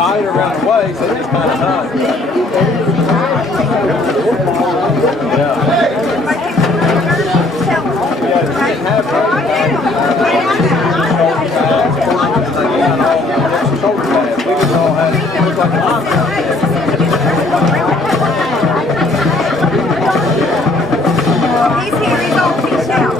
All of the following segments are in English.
Tied around the waist, so it's kind of high. Yeah. He's here, he's all fished out.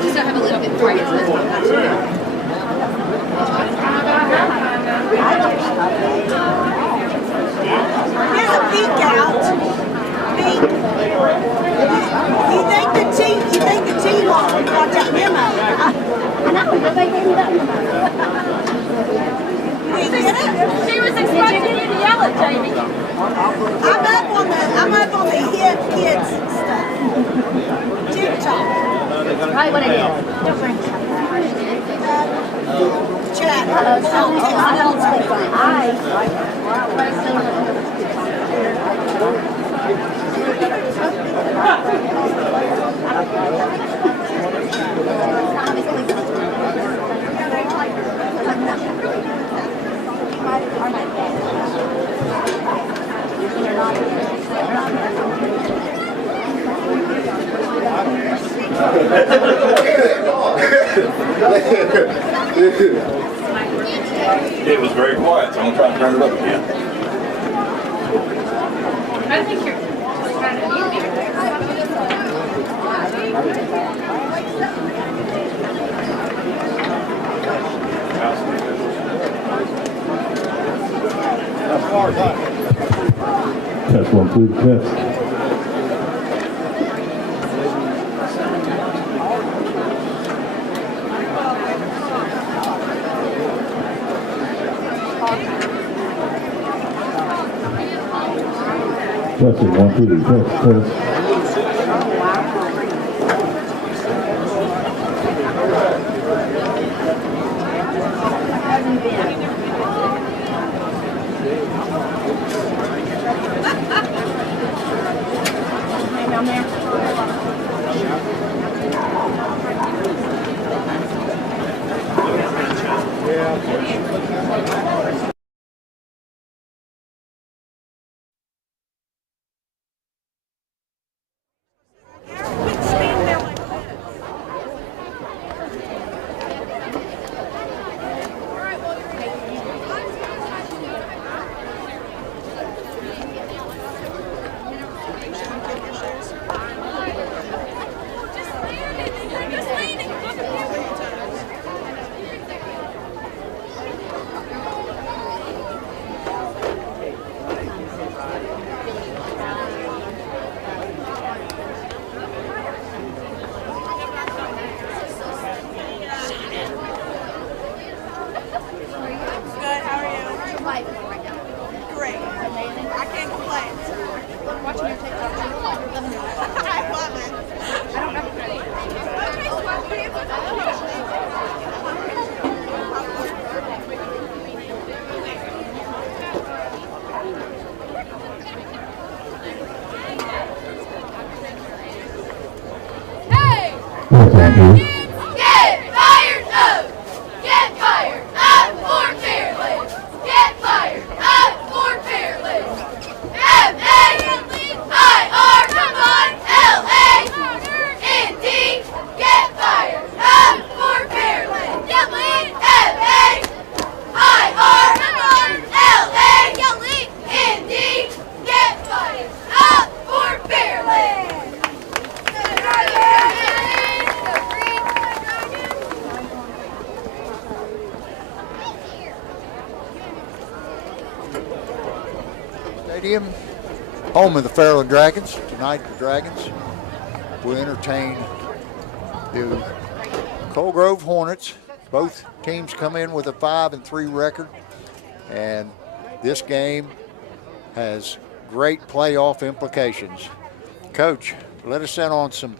We still have a little bit before I get to this one. Here's a peek out. Peek. You think the tea won't watch out memo. You get it? She was expecting you to yell at Jamie. I'm up on the hip kids stuff. TikTok. Right, what I did. Chat. It was very quiet, so I'm going to try to turn it up again. I think you're kind of Test 1, 2, test. Testing 1, 2, test, test. Indeed. Stadium, home of the Fairland Dragons. Tonight, the Dragons will entertain the Coal Grove Hornets. Both teams come in with a 5-3 record, and this game has great playoff implications. Coach, let us in on some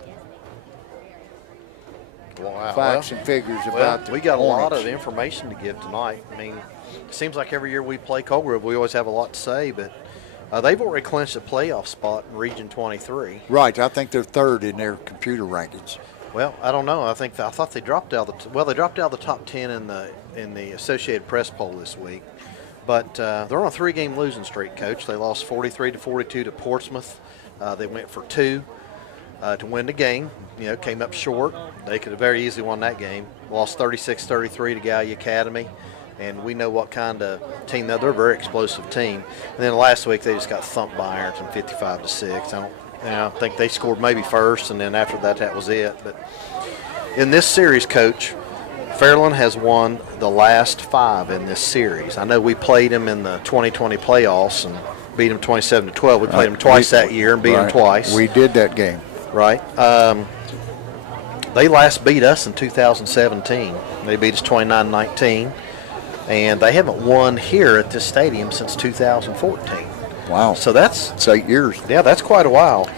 facts and figures about the we got a lot Hornets. of information to give tonight. I mean, it seems like every year we play Coal Grove, we always have a lot to say, but they've already clinched a playoff spot in Region 23. Right, I think they're third in their computer rankings. Well, I don't know. I thought they dropped out they dropped out of the top 10 in the Associated Press poll this week. But they're on a 3-game losing streak, Coach. They lost 43-42 to Portsmouth. They went for 2 to win the game. Came up short. They could have very easily won that game. Lost 36-33 to Gallia Academy. And we know what kind of team they're a very explosive team. And then last week they just got thumped by Ironton 55-6. I think they scored maybe first, and then after that was it. But in this series, Coach, Fairland has won the last 5 in this series. I know we played them in the 2020 playoffs and beat them 27-12. We played them twice that year and beat them twice. We did that game. Right. They last beat us in 2017. They beat us 29-19. And they haven't won here at this stadium since 2014. Wow. So that's 8 years. Yeah, that's quite a while.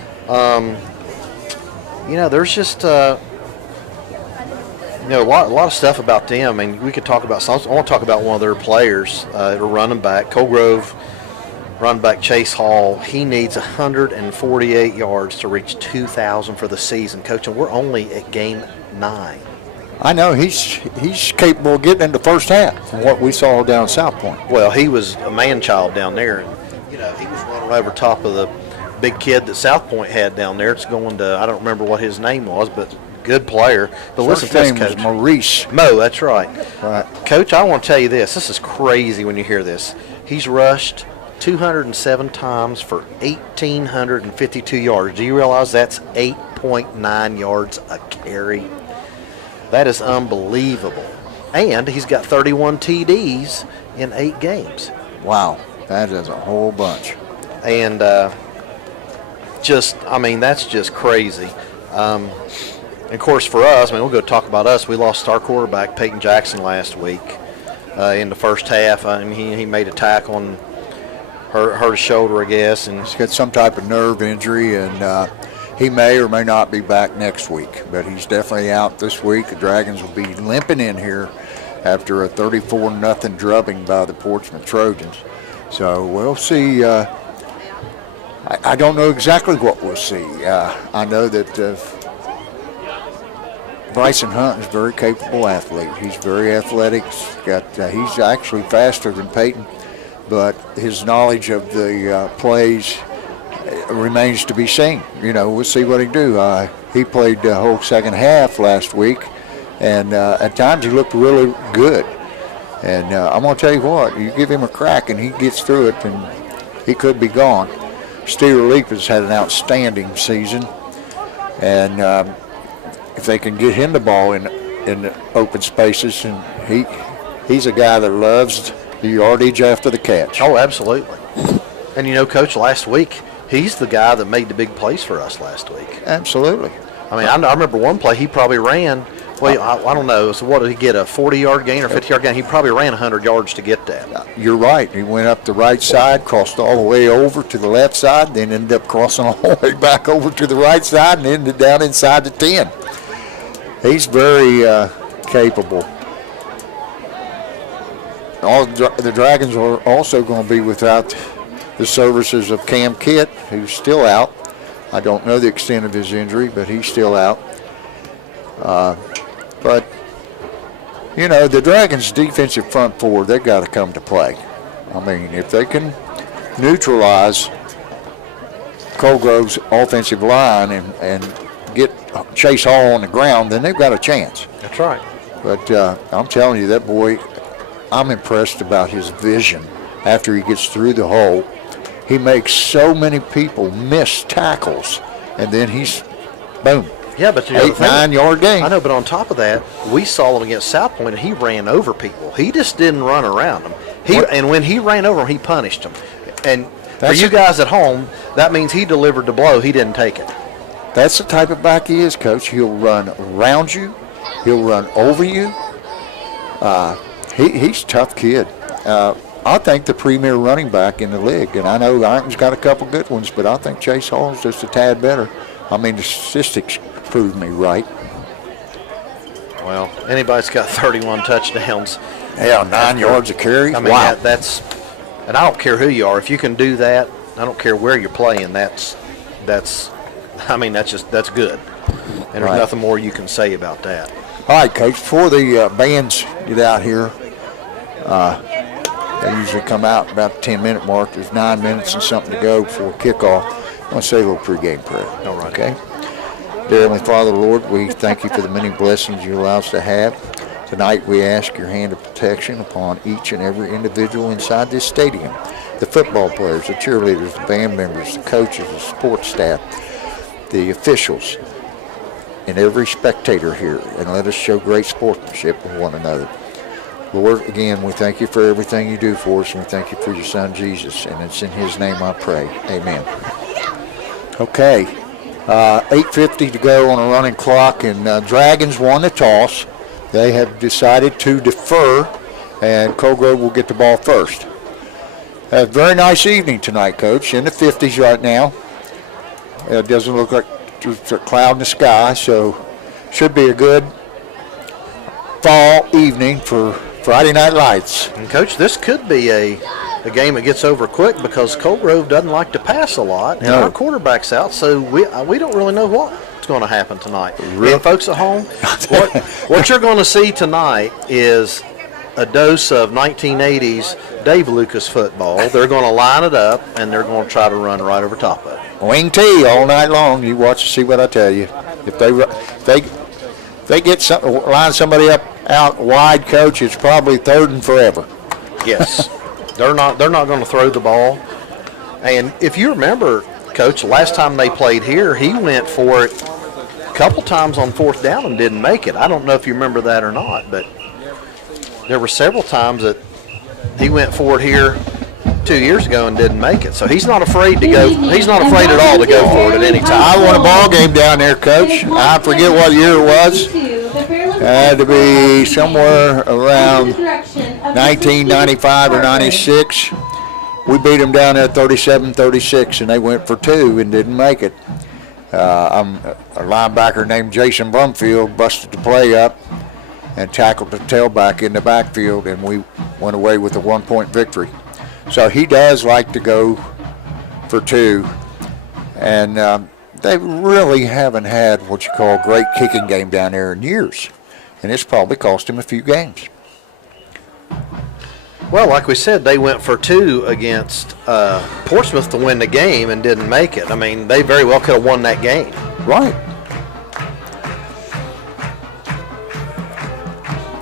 There's just a lot of stuff about them. I mean, we could talk about. I want to talk about one of their players, their running back, Coal Grove running back Chase Hall. He needs 148 yards to reach 2,000 for the season, Coach, and we're only at game 9. I know he's capable of getting in the first half from what we saw down South Point. Well, he was a man-child down there, and he was running over top of the big kid that South Point had down there. It's going to, I don't remember what his name was, but good player. But listen to this, Coach. Was Maurice. Mo, that's right. Right. Coach, I want to tell you this. This is crazy when you hear this. He's rushed 207 times for 1,852 yards. Do you realize that's 8.9 yards a carry? That is unbelievable. And he's got 31 TDs in 8 games. Wow, that is a whole bunch. And that's just crazy. And of course, for us, we'll go talk about us. We lost our quarterback, Peyton Jackson, last week in the first half. He made a tackle and hurt his shoulder, I guess. And he's got some type of nerve injury, and he may or may not be back next week. But he's definitely out this week. The Dragons will be limping in here after a 34-0 drubbing by the Portsmouth Trojans. So we'll see. I don't know exactly what we'll see. I know that Bryson Hunt is a very capable athlete. He's very athletic. He's actually faster than Peyton, but his knowledge of the plays remains to be seen. We'll see what he can do. He played the whole second half last week, and at times he looked really good. And I'm going to tell you what, you give him a crack and he gets through it, and he could be gone. Steer Leap has had an outstanding season, and if they can get him the ball in the open spaces, and he's a guy that loves the yardage after the catch. Oh, absolutely. And Coach, last week he's the guy that made the big plays for us last week. Absolutely. I remember one play he probably ran. Well, I don't know. So what did he get, a 40-yard gain or 50-yard gain? He probably ran 100 yards to get that. You're right. He went up the right side, crossed all the way over to the left side, then ended up crossing all the way back over to the right side and ended down inside the 10. He's very capable. The Dragons are also going to be without the services of Cam Kitt, who's still out. I don't know the extent of his injury, but he's still out. But, the Dragons' defensive front four, they've got to come to play. If they can neutralize Coal Grove's offensive line and get Chase Hall on the ground, then they've got a chance. That's right. But I'm telling you, that boy, I'm impressed about his vision after he gets through the hole. He makes so many people miss tackles, and then he's, boom. Yeah, but 8-9 yard gain. I know, but on top of that, we saw him against South Point, and he ran over people. He just didn't run around them. And when he ran over them, he punished them. And for That's you it. guys at home, that means he delivered the blow. He didn't take it. That's the type of back he is, Coach. He'll run around you. He'll run over you. He's a tough kid. I think the premier running back in the league, and I know Ironton's got a couple good ones, but I think Chase Hall's just a tad better. I mean, the statistics prove me right. Well, anybody's got 31 touchdowns. Yeah, 9 yards a carry. I mean, wow. that's, and I don't care who you are. If you can do that, I don't care where you're playing. That's good. And there's Right. nothing more you can say about that. All right, Coach, before the bands get out here, they usually come out about the 10-minute mark. There's 9 minutes and something to go before kickoff. I want to say a little pregame prayer. All right. Okay? Dear Heavenly Father, Lord, we thank you for the many blessings you allow us to have. Tonight we ask your hand of protection upon each and every individual inside this stadium. The football players, the cheerleaders, the band members, the coaches, the support staff, the officials, and every spectator here, and let us show great sportsmanship with one another. Lord, again, we thank you for everything you do for us, and we thank you for your son, Jesus, and it's in his name I pray. Amen. Okay, 8:50 to go on a running clock, and Dragons won the toss. They have decided to defer, and Colgrove will get the ball first. A very nice evening tonight, Coach, in the 50s right now. It doesn't look like there's a cloud in the sky, so should be a good fall evening for Friday Night Lights. And Coach, this could be a game that gets over quick because Colgrove doesn't like to pass a lot, and No. our quarterback's out, so we don't really know what's going to happen tonight. Really? And folks at home, what you're going to see tonight is a dose of 1980s Dave Lucas football. They're going to line it up, and they're going to try to run right over top of it. Wing T all night long. You watch and see what I tell you. If they get line somebody up out wide, Coach, it's probably third and forever. Yes, they're not going to throw the ball. And if you remember, Coach, last time they played here, he went for it a couple times on fourth down and didn't make it. I don't know if you remember that or not, but there were several times that he went for it here 2 years ago and didn't make it. So he's not afraid to go. He's not afraid at all to go for it at any time. I won a ball game down there, Coach. I forget what year it was. It had to be somewhere around 1995 or 96. We beat them down there 37-36, and they went for two and didn't make it. A linebacker named Jason Brumfield busted the play up and tackled the tailback in the backfield, and we went away with a 1-point victory. So he does like to go for two, and they really haven't had what you call a great kicking game down there in years, and it's probably cost him a few games. Well, like we said, they went for two against Portsmouth to win the game and didn't make it. I mean, they very well could have won that game. Right.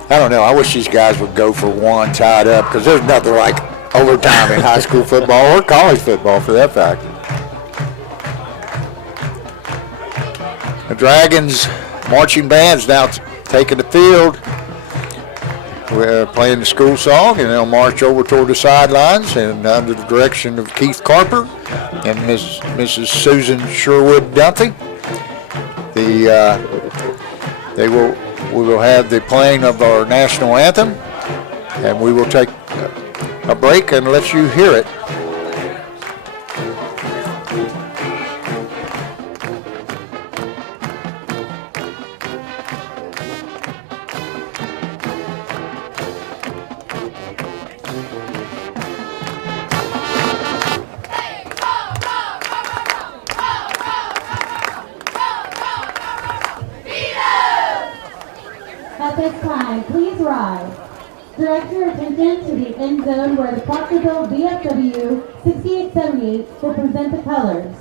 I don't know. I wish these guys would go for one tied up, because there's nothing like overtime in high school football or college football for that fact. The Dragons marching band's now taking the field. We're playing the school song, and they'll march over toward the sidelines, and under the direction of Keith Carper and Mrs. Susan Sherwood Dunphy. We will have the playing of our national anthem, and we will take a break and let you hear it. At this time, please rise. Direct your attention to the end zone where the Proctorville VFW 6878 will present the colors.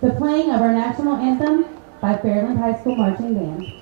The playing of our national anthem by Fairland High School Marching Band.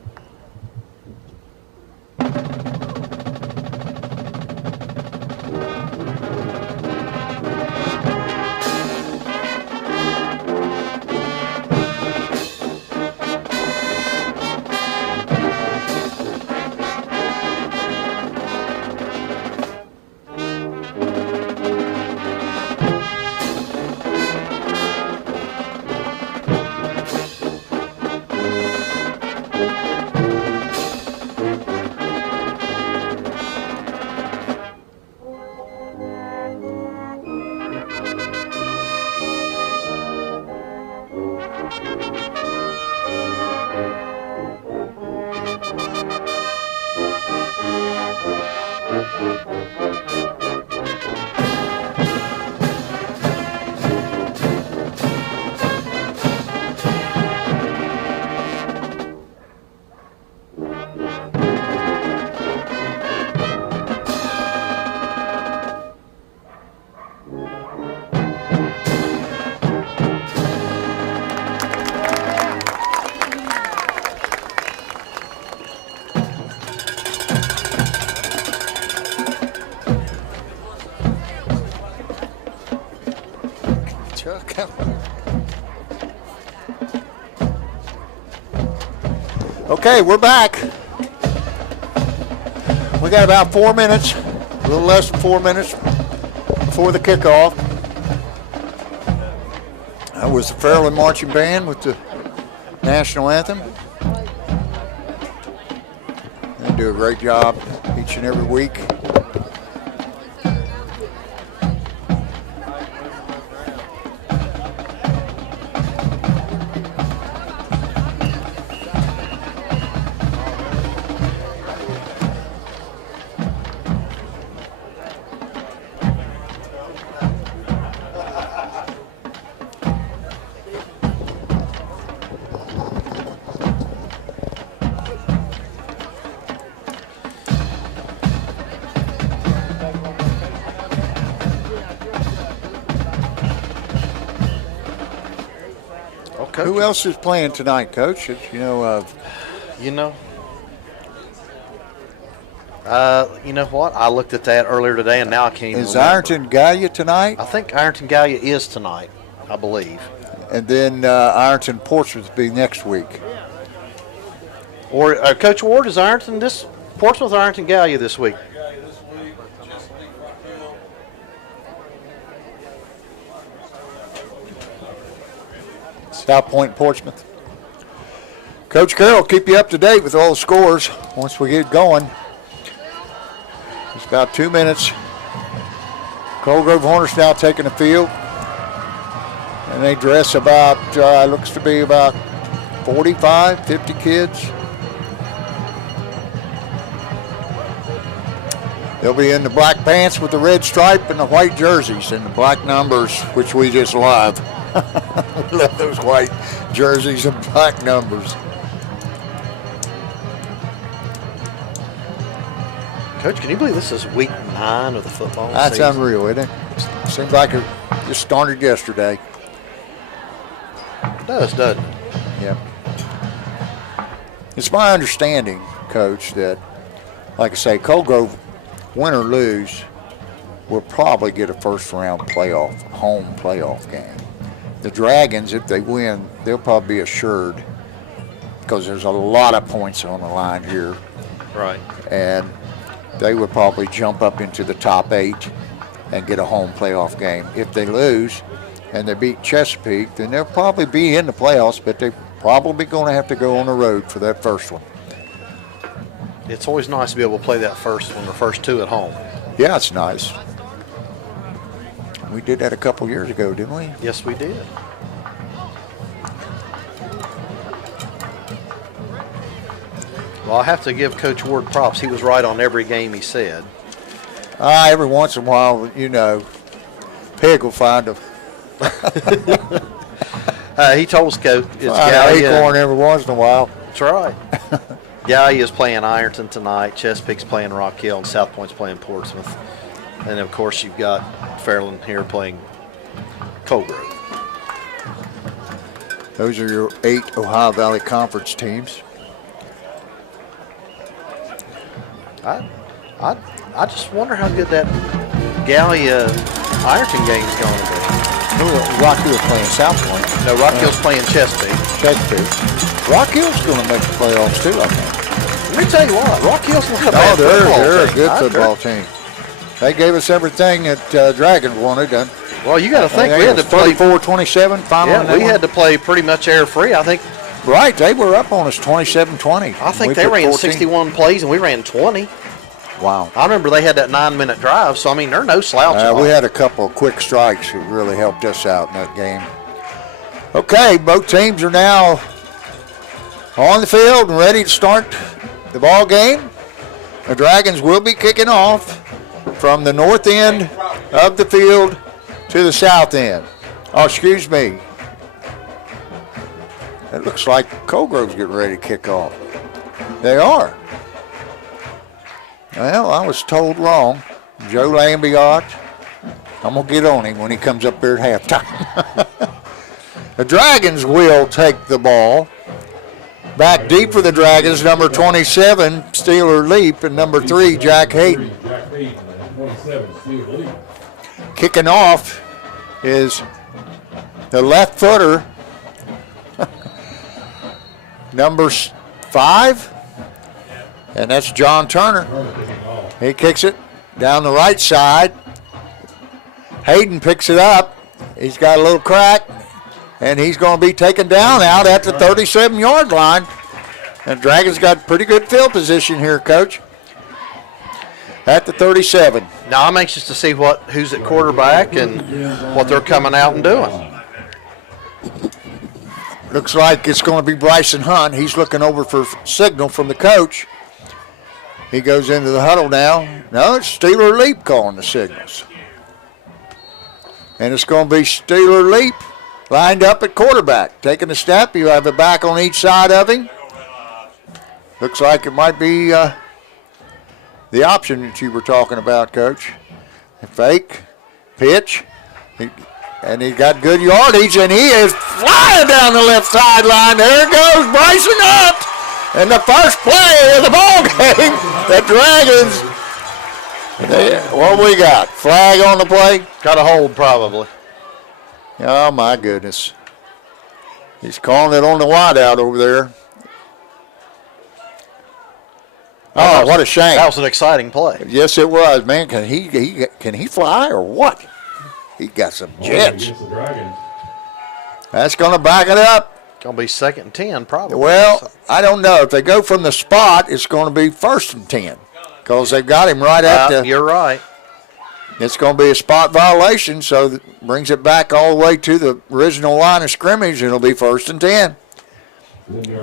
Chuck. Okay, we're back. We got about 4 minutes, a little less than 4 minutes before the kickoff. That was the Fairland Marching Band with the national anthem. They do a great job each and every week. Who else is playing tonight, Coach? You know what? I looked at that earlier today, and now I can't even Is remember. Ironton Gallia tonight? I think Ironton Gallia is tonight, I believe. And then Ironton Portsmouth will be next week. Or Coach Ward, is Ironton Portsmouth or Ironton Gallia this week? South Point, Portsmouth. Coach Carroll, keep you up to date with all the scores once we get going. It's about 2 minutes. Cold Grove Hornets now taking the field. And they dress about, looks to be about 45, 50 kids. They'll be in the black pants with the red stripe and the white jerseys and the black numbers, which we just love. We love those white jerseys and black numbers. Coach, can you believe this is week 9 of the football That's season? unreal, isn't it? Seems like it just started yesterday. It does, doesn't it? Yep. It's my understanding, Coach, that, like I say, Cold Grove, win or lose, will probably get a first-round home playoff game. The Dragons, if they win, they'll probably be assured because there's a lot of points on the line here. Right. And they would probably jump up into the top 8 and get a home playoff game. If they lose and they beat Chesapeake, then they'll probably be in the playoffs, but they're probably going to have to go on the road for that first one. It's always nice to be able to play that first one, the first 2 at home. Yeah, it's nice. We did that a couple years ago, didn't we? Yes, we did. Well, I have to give Coach Ward props. He was right on every game he said. Every once in a while, Peg will find a He told us, Coach, it's acorn Gallia. every once in a while. That's right. Gallia is playing Ironton tonight. Chesapeake's playing Rock Hill, and South Point's playing Portsmouth. And, of course, you've got Fairland here playing Cold Grove. Those are your 8 Ohio Valley Conference teams. I just wonder how good that Gallia Ironton game is going to be. Rock Hill playing South Point. No, Rock Hill's playing Chesapeake. Rock Hill's going to make the playoffs too, I think. Let me tell you what, Rock Hill's not a Oh, bad they're a team. good football team. They gave us everything that Dragons wanted. Well, you got to think we had to play 34-27 final. Yeah, we had to play pretty much air free. I think. Right, they were up on us 27-20. I think they ran 61 plays and we ran 20. Wow. I remember they had that 9-minute drive, so I mean they're no slouch. We had a couple of quick strikes that really helped us out in that game. Okay, both teams are now on the field and ready to start the ball game. The Dragons will be kicking off from the north end of the field to the south end. Oh, excuse me. It looks like Cold Grove's getting ready to kick off. They are. Well, I was told wrong. Joe Lambiot, I'm going to get on him when he comes up here at halftime. The Dragons will take the ball. Back deep for the Dragons, number 27, Steeler Leap, and number 3, Jack Hayden. Kicking off is the left footer, number 5, and that's John Turner. He kicks it down the right side. Hayden picks it up. He's got a little crack, and he's going to be taken down out at the 37-yard line. And Dragons got pretty good field position here, Coach, at the 37. Now I'm anxious to see who's at quarterback and what they're coming out and doing. Looks like it's going to be Bryson Hunt. He's looking over for signal from the coach. He goes into the huddle now. No, it's Steeler Leap calling the signals. And it's going to be Steeler Leap lined up at quarterback. Taking a step, you have a back on each side of him. Looks like it might be the option that you were talking about, Coach. Fake, pitch, and he got good yardage, and he is flying down the left sideline. There goes Bryson Hunt. And the first play of the ball game, the Dragons. What we got? Flag on the play? Got a hold probably. Oh, my goodness. He's calling it on the wideout over there. Oh, what a shame. That was an exciting play. Yes, it was, man. Can he fly or what? He got some jets. That's going to back it up. Going to be 2nd and 10 probably. Well, I don't know. If they go from the spot, it's going to be 1st and 10 because they've got him right at the. You're right. It's going to be a spot violation, so that brings it back all the way to the original line of scrimmage, and it'll be 1st and 10.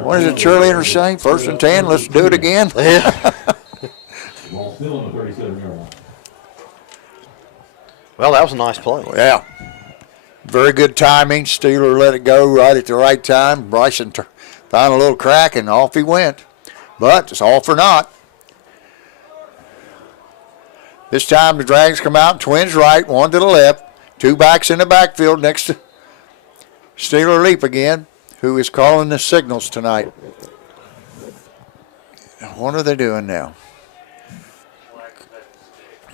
What does the cheerleader say? 1st and 10. Let's do it again. Yeah. Still on the 37-yard line. Well, that was a nice play. Yeah. Very good timing. Steeler let it go right at the right time. Bryson found a little crack, and off he went. But it's all for naught. This time the Dragons come out, twins right, one to the left. 2 backs in the backfield next to Steeler Leap again, who is calling the signals tonight. What are they doing now?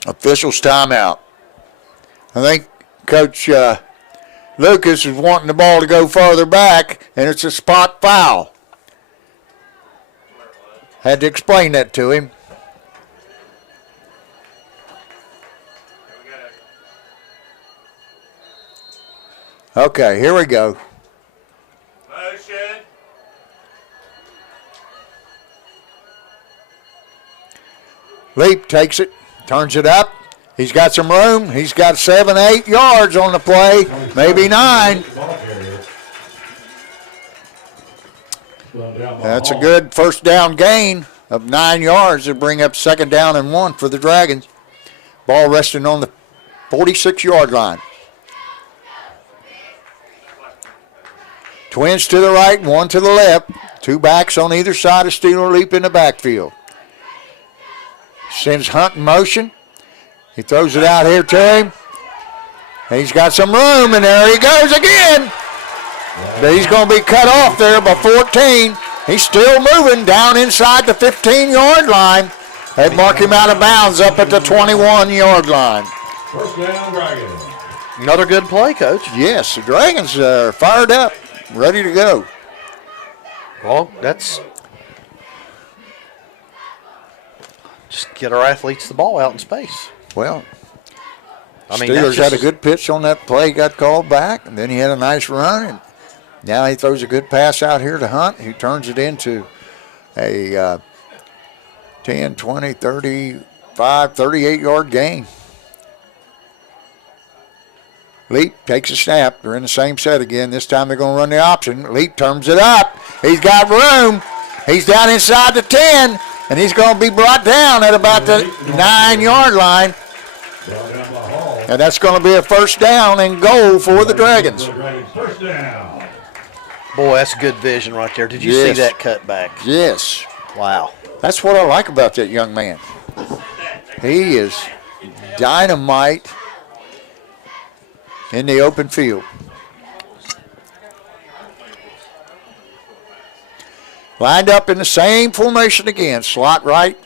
Officials timeout. I think Coach Lucas is wanting the ball to go farther back, and it's a spot foul. Had to explain that to him. Okay, here we go. Motion. Leap takes it, turns it up. He's got some room. He's got 7, 8 yards on the play, maybe 9. That's a good first down gain of 9 yards to bring up 2nd down and 1 for the Dragons. Ball resting on the 46-yard line. Twins to the right, 1 to the left. 2 backs on either side of Steeler Leap in the backfield. Sends Hunt in motion. He throws it out here to him. He's got some room, and there he goes again. But he's going to be cut off there by 14. He's still moving down inside the 15-yard line. They mark him out of bounds up at the 21-yard line. First down, Dragons. Another good play, Coach. Yes, the Dragons are fired up, ready to go. Well, that's just get our athletes the ball out in space. Well, I mean, Steelers had a good pitch on that play, got called back, and then he had a nice run, and now he throws a good pass out here to Hunt, who turns it into a 10, 20, 35, 38-yard gain. Leap takes a snap. They're in the same set again. This time they're going to run the option. Leap turns it up. He's got room. He's down inside the 10, and he's going to be brought down at about the 9-yard line. And that's going to be a first down and goal for the Dragons. First down. Boy, that's good vision right there. Did you see that cut back? Yes. Wow. That's what I like about that young man. He is dynamite in the open field. Lined up in the same formation again. Slot right,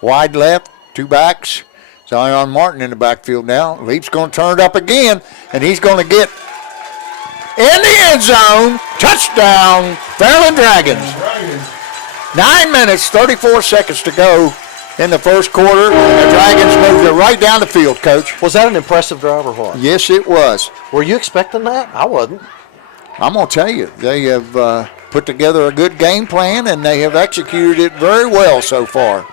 wide left, 2 backs. Zion Martin in the backfield now. Leap's going to turn it up again, and he's going to get in the end zone. Touchdown, Fairland Dragons. 9 minutes, 34 seconds to go in the first quarter. The Dragons moved it right down the field, Coach. Was that an impressive drive or what? Yes, it was. Were you expecting that? I wasn't. I'm going to tell you, they have put together a good game plan, and they have executed it very well so far.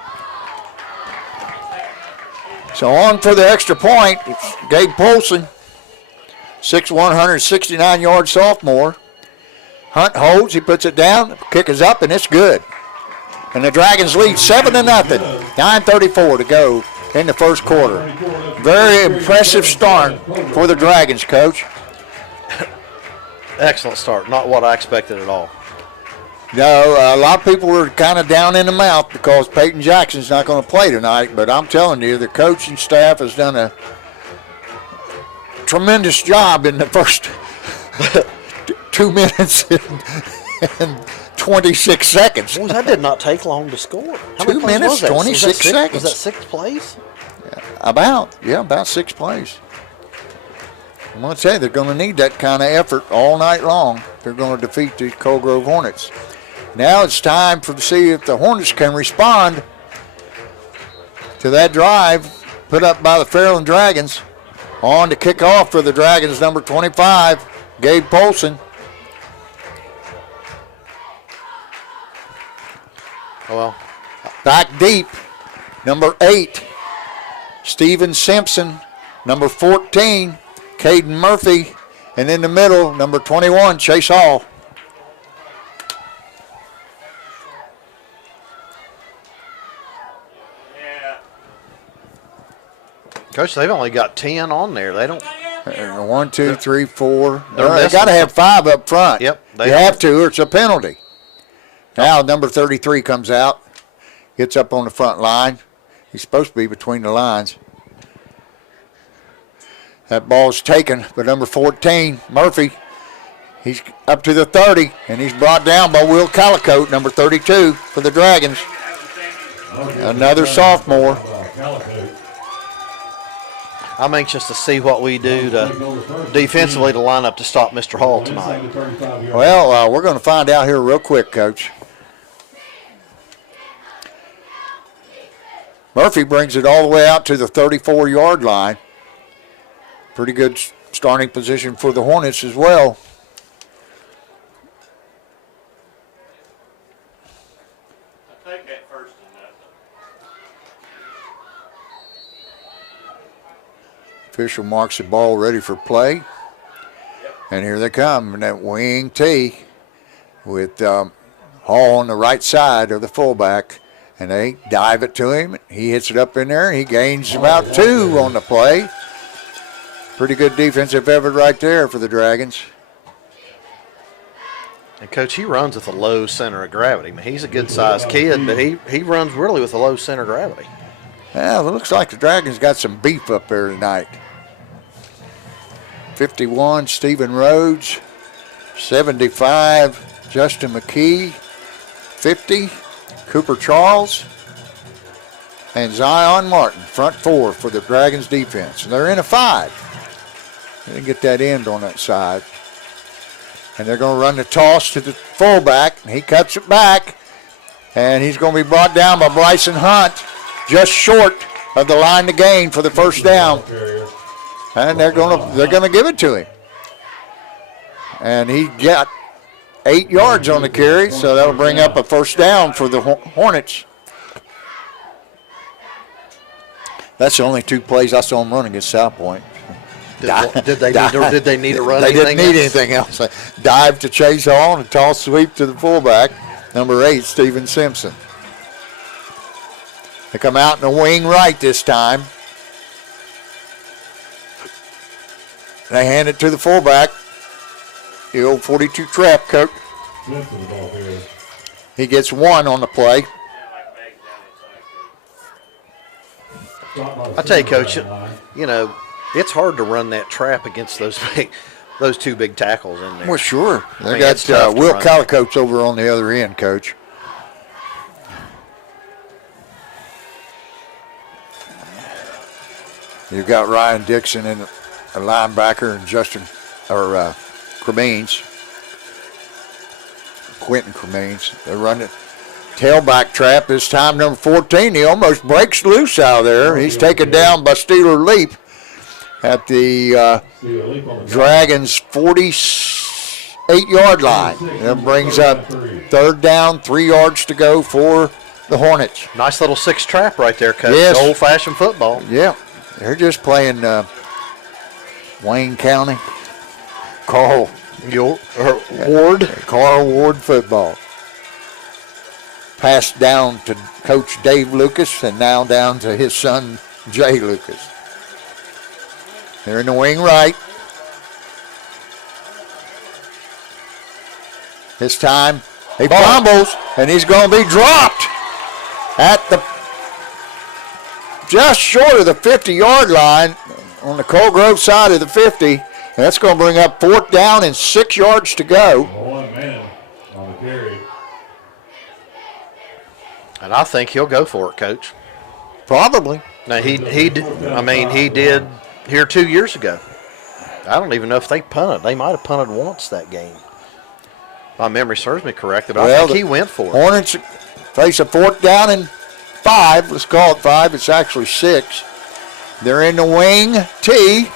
So on for the extra point, it's Gabe Polson, 6'1", 169-yard sophomore. Hunt holds, he puts it down, kick is up, and it's good. And the Dragons lead 7-0. 9:34 to go in the first quarter. Very impressive start for the Dragons, Coach. Excellent start. Not what I expected at all. No, a lot of people were kind of down in the mouth because Peyton Jackson's not going to play tonight. But I'm telling you, the coaching staff has done a tremendous job in the first 2 minutes and 26 seconds. Boys, that did not take long to score. How 2 many plays minutes, was that? 26 seconds. Was that 6 plays? About 6 plays. I'm going to tell you, they're going to need that kind of effort all night long if they're going to defeat the Coal Grove Hornets. Now it's time to see if the Hornets can respond to that drive put up by the Fairland Dragons. On to kick off for the Dragons, number 25, Gabe Polson. Well, back deep, number 8, Steven Simpson. Number 14, Caden Murphy. And in the middle, number 21, Chase Hall. Coach, they've only got 10 on there. They don't. 1, 2, 3, 4. They missing got to have 5 up front. Yep, You they have to, or it's a penalty. Now number 33 comes out, gets up on the front line. He's supposed to be between the lines. That ball's taken, but number 14, Murphy, he's up to the 30, and he's brought down by Will Calicote, number 32 for the Dragons. Another sophomore. I'm anxious to see what we do to defensively to line up to stop Mr. Hall tonight. Well, we're going to find out here real quick, Coach. Murphy brings it all the way out to the 34-yard line. Pretty good starting position for the Hornets as well. I take that first and nothing. Official marks the ball ready for play. And here they come in that wing tee with Hall on the right side of the fullback. And they dive it to him. He hits it up in there. He gains about 2 on the play. Pretty good defensive effort right there for the Dragons. And, Coach, he runs with a low center of gravity. I mean, he's a good-sized kid, but he runs really with a low center of gravity. Well, it looks like the Dragons got some beef up there tonight. 51, Stephen Rhodes. 75, Justin McKee. 50, Cooper Charles. And Zion Martin, front 4 for the Dragons defense. And they're in a 5. They didn't get that end on that side. And they're going to run the toss to the fullback. And he cuts it back. And he's going to be brought down by Bryson Hunt, just short of the line to gain for the first down. And they're going to give it to him. And he got 8 yards on the carry, so that'll bring up a first down for the Hornets. That's the only 2 plays I saw them run against South Point. Did they need to run they anything didn't need else? anything else. Dive to Chase Hall and a toss sweep to the fullback, number 8, Steven Simpson. They come out in the wing right this time. They hand it to the fullback. The old 42 trap, Coach. He gets 1 on the play. I tell you, Coach, you know, it's hard to run that trap against those 2 big tackles in there. Well, sure. They it's tough got to Will run. Calicote's over on the other end, Coach. You've got Ryan Dixon in a linebacker and Cremines. Quentin Cremines. They're running tailback trap. This time number 14. He almost breaks loose out of there. He's taken down by Steeler Leap at the Dragons' 48-yard line. That brings up third down, 3 yards to go for the Hornets. Nice little 6 trap right there, Coach. Yes. Old-fashioned football. Yeah, they're just playing Wayne County, Carroll Ward football. Passed down to Coach Dave Lucas and now down to his son Jay Lucas. They're in the wing right. This time he fumbles and he's going to be dropped at the just short of the 50-yard line on the Coal Grove side of the 50. And that's going to bring up 4th down and 6 yards to go. 1 man on the carry. And I think he'll go for it, Coach. Probably. Now, he did here 2 years ago. I don't even know if they punted. They might have punted once that game. My memory serves me correctly, but I think he went for it. Hornets face a 4th down and 5. Let's call it 5. It's actually 6. They're in the wing T.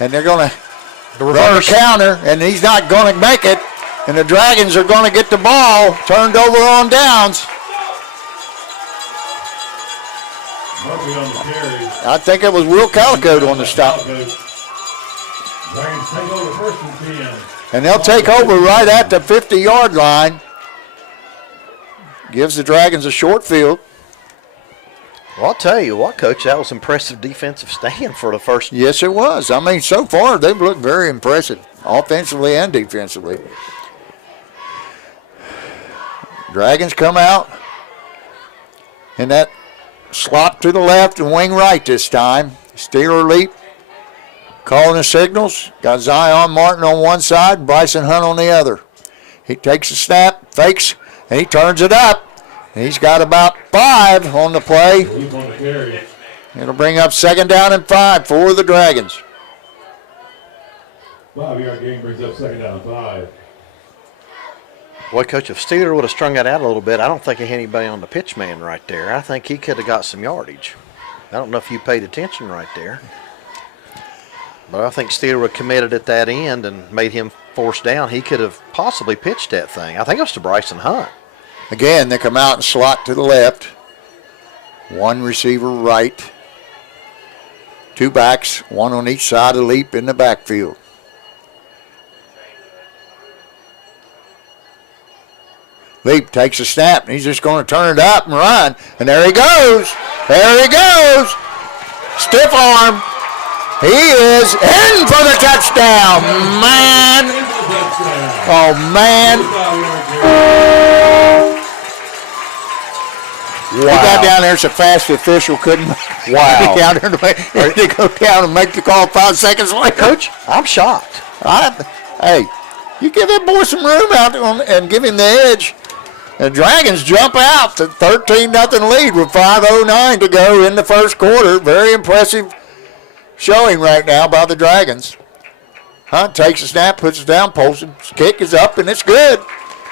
And they're going to run the counter, and he's not going to make it. And the Dragons are going to get the ball turned over on downs. Murphy on the carry. I think it was Will Calico on the stop. Dragons take over 1st and 10. And they'll take over right at the 50-yard line. Gives the Dragons a short field. Well, I'll tell you what, Coach, that was impressive defensive stand for the first. Yes, it was. I mean, so far they've looked very impressive, offensively and defensively. Dragons come out in that slot to the left and wing right this time. Steeler Leap calling the signals. Got Zion Martin on one side, Bryson Hunt on the other. He takes a snap, fakes, and he turns it up. He's got about 5 on the play. It'll bring up 2nd down and 5 for the Dragons. 5-yard gain brings up 2nd down and 5. Boy, Coach, if Steeler would have strung that out a little bit, I don't think he had anybody on the pitch man right there. I think he could have got some yardage. I don't know if you paid attention right there. But I think Steeler would have committed at that end and made him force down. He could have possibly pitched that thing. I think it was to Bryson Hunt. Again, they come out and slot to the left. 1 receiver right. 2 backs, 1 on each side of Leap in the backfield. Leap takes a snap, and he's just going to turn it up and run. And there he goes. There he goes. Stiff arm. He is in for the touchdown. Man. Oh, man. Wow. He got down there so fast the official couldn't Wow. down there to go down and make the call 5 seconds later. Coach, I'm shocked. Hey, you give that boy some room out and give him the edge. The Dragons jump out to 13-0 lead with 5:09 to go in the first quarter. Very impressive showing right now by the Dragons. Hunt takes a snap, puts it down, pulls it. Kick is up, and it's good.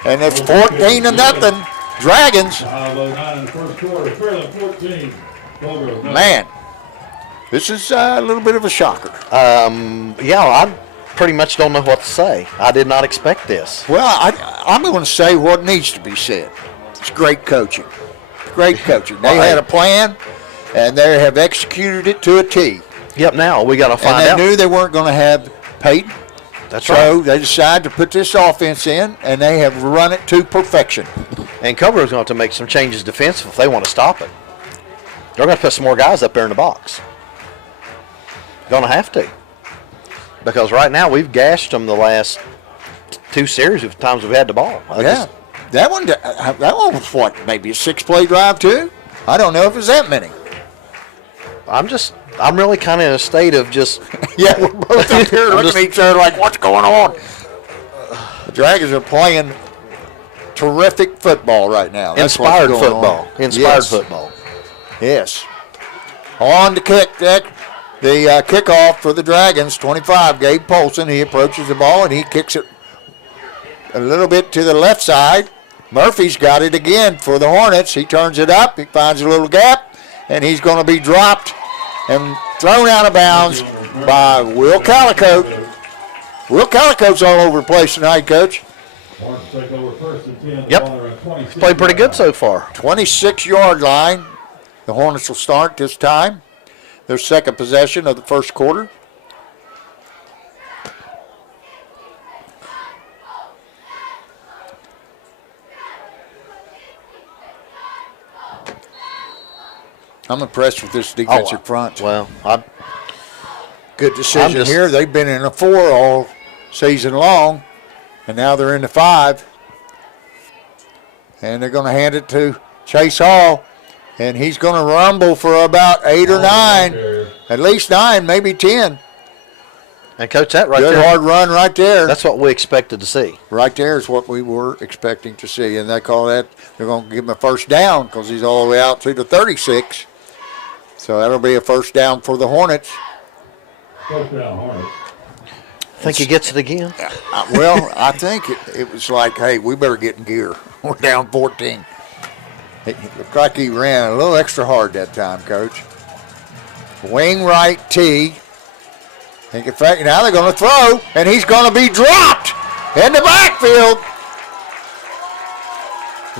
And it's 14-0. Dragons. 5:09 in the first quarter. Fairland 14. Man, this is a little bit of a shocker. Yeah, I pretty much don't know what to say. I did not expect this. Well, I'm going to say what needs to be said. It's great coaching. Great coaching. They had a plan, and they have executed it to a T. Yep, now we got to find out. And they knew they weren't going to have Peyton. That's so right. they decided to put this offense in, and they have run it to perfection. And Cover's going to have to make some changes defensively if they want to stop it. They're going to put some more guys up there in the box. Going to have to. Because right now we've gashed them the last 2 series of times we've had the ball. That one was what, maybe a 6-play drive too? I don't know if it was that many. I'm really kind of in a state of just. Yeah, we're both up here looking at each other like, what's going on? The Dragons are playing terrific football right now. That's Inspired football. Inspired football. Yes. On the kick, The kickoff for the Dragons, 25, Gabe Polson. He approaches the ball and he kicks it a little bit to the left side. Murphy's got it again for the Hornets. He turns it up. He finds a little gap, and he's going to be dropped and thrown out of bounds by Will Calicote. Will Calicote's all over the place tonight, Coach. Hornets take over first and 10. Yep. He's played pretty good so far. 26-yard line. The Hornets will start this time. Their second possession of the first quarter. I'm impressed with this defensive front. Well, Good decision here. They've been in a 4 all season long, and now they're in the 5. And they're going to hand it to Chase Hall, and he's going to rumble for about 8 or 9, at least 9, maybe 10. And Coach, that right Good there. hard run right there. That's what we expected to see. Right there is what we were expecting to see, and they call that, they're going to give him a first down because he's all the way out to the 36. So that'll be a first down for the Hornets. First down, Hornets. Think he gets it again? Well, I think it was like, hey, we better get in gear. We're down 14. It looked like he ran a little extra hard that time, Coach. Wing right T. In fact, now they're going to throw, and he's going to be dropped in the backfield.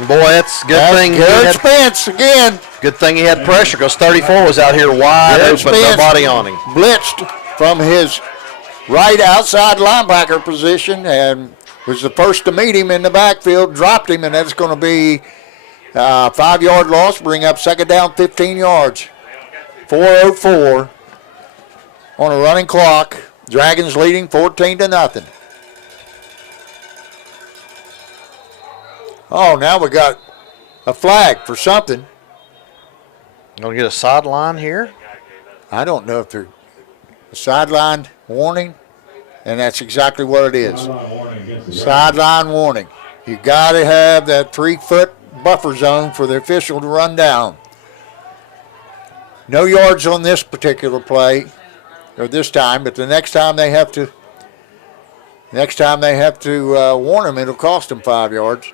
Boy, that's a good thing. Garrett Spence again. Good thing he had pressure because 34 was out here wide Garrett open, Spence nobody on him. Blitzed from his right outside linebacker position and was the first to meet him in the backfield, dropped him, and that's going to be a 5-yard loss, bring up second down, 15 yards. 4:04 on a running clock. Dragons leading 14-0. Oh, now we got a flag for something. Gonna get a sideline here. I don't know if they're a sideline warning, and that's exactly what it is. Sideline warning. You got to have that 3-foot buffer zone for the official to run down. No yards on this particular play, or this time, but the next time they have to warn them, it'll cost them 5 yards.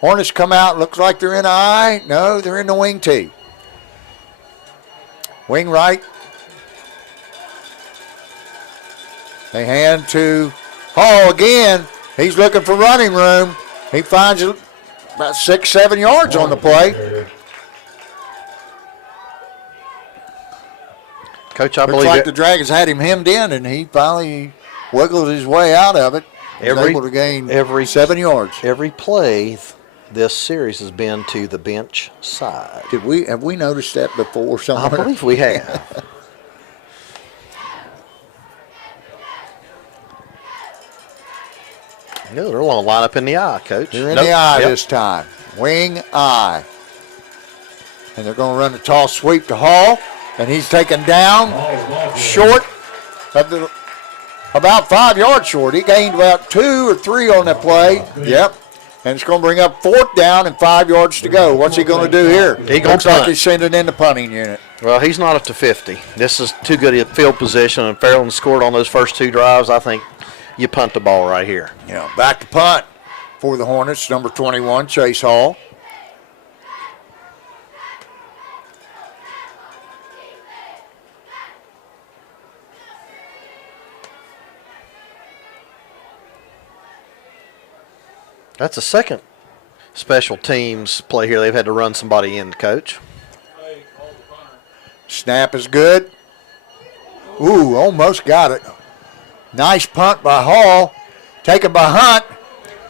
Hornets come out, looks like they're in a I. No, they're in the wing T. Wing right. They hand to Hall again. He's looking for running room. He finds it about 6-7 yards on the play. Coach, I Looks believe like the Dragons had him hemmed in, and he finally wiggled his way out of it. Was able to gain 7 yards. Every play this series has been to the bench side. Have we noticed that before somewhere? I believe we have. No, they're going to line up in the eye, Coach. They're in the eye this time. Wing eye. And they're going to run a toss sweep to Hall. And he's taken down short of the, about 5 yards short. He gained about 2 or 3 on that play. Yep. And it's going to bring up 4th down and 5 yards to go. What's he going to do here? Looks like he's sending in the punting unit. Well, he's not up to 50. This is too good a field position, and Fairland scored on those first 2 drives. I think you punt the ball right here. Yeah, back to punt for the Hornets, number 21, Chase Hall. That's the second special teams play here. They've had to run somebody in, Coach. Snap is good. Ooh, almost got it. Nice punt by Hall. Taken by Hunt.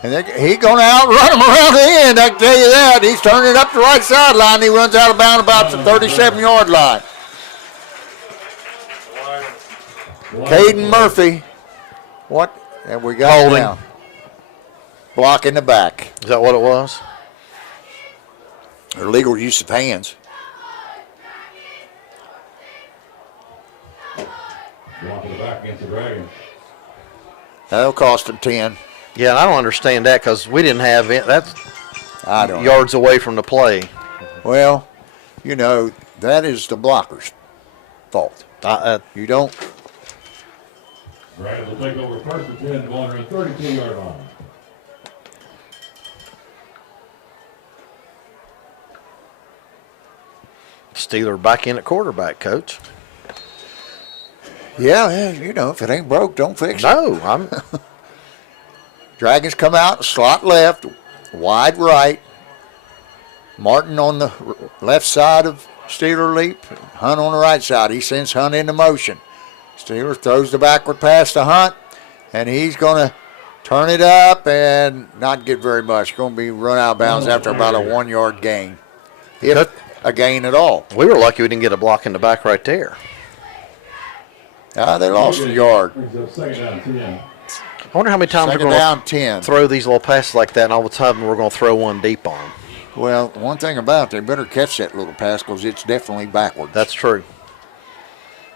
And he's going to outrun him around the end, I can tell you that. He's turning it up the right sideline. He runs out of bounds about the 37-yard line. Caden Murphy. What have we got Holding. now? Block in the back. Is that what it was? Illegal use of hands. Block in the back against the Dragons. That'll cost him 10. Yeah, and I don't understand that because we didn't have it. That's I don't know. yards away from the play. Well, you know, that is the blocker's fault. You don't. Dragons will take over first and 10, ball on their 32-yard line. Steeler back in at quarterback, Coach. Yeah, you know, if it ain't broke, don't fix it. No, I'm. Dragons come out, slot left, wide right. Martin on the left side of Steeler leap, Hunt on the right side. He sends Hunt into motion. Steeler throws the backward pass to Hunt, and he's going to turn it up and not get very much. Going to be run out of bounds after about a 1 yard gain, if a gain at all. We were lucky we didn't get a block in the back right there. They lost a yard. Brings up second down 10. I wonder how many times Second we're going down, to 10. throw these little passes like that, and all of a sudden we're going to throw one deep on them. Well, one thing about it, they better catch that little pass because it's definitely backwards. That's true.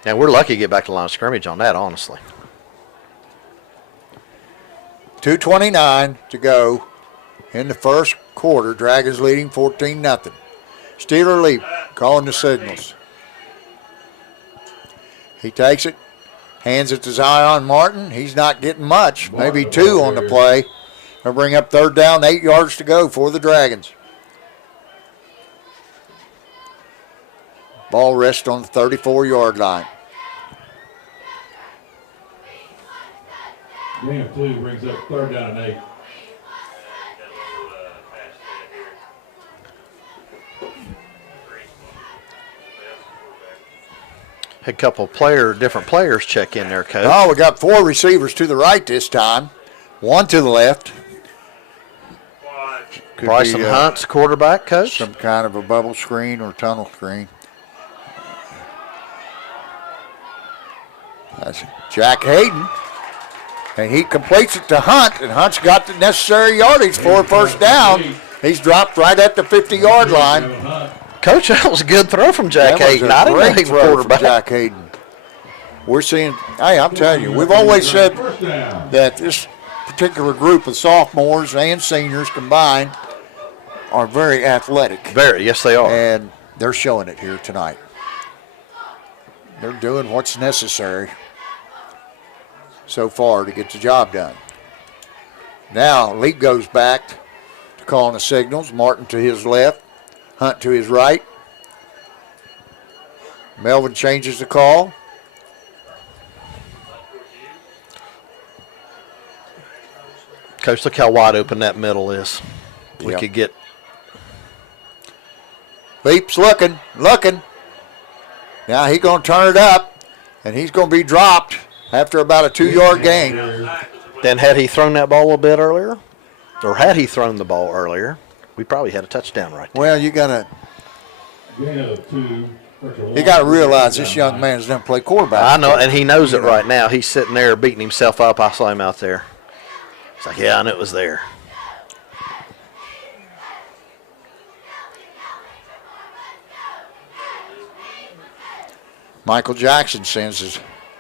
And we're lucky to get back to the line of scrimmage on that, honestly. 2:29 to go in the first quarter. Dragons leading 14-0. Steeler leap, calling the signals. He takes it, hands it to Zion Martin. He's not getting much, maybe 2 on the play. They'll bring up third down, 8 yards to go for the Dragons. Ball rests on the 34-yard line. Gain of 2 brings up third down and 8. Had a couple different players check in there, Coach. Oh, we got 4 receivers to the right this time, 1 to the left. Could Bryson be, Hunt's quarterback, Coach. some kind of a bubble screen or tunnel screen. That's Jack Hayden. And he completes it to Hunt, and Hunt's got the necessary yardage for a first down. He's dropped right at the 50-yard line. Coach, that was a good throw from Jack That was Hayden. a I didn't know great he was throw from quarterback. Jack Hayden. We're seeing, hey, I'm telling you, we've always said First down. that this particular group of sophomores and seniors combined are very athletic. Very, yes, they are. And they're showing it here tonight. They're doing what's necessary so far to get the job done. Now, Leap goes back to calling the signals. Martin to his left, Hunt to his right. Melvin changes the call. Coach, look how wide open that middle is. We Yep. could get. Leap's looking. Now he's going to turn it up, and he's going to be dropped after about a 2-yard gain. Then had he thrown that ball a little bit earlier, or had he thrown the ball earlier, we probably had a touchdown right there. Well, you got Gain of 2. to realize this young man's done play quarterback. I know, and he knows it right now. He's sitting there beating himself up. I saw him out there. It's like, yeah, I knew it was there. Michael Jackson sends his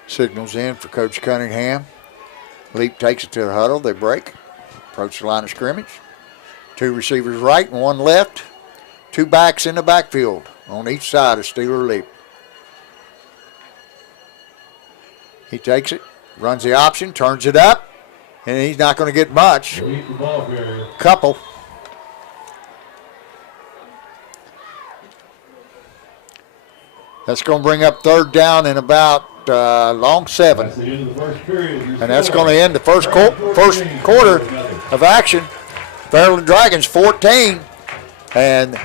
signals in for Coach Cunningham. Leap takes it to the huddle. They break. Approach the line of scrimmage. 2 receivers right and 1 left. 2 backs in the backfield on each side of Steeler Leap. He takes it, runs the option, turns it up, and he's not going to get much. Delete the ball carrier. Couple. That's going to bring up third down in about long 7. That's the end of the first period. And that's going to end the first quarter of action. Fairland Dragons 14 and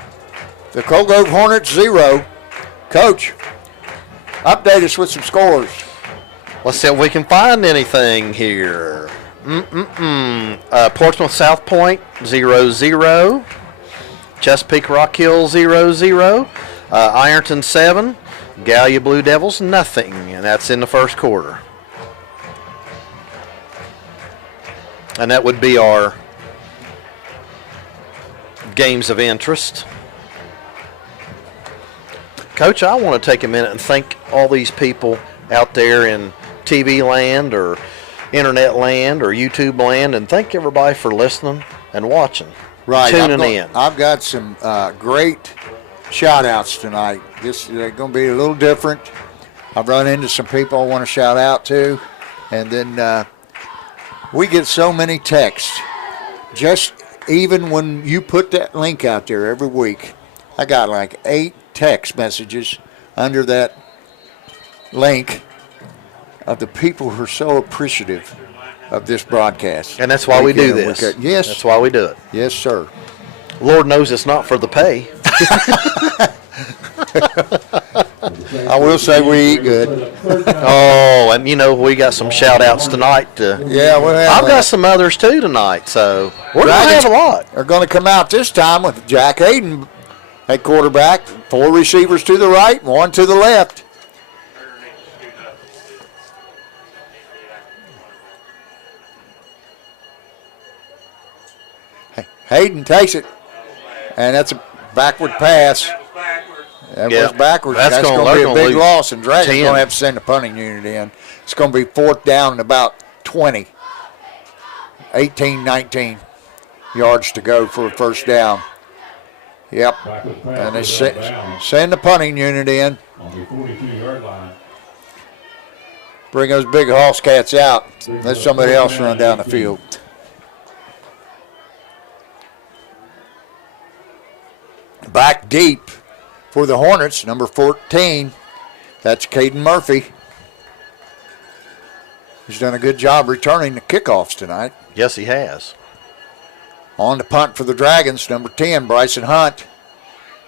the Coal Grove Hornets 0. Coach, update us with some scores. Let's see if we can find anything here. Portsmouth South Point 0-0. Chesapeake Rock Hill 0-0. Ironton 7. Gallia Blue Devils nothing, and that's in the first quarter. And that would be our games of interest. Coach, I want to take a minute and thank all these people out there in TV land or internet land or YouTube land, and thank everybody for listening and watching, Right, tuning in. I've got some great shout-outs tonight. This is going to be a little different. I've run into some people I want to shout out to, and then we get so many texts. Just even when you put that link out there every week, I got like 8 text messages under that link of the people who are so appreciative of this broadcast. And that's why we do this. Yes. That's why we do it. Yes, sir. Lord knows it's not for the pay. I will say we eat good. Oh, and we got some shout-outs tonight. Yeah, I've got some others too tonight, so we're going to have a lot. They're going to come out this time with Jack Hayden at quarterback, 4 receivers to the right, 1 to the left. Hayden takes it, and that's a backward pass. That was backwards. That's going to be a big loss, and Dragon's going to have to send the punting unit in. It's going to be 4th down and about 20. 18, 19 yards to go for a first down. Yep. And they send the punting unit in. On the 42-yard line. Bring those big hoss cats out. Let somebody else run down the field. Back deep for the Hornets, number 14. That's Caden Murphy. He's done a good job returning the kickoffs tonight. Yes, he has. On the punt for the Dragons, number 10, Bryson Hunt.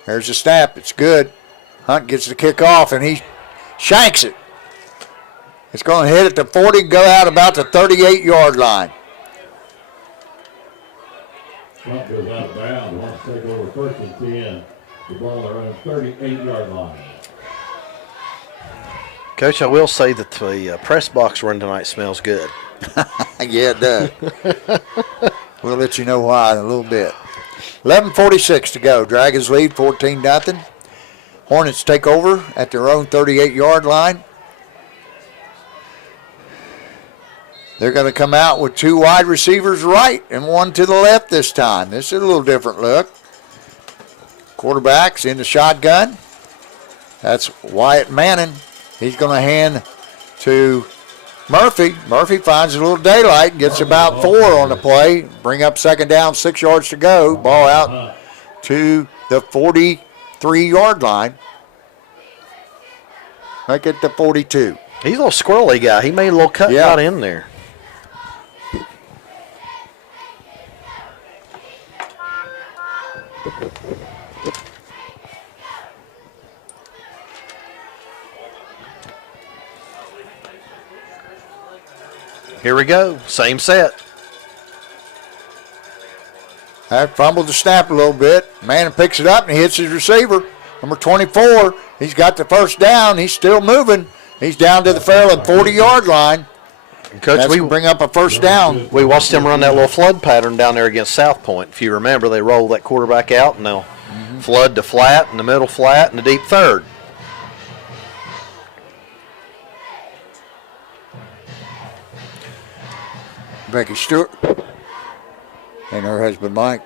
There's the snap. It's good. Hunt gets the kickoff, and he shanks it. It's going to hit at the 40, go out about the 38-yard line. Punt goes out of bounds. Wants to take over 1st and 10. The ball around 38-yard line. Coach, I will say that the press box run tonight smells good. Yeah, it does. We'll let you know why in a little bit. 11:46 to go. Dragons lead 14-0. Hornets take over at their own 38-yard line. They're going to come out with 2 wide receivers right and 1 to the left this time. This is a little different look. Quarterback's in the shotgun. That's Wyatt Manning. He's going to hand to Murphy. Murphy finds a little daylight, gets about 4 on the play. Bring up 2nd down, 6 yards to go. Ball out to the 43-yard line. Make it the 42. He's a little squirrely guy. He made a little cut out in there. Here we go. Same set. I fumbled the snap a little bit. Manning picks it up and he hits his receiver. Number 24. He's got the first down. He's still moving. He's down to the Fairland 40-yard line. Coach, we bring up a first down. We watched him run that little flood pattern down there against South Point. If you remember, they roll that quarterback out and they'll flood to flat, and the middle flat, and the deep third. Becky Stewart and her husband Mike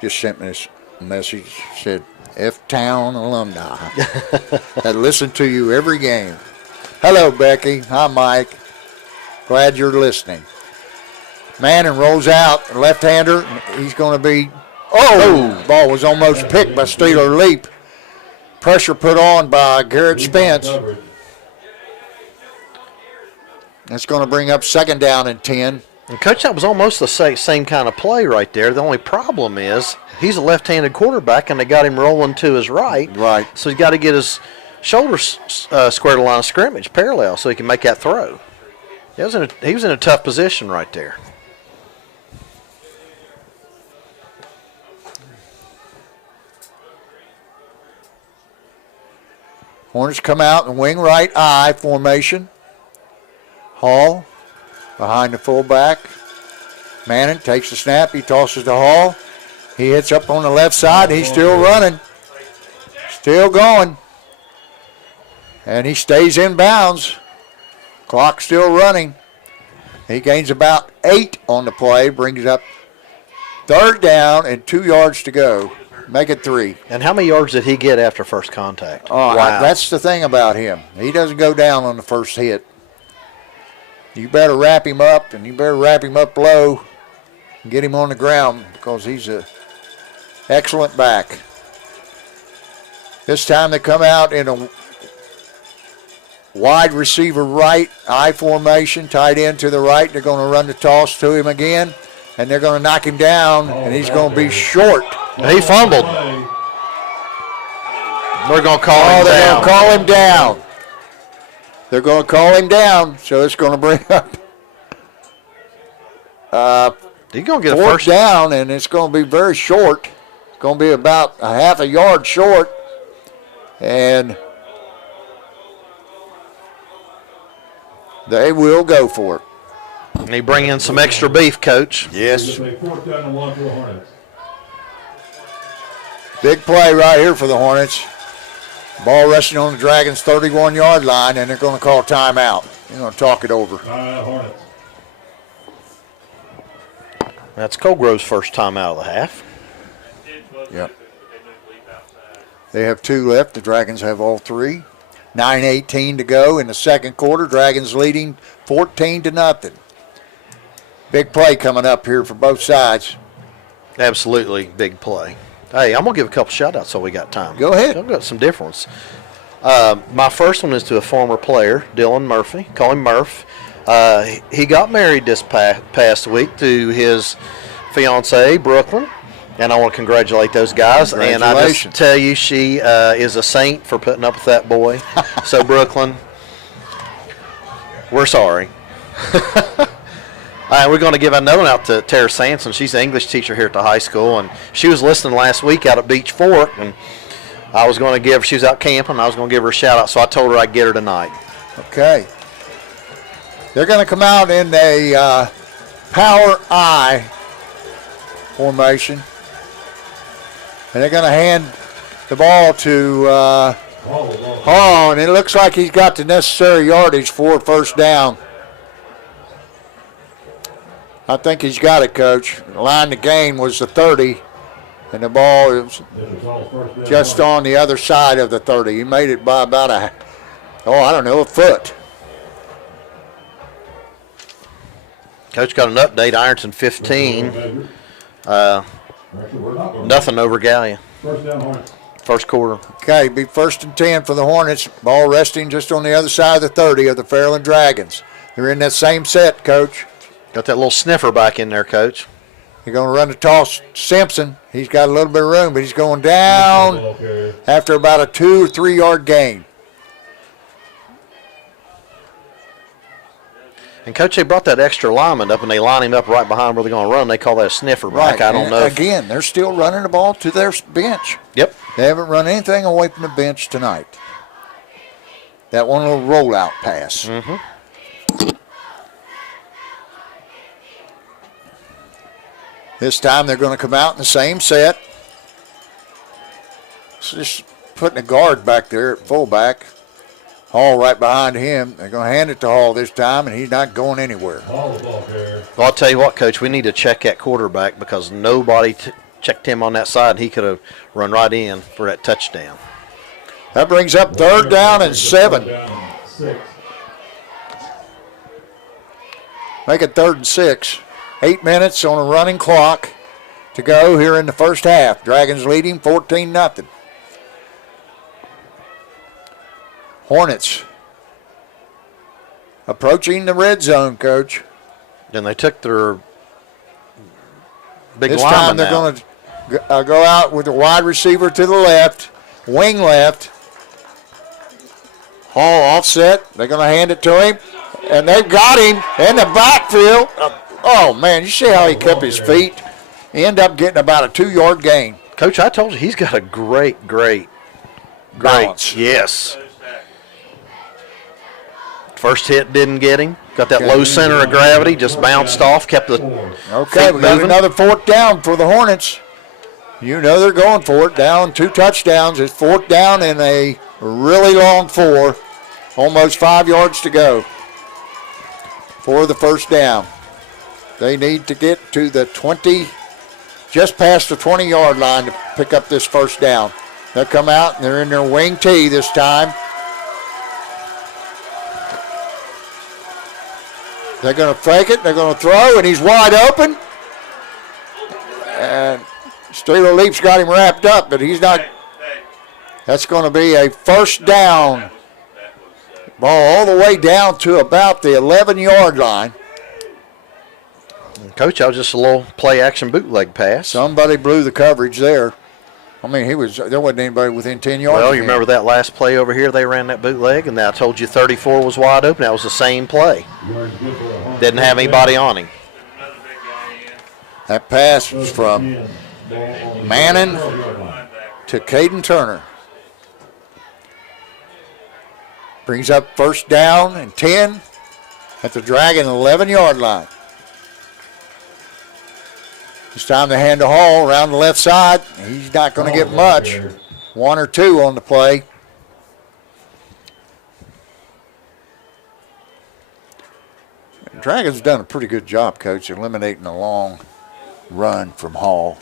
just sent me this message. Said, F-Town alumni. I listen to you every game. Hello, Becky. Hi, Mike. Glad you're listening. Manning rolls out, left-hander. He's going to be, ball was almost picked by Steeler Leap. Pressure put on by Garrett Spence. That's going to bring up 2nd down and 10. And Coach, that was almost the same kind of play right there. The only problem is he's a left-handed quarterback, and they got him rolling to his right. Right. So he's got to get his shoulders square to the line of scrimmage, parallel, so he can make that throw. He was in a tough position right there. Hornets come out in wing right I formation. Hall behind the fullback. Manning takes the snap. He tosses to Hall. He hits up on the left side. He's still running. Still going. And he stays in bounds. Clock still running. He gains about 8 on the play. Brings up 3rd down and 2 yards to go. Make it 3. And how many yards did he get after first contact? Oh, Wow. that's the thing about him. He doesn't go down on the first hit. You better wrap him up, and you better wrap him up low and get him on the ground because he's a excellent back. This time they come out in a wide receiver right, I formation, tight end to the right. They're going to run the toss to him again, and they're going to knock him down, and he's going to be short. He fumbled. They're going to call him They're down. going to call him down. They're going to call him down, so it's going to bring up He's going to get a fourth first down, and it's going to be very short. It's going to be about a half a yard short, and they will go for it. And they bring in some extra beef, Coach. Yes. It's a 4th down and 1 for the Hornets. Big play right here for the Hornets. Ball resting on the Dragons' 31-yard line, and they're going to call timeout. They're going to talk it over. Hornets. That's Colgrove's first time out of the half. Yep. They have 2 left. The Dragons have all 3. 9:18 to go in the second quarter. Dragons leading 14-0. Big play coming up here for both sides. Absolutely big play. Hey, I'm going to give a couple shout-outs so we got time. Go ahead. I've got some different ones. My first one is to a former player, Dylan Murphy. Call him Murph. He got married this past week to his fiancee, Brooklyn, and I want to congratulate those guys. And I just tell you, she is a saint for putting up with that boy. So, Brooklyn, we're sorry. We're going to give another one out to Tara Sampson. She's an English teacher here at the high school, and she was listening last week out at Beach Fork, and I was going to give her, she was out camping, and I was going to give her a shout-out, so I told her I'd get her tonight. Okay. They're going to come out in a power I formation, and they're going to hand the ball to Hall, and it looks like he's got the necessary yardage for first down. I think he's got it, Coach. The line to gain was the 30, and the ball is just on the other side of the 30. He made it by about a foot. Coach got an update. Ironton 15. Nothing over Gallia. First down, Hornets. First quarter. Okay, be 1st and 10 for the Hornets. Ball resting just on the other side of the 30 of the Fairland Dragons. They're in that same set, Coach. Got that little sniffer back in there, Coach. They're going to run the toss. Simpson, he's got a little bit of room, but he's going down after about a 2 or 3 yard gain. And, Coach, they brought that extra lineman up, and they line him up right behind where they're going to run. They call that a sniffer back. Right. I don't know. Again, they're still running the ball to their bench. Yep. They haven't run anything away from the bench tonight. That one little rollout pass. Mm-hmm. This time they're going to come out in the same set. So just putting a guard back there at fullback. Hall right behind him. They're going to hand it to Hall this time, and he's not going anywhere. Well, I'll tell you what, Coach, we need to check that quarterback because nobody checked him on that side. He could have run right in for that touchdown. That brings up 3rd down and 7. Make it 3rd and 6. 8 minutes on a running clock to go here in the first half. Dragons leading 14-0. Hornets approaching the red zone, Coach. Then they took their big This lineman time they're out. going to go out with the wide receiver to the left, wing left. Hall offset. They're going to hand it to him, and they've got him in the backfield. Oh, man, you see how he kept his feet? He ended up getting about a 2 yard gain. Coach, I told you he's got a great Balance. Yes. First hit didn't get him. Got that low center of gravity, just bounced off, kept the Okay, feet we got moving. another 4th down for the Hornets. You know they're going for it. Down 2 touchdowns. It's 4th down and a really long 4. Almost 5 yards to go for the first down. They need to get to the 25 just past the 20-yard line to pick up this first down. They'll come out, and they're in their wing tee this time. They're going to fake it. They're going to throw, and he's wide open. And Steeler Leap's got him wrapped up, but he's not. That's going to be a first down. Ball all the way down to about the 11-yard line. Coach, that was just a little play-action bootleg pass. Somebody blew the coverage there. I mean, there wasn't anybody within 10 yards. Well, you remember that last play over here? They ran that bootleg, and I told you 34 was wide open. That was the same play. Didn't have anybody on him. That pass was from Manning to Caden Turner. Brings up first down and 10 at the Dragon 11-yard line. It's time to hand to Hall around the left side. He's not going to get much. 1 or 2 on the play. Dragon's done a pretty good job, Coach, eliminating a long run from Hall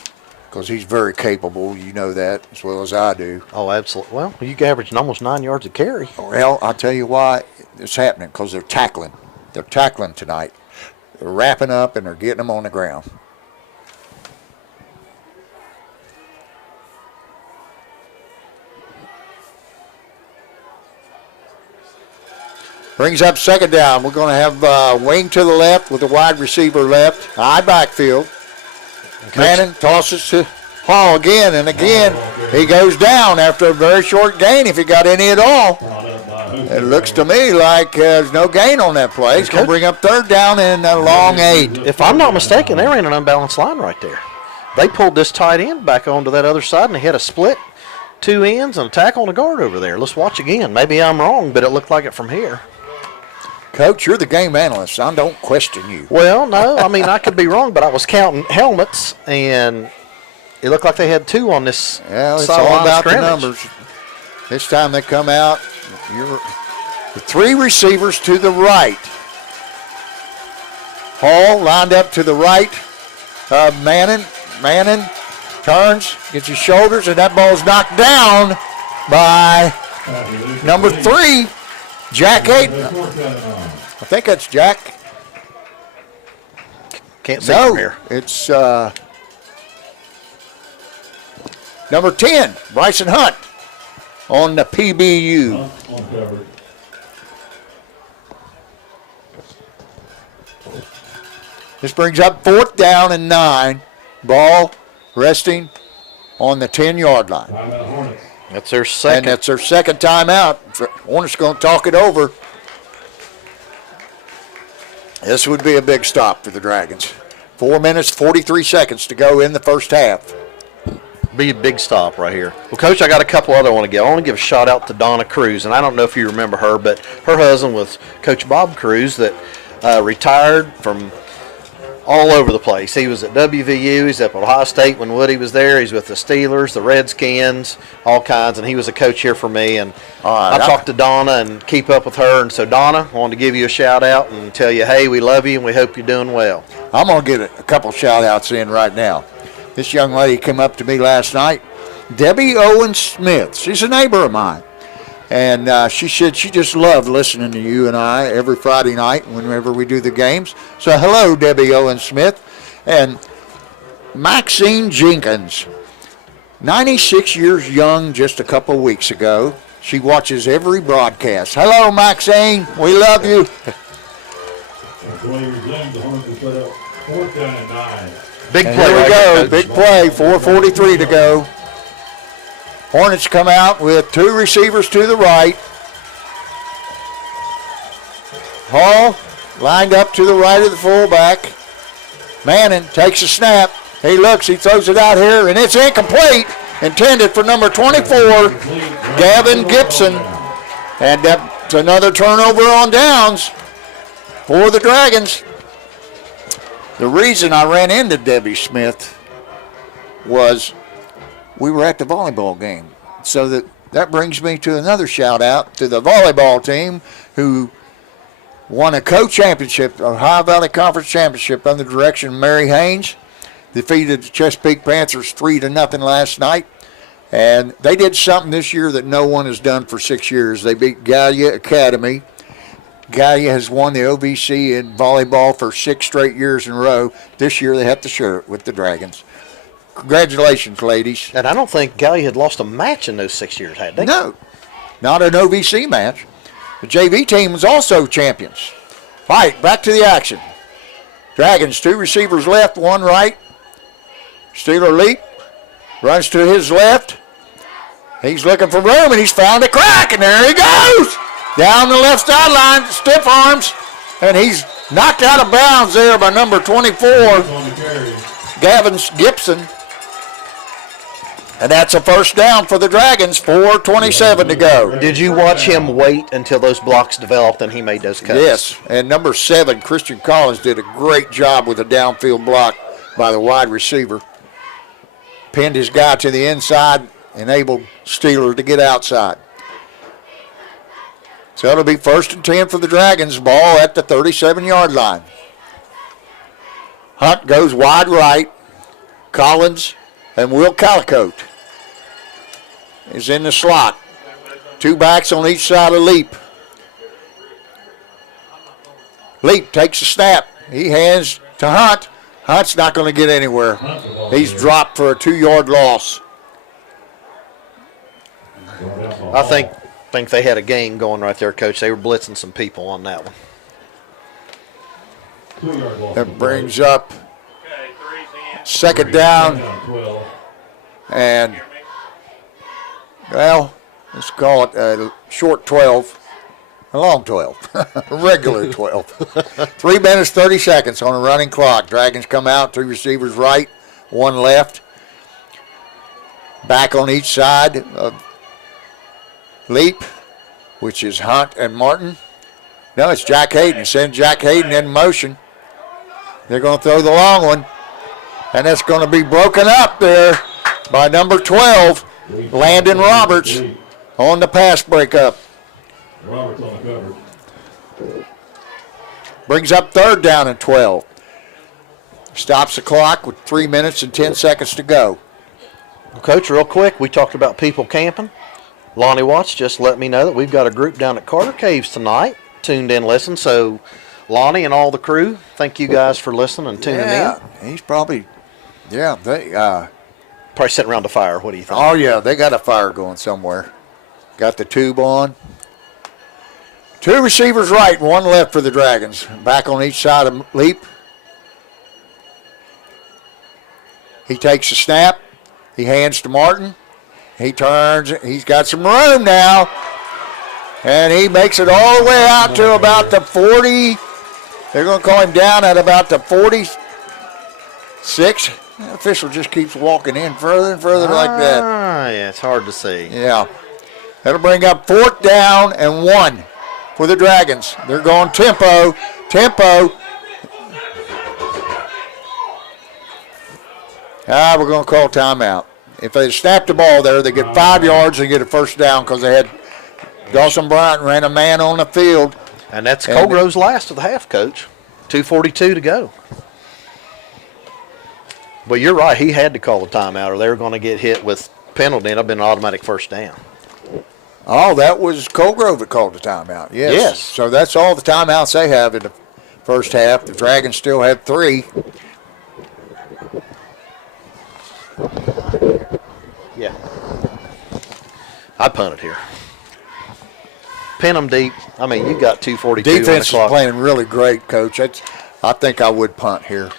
because he's very capable. You know that as well as I do. Oh, absolutely. Well, you averaging almost 9 yards a carry. Well, I'll tell you why it's happening, because they're tackling. They're tackling tonight. They're wrapping up, and they're getting them on the ground. Brings up second down. We're going to have wing to the left with the wide receiver left. High backfield. Manning tosses to Hall again, and again he goes down after a very short gain, if he got any at all. It looks to me like there's no gain on that play. It's going to bring up third down and a long 8. If I'm not mistaken, they ran an unbalanced line right there. They pulled this tight end back onto that other side, and they had a split, 2 ends, and a tackle and a guard over there. Let's watch again. Maybe I'm wrong, but it looked like it from here. Coach, you're the game analyst. I don't question you. Well, no, I mean, I could be wrong, but I was counting helmets, and it looked like they had 2 on this it's all about the numbers. This time they come out. The 3 receivers to the right. Hall lined up to the right of Manning. Manning turns, gets his shoulders, and that ball's knocked down by number 3. Jack Hayden. I think that's Jack. Can't see from here. It's number 10, Bryson Hunt, on the PBU. This brings up 4th down and 9. Ball resting on the 10-yard line. That's their second. And that's their second timeout. Hornets going to talk it over. This would be a big stop for the Dragons. 4 minutes, 43 seconds to go in the first half. Be a big stop right here. Well, Coach, I got a couple other I want to give. I want to give a shout out to Donna Cruz, and I don't know if you remember her, but her husband was Coach Bob Cruz that retired from all over the place. He was at WVU. He's up at Ohio State when Woody was there. He's with the Steelers, the Redskins, all kinds, and he was a coach here for me. And I talked to Donna and keep up with her. And so, Donna, I wanted to give you a shout-out and tell you, hey, we love you and we hope you're doing well. I'm going to get a couple shout-outs in right now. This young lady came up to me last night, Debbie Owen Smith. She's a neighbor of mine. And she said she just loved listening to you and I every Friday night whenever we do the games. So hello, Debbie Owen Smith. And Maxine Jenkins, 96 years young just a couple weeks ago. She watches every broadcast. Hello, Maxine. We love you. Big play. Here we go. Big play. 4:43 to go. Hornets come out with 2 receivers to the right. Hall lined up to the right of the fullback. Manning takes a snap. He looks, he throws it out here, and it's incomplete. Intended for number 24, Gavin Gibson. And that's another turnover on downs for the Dragons. The reason I ran into Debbie Smith was we were at the volleyball game. So that brings me to another shout out to the volleyball team who won a co-championship, a Ohio Valley Conference championship under the direction of Mary Haynes. defeated the Chesapeake Panthers 3-0 last night. And they did something this year that no one has done for 6 years. They beat Gallia Academy. Gallia has won the OVC in volleyball for 6 straight years in a row. This year they have to share it with the Dragons. Congratulations, ladies. And I don't think Gallia had lost a match in those 6 years, had they? No, not an OVC match. The JV team was also champions. All right, back to the action. Dragons, 2 receivers left, 1 right. Steeler Leap runs to his left. He's looking for room, and he's found a crack, and there he goes. Down the left sideline, stiff arms, and he's knocked out of bounds there by number 24, Gavin Gibson. And that's a first down for the Dragons, 4:27 to go. Did you watch him wait until those blocks developed and he made those cuts? Yes, and number 7, Christian Collins, did a great job with a downfield block by the wide receiver. Pinned his guy to the inside, enabled Steeler to get outside. So it'll be 1st and 10 for the Dragons. Ball at the 37-yard line. Hunt goes wide right. Collins and Will Calicote is in the slot. 2 backs on each side of Leap. Leap takes a snap. He hands to Hunt. Hunt's not going to get anywhere. He's dropped for a 2-yard loss. I think they had a game going right there, Coach. They were blitzing some people on that one. That brings up 2nd down. And, well, let's call it a short 12. A long 12, a regular 12. 3 minutes, 30 seconds on a running clock. Dragons come out, 2 receivers right, 1 left. Back on each side of Leap, which is Hunt and Martin. No, it's Jack Hayden. Send Jack Hayden in motion. They're going to throw the long one, and it's going to be broken up there by number 12, Landon Roberts, on the pass breakup. Roberts on the cover. Brings up 3rd down and 12. Stops the clock with 3 minutes and 10 seconds to go. Well, Coach, real quick, we talked about people camping. Lonnie Watts just let me know that we've got a group down at Carter Caves tonight, tuned in, listen. So, Lonnie and all the crew, thank you guys for listening and tuning in. He's probably, they Probably sitting around the fire. What do you think? Oh, yeah, they got a fire going somewhere. Got the tube on. 2 receivers right, 1 left for the Dragons. Back on each side of Leap. He takes a snap. He hands to Martin. He turns. He's got some room now. And he makes it all the way out to about the 40. They're going to call him down at about the 46. The official just keeps walking in further and further like that. Yeah, it's hard to see. Yeah. That'll bring up 4th down and 1 for the Dragons. They're going tempo. We're going to call timeout. If they snapped the ball there, they get 5 yards and get a first down because they had Dawson Bryant ran a man on the field. And that's Colgrove's last of the half, Coach. 2:42 to go. But you're right. He had to call a timeout or they were going to get hit with penalty and it'll be an automatic first down. Oh, that was Colgrove that called the timeout. Yes. So that's all the timeouts they have in the first half. The Dragons still have 3. Yeah. I'd punt it here. Pin them deep. I mean, you got 2:42 on the Defense is clock. playing really great, Coach. I think I would punt here.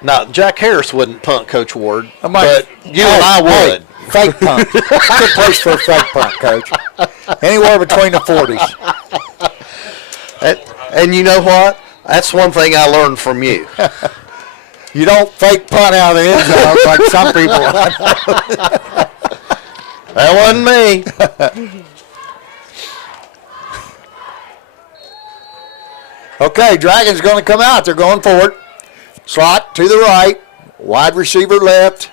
Now, Jack Harris wouldn't punt Coach Ward, I might- but you and I would. Fake punt. Good place for a fake punt, Coach. Anywhere between the 40s. And you know what? That's one thing I learned from you. You don't fake punt out of the end zone like some people. That wasn't me. Okay, Dragons going to come out. They're going forward. Slot to the right. Wide receiver left.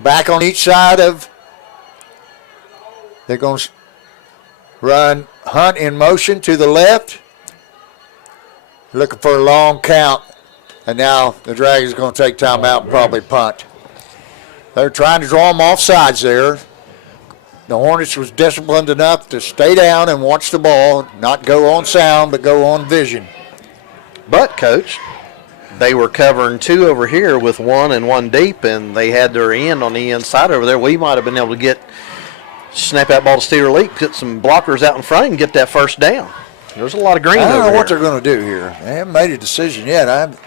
Back on each side of. They're going to run Hunt in motion to the left. Looking for a long count. And now the Dragons are going to take timeout and probably punt. They're trying to draw them off sides there. The Hornets was disciplined enough to stay down and watch the ball, not go on sound, but go on vision. But, Coach, they were covering 2 over here with 1 and 1 deep, and they had their end on the inside over there. We might have been able to snap that ball to Steer Leak, put some blockers out in front, and get that first down. There's a lot of green over I don't know what here. they're going to do here. They haven't made a decision yet. I've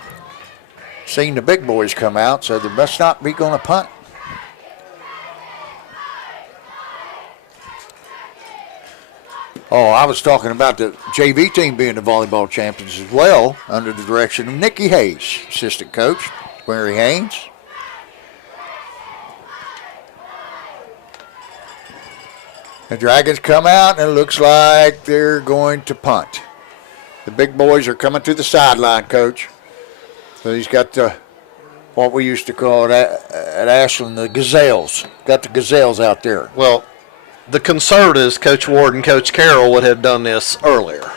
seen the big boys come out, so they must not be going to punt. Oh, I was talking about the JV team being the volleyball champions as well, under the direction of Nikki Hayes, assistant coach, Mary Haynes. The Dragons come out, and it looks like they're going to punt. The big boys are coming to the sideline, Coach. So he's got what we used to call it at Ashland, the Gazelles. Got the Gazelles out there. Well, the conservatives, Coach Ward and Coach Carroll, would have done this earlier.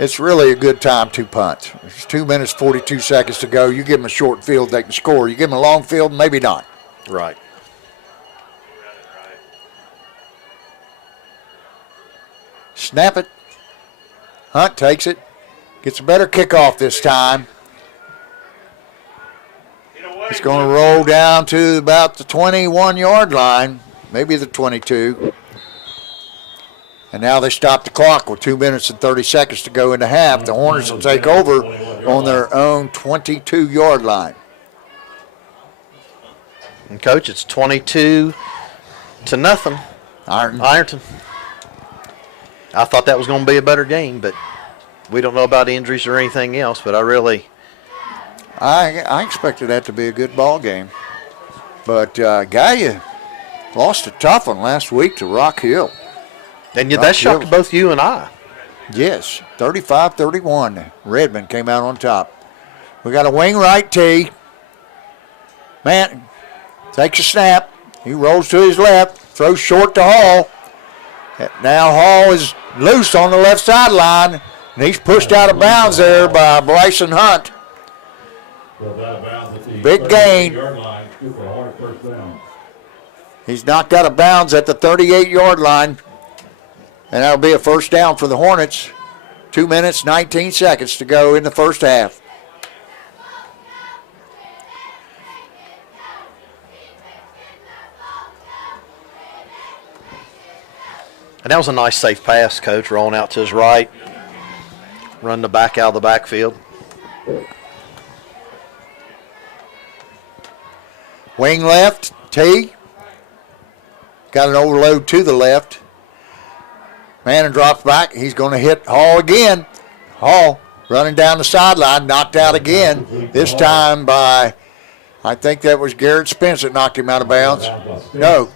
It's really a good time to punt. There's 2 minutes, 42 seconds to go. You give them a short field, they can score. You give them a long field, maybe not. Right. Snap it. Hunt takes it. Gets a better kickoff this time. It's going to roll down to about the 21-yard line, maybe the 22. And now they stop the clock with 2 minutes and 30 seconds to go into half. The Hornets will take over on their own 22-yard line. And, Coach, it's 22-0. Ironton. I thought that was going to be a better game, but we don't know about injuries or anything else, but I expected that to be a good ball game. But Gaia lost a tough one last week to Rock Hill. And that shocked both you and I. Yes, 35-31. Redmond came out on top. We got a wing right tee. Man takes a snap. He rolls to his left, throws short to Hall. Now Hall is loose on the left sideline, and he's pushed out of bounds there by Bryson Hunt. Big gain. He's knocked out of bounds at the 38-yard line. And that'll be a first down for the Hornets. 2 minutes, 19 seconds to go in the first half. And that was a nice safe pass, Coach, rolling out to his right. Run the back out of the backfield. Wing left, T. Got an overload to the left. Manning drops back. He's going to hit Hall again. Hall running down the sideline, knocked out again. This time by, I think that was Garrett Spence that knocked him out of bounds. No,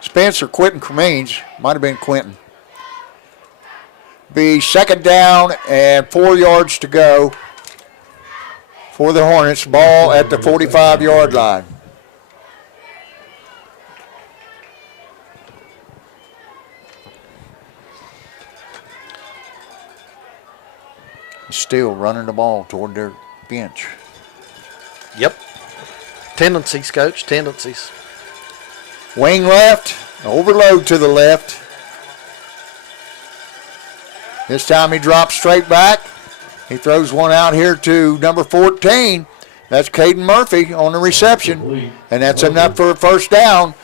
Spence or Quentin Cremines. Might have been Quentin. Be second down and 4 yards to go for the Hornets. Ball at the 45-yard line. Still running the ball toward their bench. Yep. Tendencies, Coach, tendencies. Wing left, overload to the left. This time he drops straight back. He throws one out here to number 14. That's Caden Murphy on the reception. And that's enough for a first down.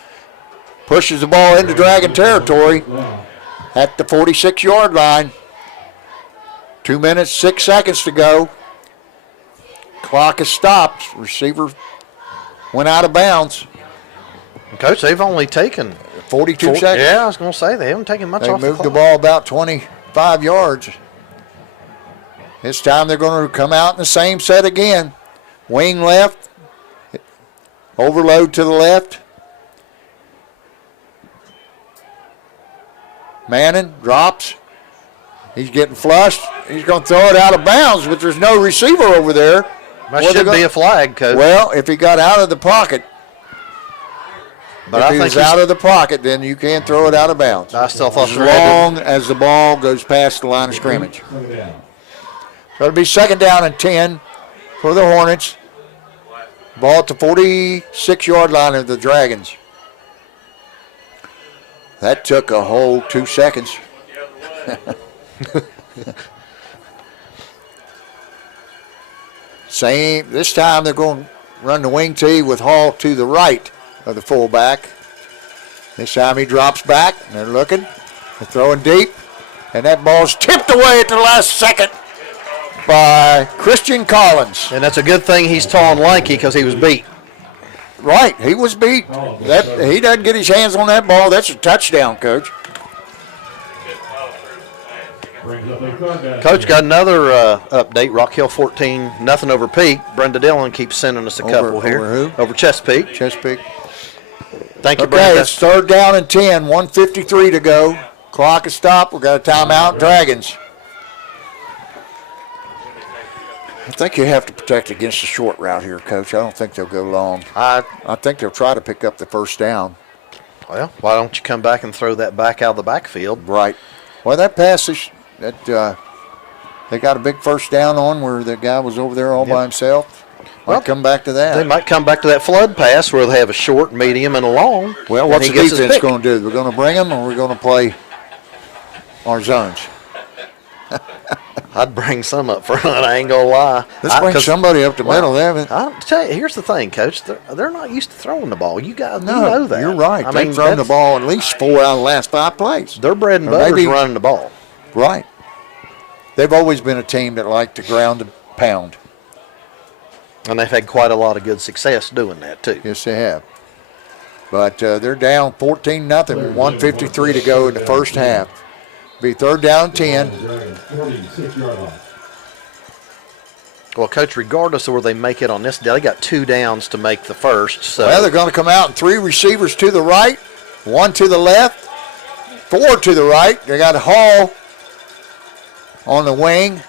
Pushes the ball into Dragon territory at the 46-yard line. 2 minutes, 6 seconds to go. Clock is stopped. Receiver went out of bounds. Coach, they've only taken 42 seconds. Yeah, I was going to say, they haven't taken much They off the moved clock. the ball about 25 yards. This time they're going to come out in the same set again. Wing left. Overload to the left. Manning drops. He's getting flushed. He's going to throw it out of bounds, but there's no receiver over there. That should be a flag, Coach. Well, if he got out of the pocket. But if I he think was out of the pocket, then you can't throw it out of bounds. I still thought as there had long as the ball goes past the line of scrimmage. Second down. So it'll be 2nd down and 10 for the Hornets. Ball at the 46-yard line of the Dragons. That took a whole 2 seconds. Same. This time they're going to run the wing tee with Hall to the right of the fullback. This time he drops back. They're looking. They're throwing deep. And that ball's tipped away at the last second by Christian Collins. And that's a good thing he's tall and lanky because he was beat. Right, he was beat. He doesn't get his hands on that ball. That's a touchdown, Coach. Brings up a 3rd down. Coach, got another update. Rock Hill 14, nothing over Peak. Brenda Dillon keeps sending us a couple here. Over who? Over Chesapeake. Chesapeake. Thank you, Okay, Brenda. it's 3rd down and 10, 1:53 to go. Clock is stopped. We got a timeout. Dragons. I think you have to protect against the short route here, Coach. I don't think they'll go long. I think they'll try to pick up the 1st down. Well, why don't you come back and throw that back out of the backfield? Right. Well, that pass is that they got a big 1st down on where the guy was over there all by himself. Might come back to that. They might come back to that flood pass where they have a short, medium, and a long. Well, and what's he the gets his defense pick. going to do? We're going to bring them, or we're going to play our zones? I'd bring some up front. I ain't gonna lie. Let's bring somebody up the middle. They haven't. I'll tell you. Here's the thing, Coach. They're not used to throwing the ball. You guys No, know that. you're right. I They've mean, thrown the that's- ball at least 4 out of the last 5 plays. Their bread and Or butter is maybe- running the ball. Right. They've always been a team that liked to ground and pound. And they've had quite a lot of good success doing that, too. Yes, they have. But they're down 14-0, 1:53 to go in the 1st half. Be 3rd down and 10. Dragons 46-yard line. Well, Coach, regardless of where they make it on this day, they got 2 downs to make the first. So Well, they're going to come out and 3 receivers to the right, 1 to the left, 4 to the right. They got Hall on the wing.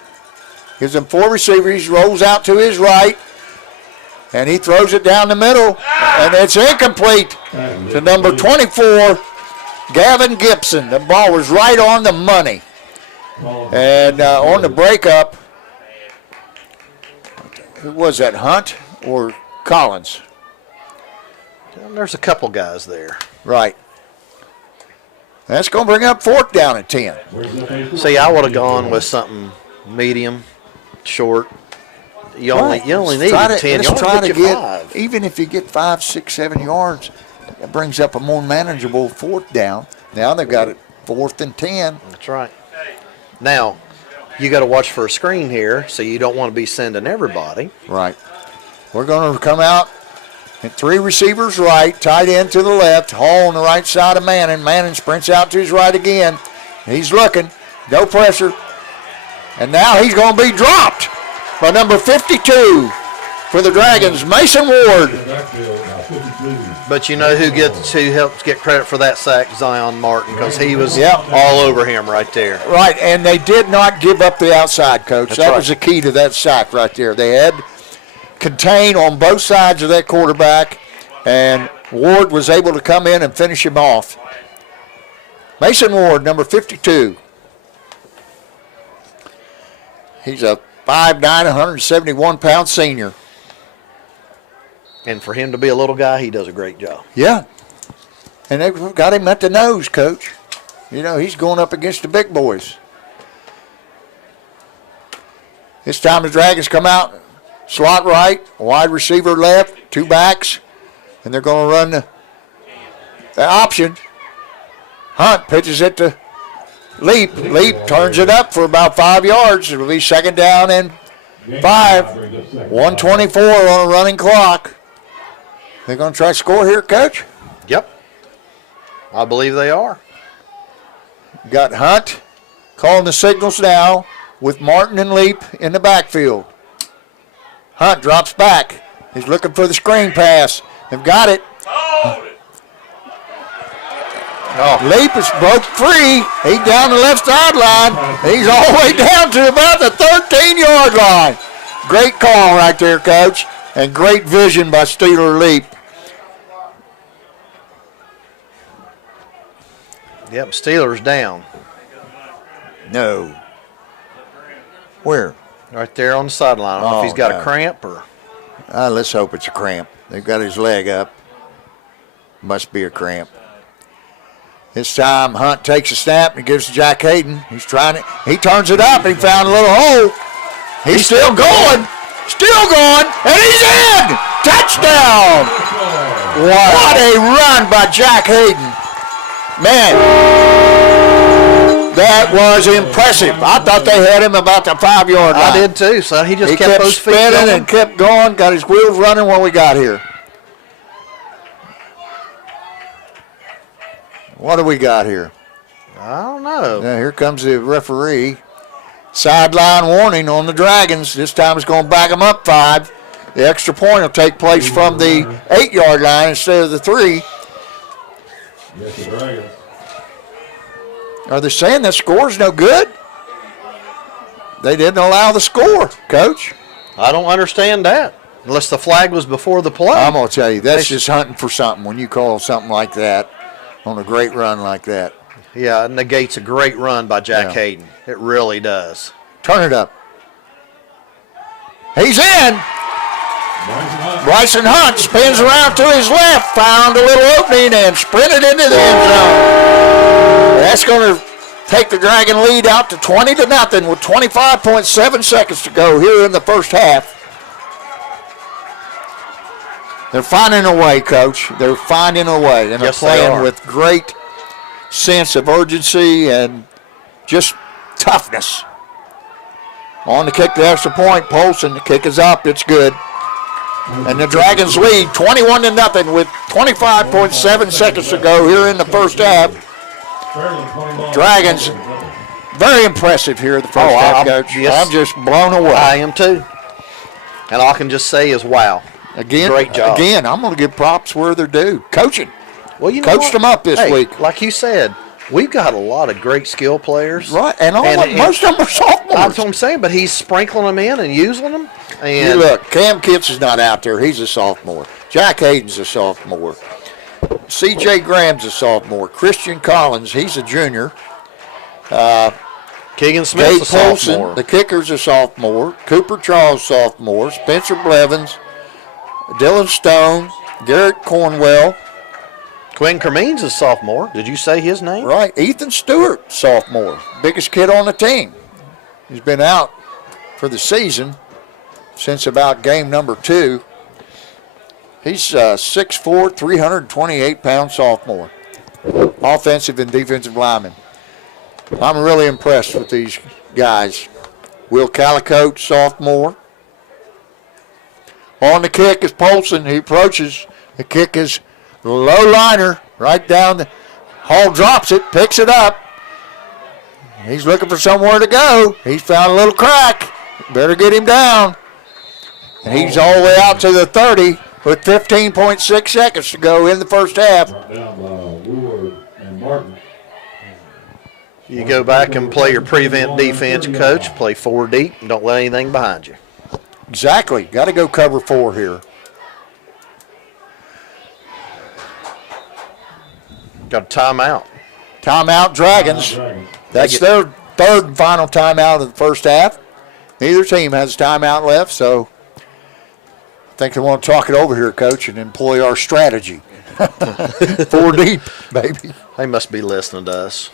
Gives them 4 receivers. He rolls out to his right, and he throws it down the middle, and it's incomplete to number 24, Gavin Gibson. The ball was right on the money. And on the breakup, who was that, Hunt or Collins? there's a couple guys there. Right. That's going to bring up 4th down and 10. See, I would have gone with something medium, short. You only need 10. You Let's try only to get get, 5. even if you get 5, 6, 7 yards, that brings up a more manageable 4th down. Now they've got it 4th and 10. That's right. Now, you got to watch for a screen here, so you don't want to be sending everybody. Right. We're going to come out and 3 receivers right, tight end to the left, Hall on the right side of Manning. Manning sprints out to his right again. He's looking. No pressure. And now he's going to be dropped by number 52 for the Dragons, Mason Ward. But you know who helps get credit for that sack? Zion Martin, because he was Yep. all over him right there. Right, and they did not give up the outside, Coach. That's That right. was the key to that sack right there. They had contain on both sides of that quarterback, and Ward was able to come in and finish him off. Mason Ward, number 52. He's a 5'9", 171-pound senior. And for him to be a little guy, he does a great job. Yeah. And they've got him at the nose, Coach. You know, he's going up against the big boys. This time the Dragons come out, slot right, wide receiver left, 2 backs, and they're going to run the option. Hunt pitches it to Leap. Leap turns it up for about 5 yards. It'll be 2nd down and 5. 124 on a running clock. They're going to try to score here, Coach? Yep. I believe they are. Got Hunt calling the signals now with Martin and Leap in the backfield. Hunt drops back. He's looking for the screen pass. They've got it. Leap is broke free. He's down the left sideline. He's all the way down to about the 13-yard line. Great call right there, Coach, and great vision by Steeler Leap. Yep, Steelers down. No. Where? Right there on the sideline. I don't know if he's got no. a cramp or. Let's hope it's a cramp. They've got his leg up. Must be a cramp. This time Hunt takes a snap and gives to Jack Hayden. He's trying it. He turns it up. He found a little hole. He's still going. Still going. And he's in. Touchdown. What a run by Jack Hayden. Man, that was impressive. I thought they had him about the 5-yard line. I did too, so he just kept those feet spinning going. and kept going. Got his wheels running when we got here. What do we got here? I don't know. Now, here comes the referee. Sideline warning on the Dragons. This time it's going to back them up 5. The extra point will take place from the 8-yard line instead of the 3. Yes, the Dragons. Are they saying that score's no good? They didn't allow the score, Coach. I don't understand that. Unless the flag was before the play. I'm going to tell you, that's just hunting for something when you call something like that on a great run like that. Yeah, it negates a great run by Jack Hayden. It really does. Turn it up. He's in. Bryson Hunt spins around to his left, found a little opening and sprinted into the end zone. That's going to take the Dragon lead out to 20-0 with 25.7 seconds to go here in the first half. They're finding a way, Coach. They're finding a way, and Yes, they're they playing are. with great sense of urgency and just toughness. On to kick the extra point, Polson. The kick is up. It's good. And the Dragons lead 21-0 with 25.7 seconds to go here in the first half. Dragons, very impressive here in the first half, Coach. yes. I'm just blown away. I am too. And all I can just say is wow. Again, Great job. Again, I'm going to give props where they're due. Coaching. Well, you know Coached what? them up this week. Like you said, we've got a lot of great skill players. Right, and most of them are sophomores. That's what I'm saying, but he's sprinkling them in and using them. And You look, Cam Kitts is not out there. He's a sophomore. Jack Hayden's a sophomore. C.J. Graham's a sophomore. Christian Collins, he's a junior. Keegan Smith's a Gabe sophomore. Polson, the kicker's a sophomore. Cooper Charles, sophomore. Spencer Blevins, Dylan Stone, Garrett Cornwell. Quinn Cremeen's a sophomore. Did you say his name? Right. Ethan Stewart, sophomore. Biggest kid on the team. He's been out for the season since about game number 2. He's 6'4", 328-pound sophomore. Offensive and defensive lineman. I'm really impressed with these guys. Will Calicote, sophomore. On the kick is Polson. He approaches. The kick is low liner right down. Hall drops it, picks it up. He's looking for somewhere to go. He's found a little crack. Better get him down. And he's all the way out to the 30 with 15.6 seconds to go in the first half. Brought down by Woolard and Martin. You go back and play your prevent defense, coach. Play 4 deep and don't let anything behind you. Exactly. Got to go cover 4 here. Got a timeout. Timeout, Dragons. Dragons. That's their third and final timeout of the first half. Neither team has a timeout left, so I think they want to talk it over here, Coach, and employ our strategy. 4 deep, baby. They must be listening to us.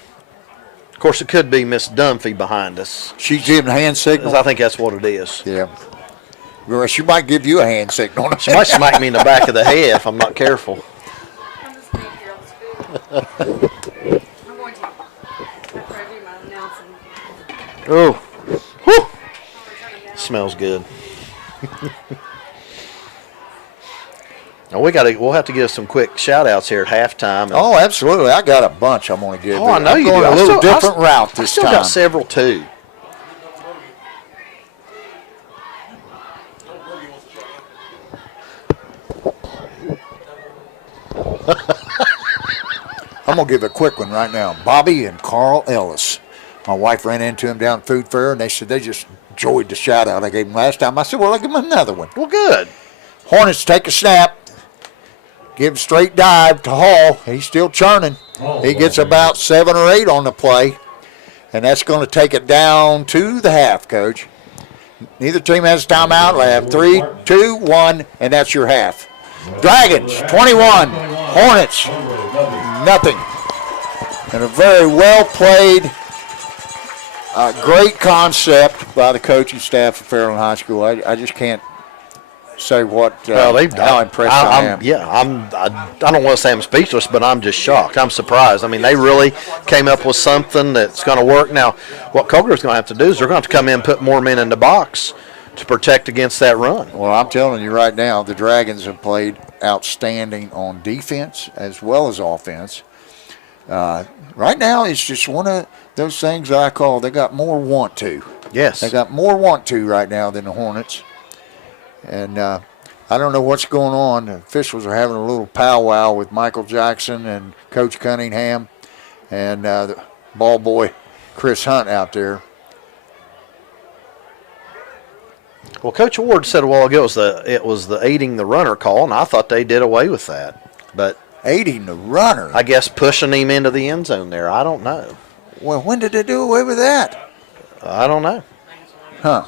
Of course, it could be Miss Dunphy behind us. She's giving a hand signal. I think that's what it is. Yeah. Well, she might give you a hand signal. She might smack me in the back of the head if I'm not careful. I'm going to. After I do my announcing. Oh, whew. Smells good. Now we'll have to give some quick shout outs here at halftime. Oh, absolutely. I got a bunch I'm going to give. Oh, I know I'm you going do. a I little still- different route I this still time. got several too. I'm going to give a quick one right now. Bobby and Carl Ellis. My wife ran into him down at Food Fair, and they said they just enjoyed the shout-out I gave them last time. I said, well, I'll give them another one. Well, good. Hornets take a snap. Give a straight dive to Hall. He's still churning. He gets about 7 or 8 on the play, and that's going to take it down to the half, Coach. Neither team has a timeout. They have 3, 2, 1, and that's your half. Dragons, 21. Hornets, nothing. And a very well played, great concept by the coaching staff of Fairland High School. I just can't say how impressed I am. I don't want to say I'm speechless, but I'm just shocked. I'm surprised. I mean, they really came up with something that's going to work. Now, what Cogar's going to have to do is they're going to have to come in and put more men in the box to protect against that run. Well, I'm telling you right now, the Dragons have played outstanding on defense as well as offense. Right now, it's just one of those things I call they got more want to. Yes. They got more want to right now than the Hornets. And I don't know what's going on. The officials are having a little powwow with Michael Jackson and Coach Cunningham and the ball boy Chris Hunt out there. Well, Coach Ward said a while ago it was the aiding the runner call, and I thought they did away with that. But aiding the runner? I guess pushing him into the end zone there. I don't know. Well, when did they do away with that? I don't know. Huh.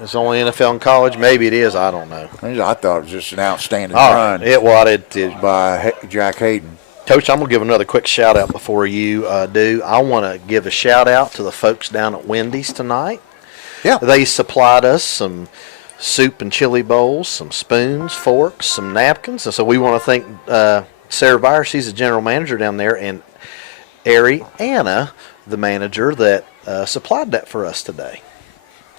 It's only NFL and college. Maybe it is. I don't know. I thought it was just an outstanding run. It is by Jack Hayden. Coach, I'm going to give another quick shout-out before you do. I want to give a shout-out to the folks down at Wendy's tonight. Yeah. They supplied us some soup and chili bowls, some spoons, forks, some napkins. And so we want to thank Sarah Byers, she's the general manager down there, and Anna, the manager, that supplied that for us today.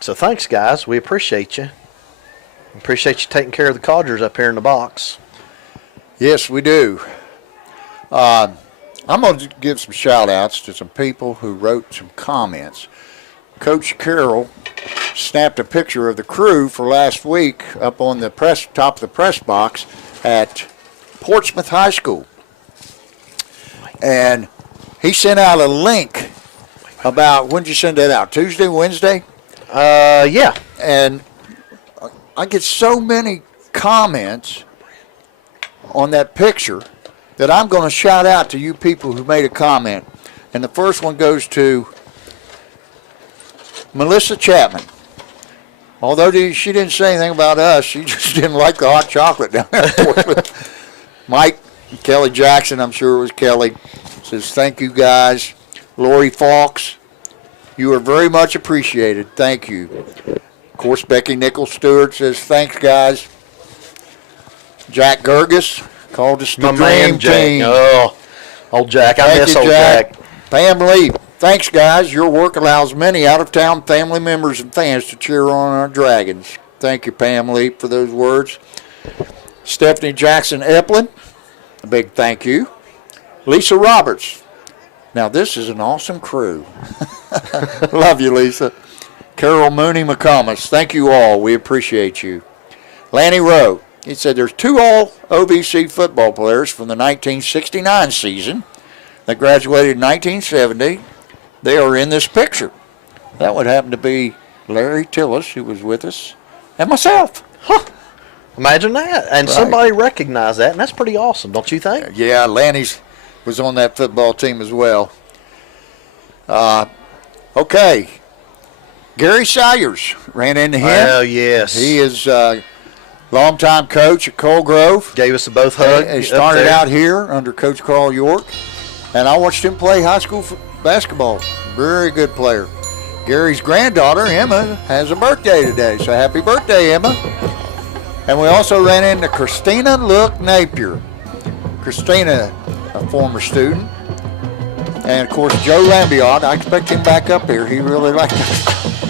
So thanks, guys. We appreciate you. Appreciate you taking care of the codgers up here in the box. Yes, we do. I'm going to give some shout-outs to some people who wrote some comments. Coach Carroll snapped a picture of the crew for last week up on the top of the press box at Portsmouth High School. And he sent out a link about, when did you send that out? Tuesday, Wednesday? Yeah. And I get so many comments on that picture that I'm going to shout out to you people who made a comment. And the first one goes to Melissa Chapman. Although she didn't say anything about us, she just didn't like the hot chocolate down there. Mike, Kelly Jackson, I'm sure it was Kelly, says, thank you guys. Lori Fawkes, you are very much appreciated. Thank you. Of course, Becky Nichols Stewart says, thanks, guys. Jack Gerges called us the dream team. Oh, old Jack. I miss old Jack. Pam Lee, thanks, guys. Your work allows many out-of-town family members and fans to cheer on our Dragons. Thank you, Pam Lee, for those words. Stephanie Jackson Eplin, a big thank you. Lisa Roberts. Now, this is an awesome crew. Love you, Lisa. Carroll Mooney McComas, thank you all. We appreciate you. Lanny Rowe, he said there's 2 all-OVC football players from the 1969 season that graduated in 1970. They are in this picture. That would happen to be Larry Tillis, who was with us, and myself. Huh. Imagine that. And right. Somebody recognized that, and that's pretty awesome, don't you think? Yeah, Lanny's was on that football team as well. Okay. Gary Salyers, ran into him. Oh, yes. He is longtime coach at Coal Grove. Gave us a both hug. He started out here under Coach Carl York, and I watched him play high school basketball. Very good player. Gary's granddaughter, Emma, has a birthday today, so happy birthday, Emma. And we also ran into Christina Look Napier. Christina, a former student. And, of course, Joe Lambiot. I expect him back up here. He really liked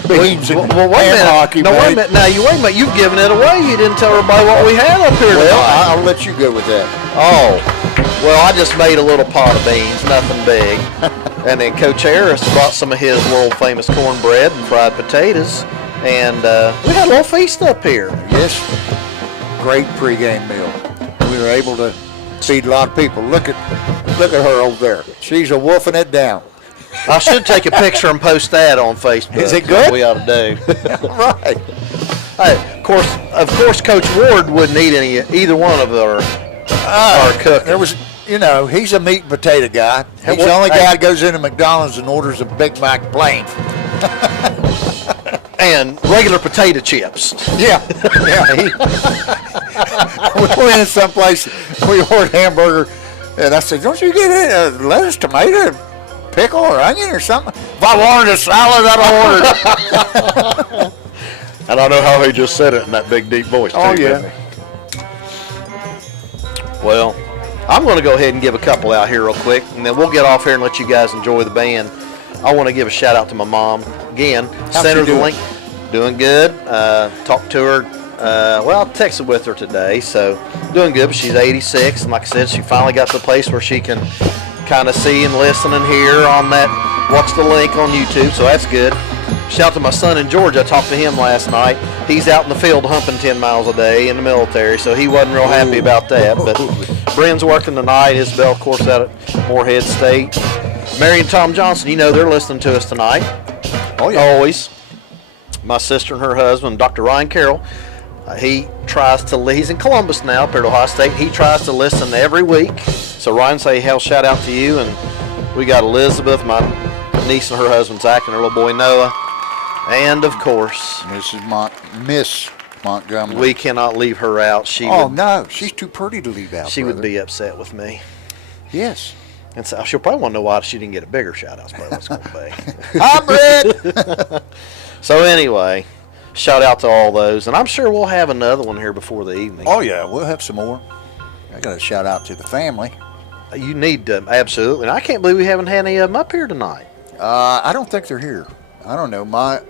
beans and wait a hockey. No, wait a minute. Now, wait a minute. You've given it away. You didn't tell everybody what we had up here tonight. Well, I'll let you go with that. Oh, well, I just made a little pot of beans, nothing big. And then Coach Harris brought some of his world-famous cornbread and fried potatoes. And we had a little feast up here. Yes. Great pregame meal. We were able to feed a lot of people. Look at her over there. She's a wolfing it down. I should take a picture and post that on Facebook. Is it good? We ought to do. Right. Hey, of course, Coach Ward wouldn't eat either one of our cooking. you know, he's a meat and potato guy. He's the only guy that goes into McDonald's and orders a Big Mac plain. And regular potato chips. Yeah. We went in someplace, we ordered hamburger, and I said, don't you get any lettuce, tomato, pickle, or onion or something? If I wanted a salad, I'd order it. And I know how he just said it in that big, deep voice, too. Oh, yeah. didn't he? Well, I'm going to go ahead and give a couple out here real quick, and then we'll get off here and let you guys enjoy the band. I want to give a shout out to my mom again. Sent her the link. Doing good. Talked to her. Well, I texted with her today, so doing good. But she's 86, and like I said, she finally got to the place where she can kind of see and listen and hear on that. Watch the link on YouTube, so that's good. Shout out to my son in Georgia. I talked to him last night. He's out in the field humping 10 miles a day in the military, so he wasn't real happy about that. But Bren's working tonight. Isabel, of course, out at Morehead State. Mary and Tom Johnson, you know they're listening to us tonight. Oh, yeah. Always. My sister and her husband, Dr. Ryan Carroll, he tries to, he's in Columbus now, up at Ohio State. He tries to listen every week. So Ryan, say, hell, shout out to you. And we got Elizabeth, my niece and her husband, Zach, and her little boy, Noah. And, of course, Miss Montgomery. we cannot leave her out. No, she's too pretty to leave out. She brother. would be upset with me. Yes. And so she'll probably want to know why she didn't get a bigger shout out. That's probably what's going to be. Hybrid. So anyway, shout out to all those. And I'm sure we'll have another one here before the evening. Oh, yeah, we'll have some more. I got to shout out to the family. You need to, absolutely. And I can't believe we haven't had any of them up here tonight. I don't think they're here. I don't know. My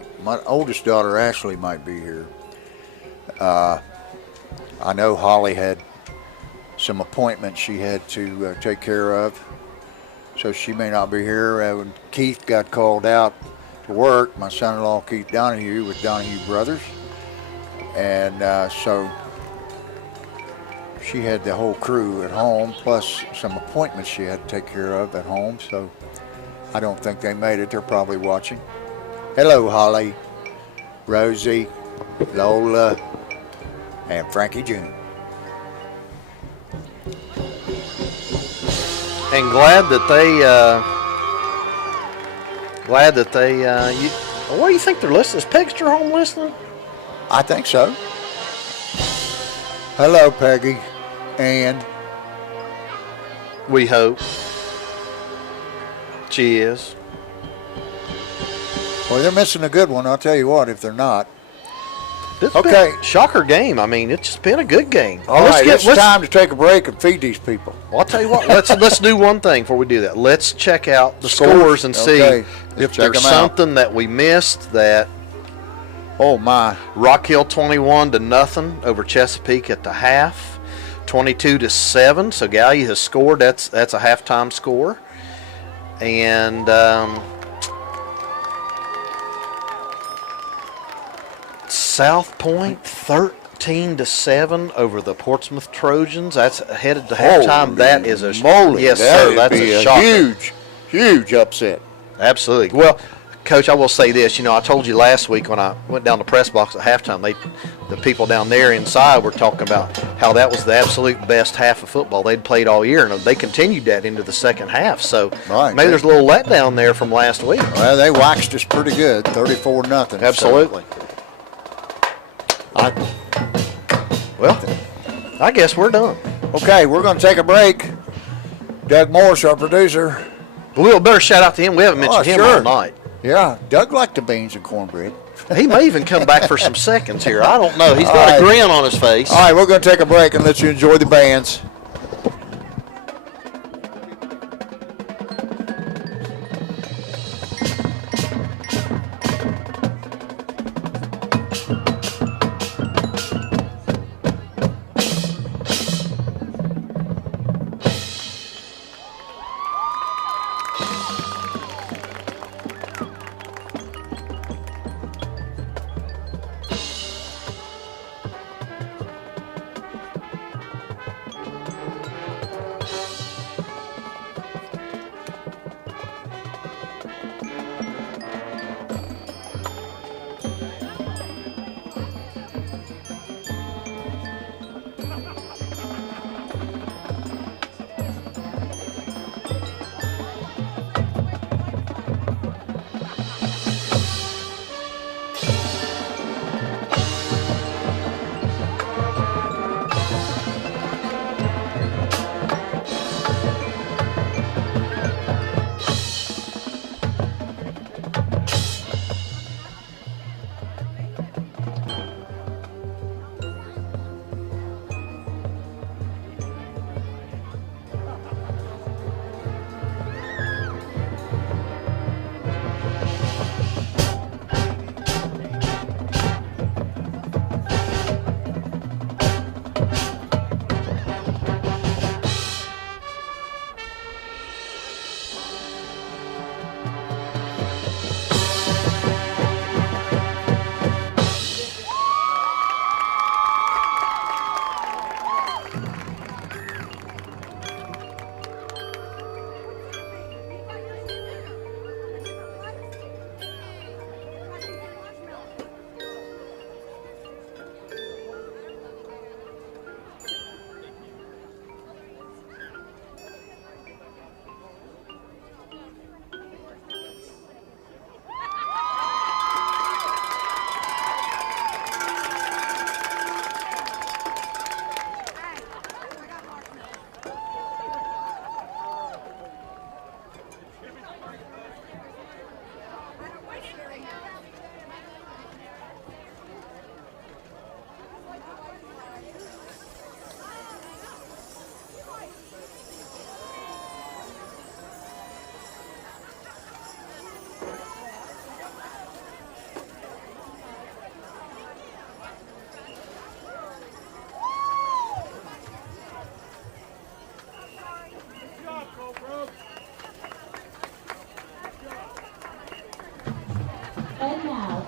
oldest daughter, Ashley, might be here. I know Holly had some appointments she had to take care of, so she may not be here. When Keith got called out to work, my son-in-law Keith Donahue with Donahue Brothers, and so she had the whole crew at home, plus some appointments she had to take care of at home, so I don't think they made it. They're probably watching. Hello, Holly, Rosie, Lola, and Frankie June. And glad that they, what do you think they're listening? Is Pegster home listening? I think so. Hello, Peggy, and We hope. She is. well, they're missing a good one. I'll tell you what, if they're not. It's Okay. been a shocker game. I mean, it's been a good game. All right, it's time to take a break and feed these people. Well, I'll tell you what. Let's do one thing before we do that. Let's check out the scores and see Okay, if check there's 'em out. something that we missed. That Oh my! Rock Hill 21-0 over Chesapeake at the half, 22-7. So Gallia has scored. That's a halftime score, and South Point 13-7 over the Portsmouth Trojans. That's headed to halftime. Holy that is a moly, yes, that sir. would That's be a a shocker. huge upset. Absolutely. Well, Coach, I will say this. You know, I told you last week when I went down the press box at halftime, the people down there inside were talking about how that was the absolute best half of football they'd played all year, and they continued that into the second half. So Right. maybe there's a little letdown there from last week. Well, they waxed us pretty good, 34-0. Absolutely. Well, I guess we're done. Okay, we're going to take a break. Doug Morris, our producer. But we'll better shout out to him. We haven't mentioned him all sure. night. Yeah, Doug liked the beans and cornbread. He may even come back for some seconds here. I don't know. He's got a grin on his face. All right, we're going to take a break and let you enjoy the bands.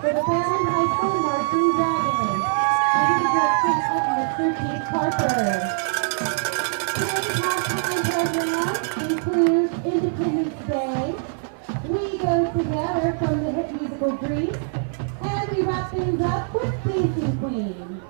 for the Fairland High School Marching Dragons, under the direction of Mr. Keith Parker. Today's halftime program includes Independence Day, We Go Together from the hit musical Grease, and we wrap things up with Dancing Queen.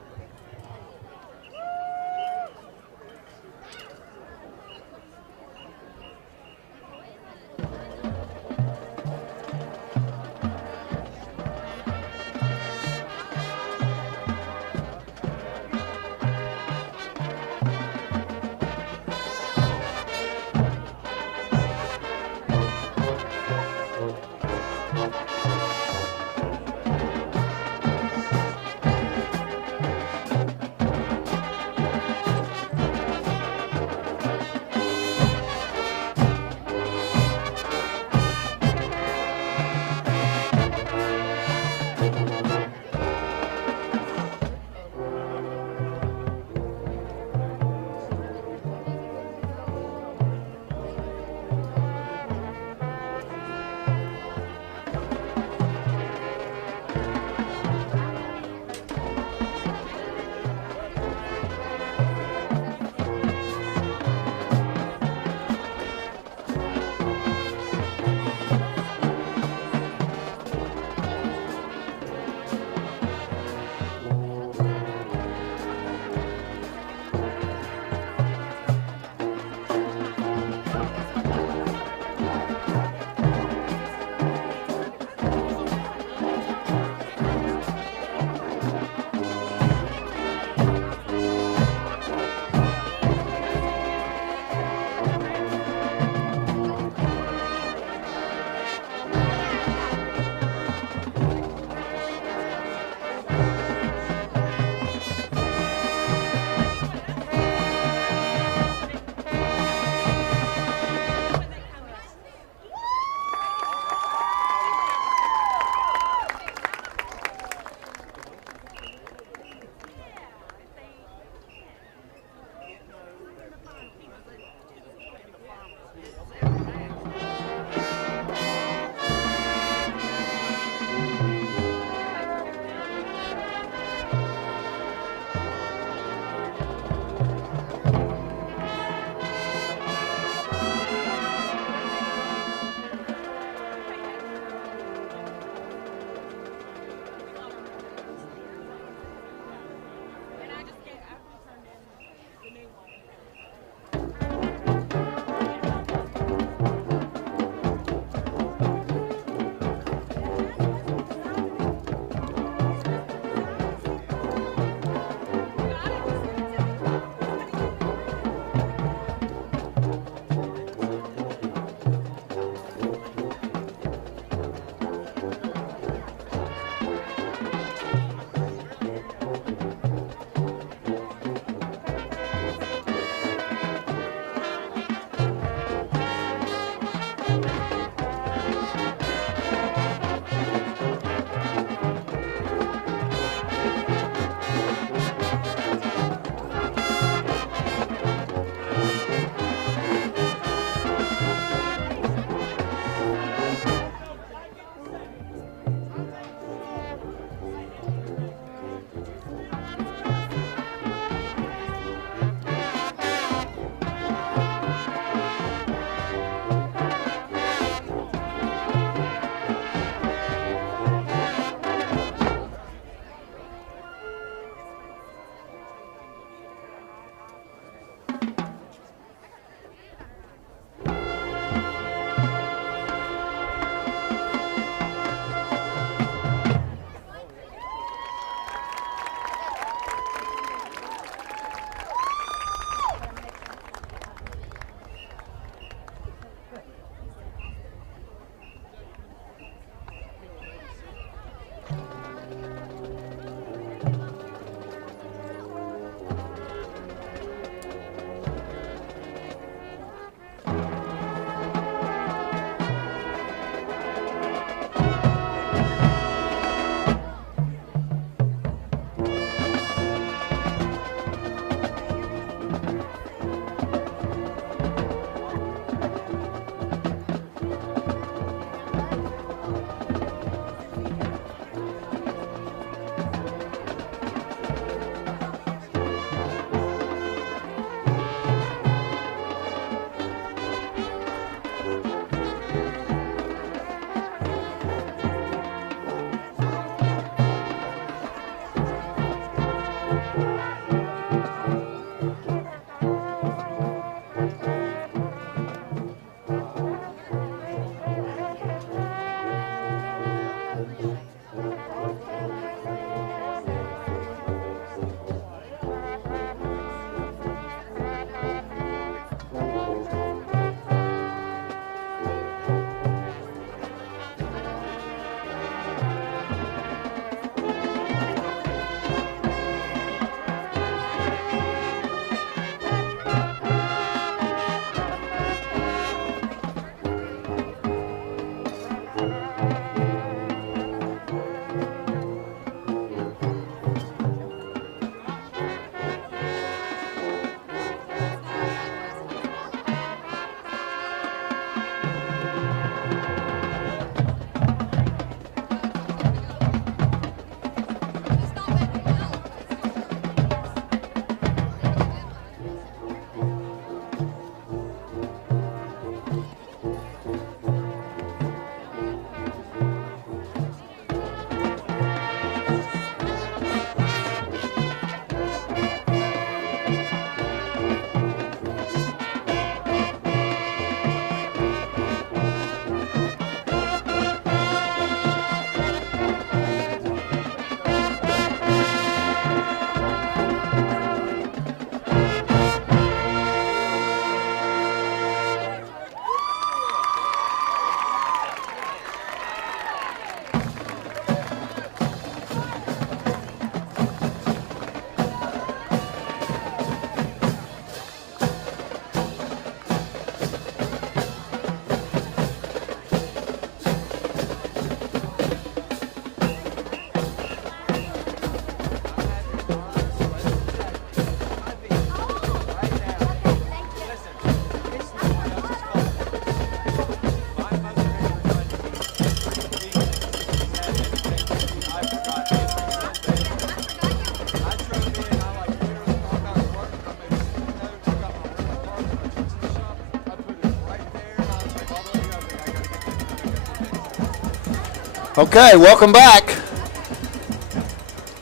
Okay, welcome back.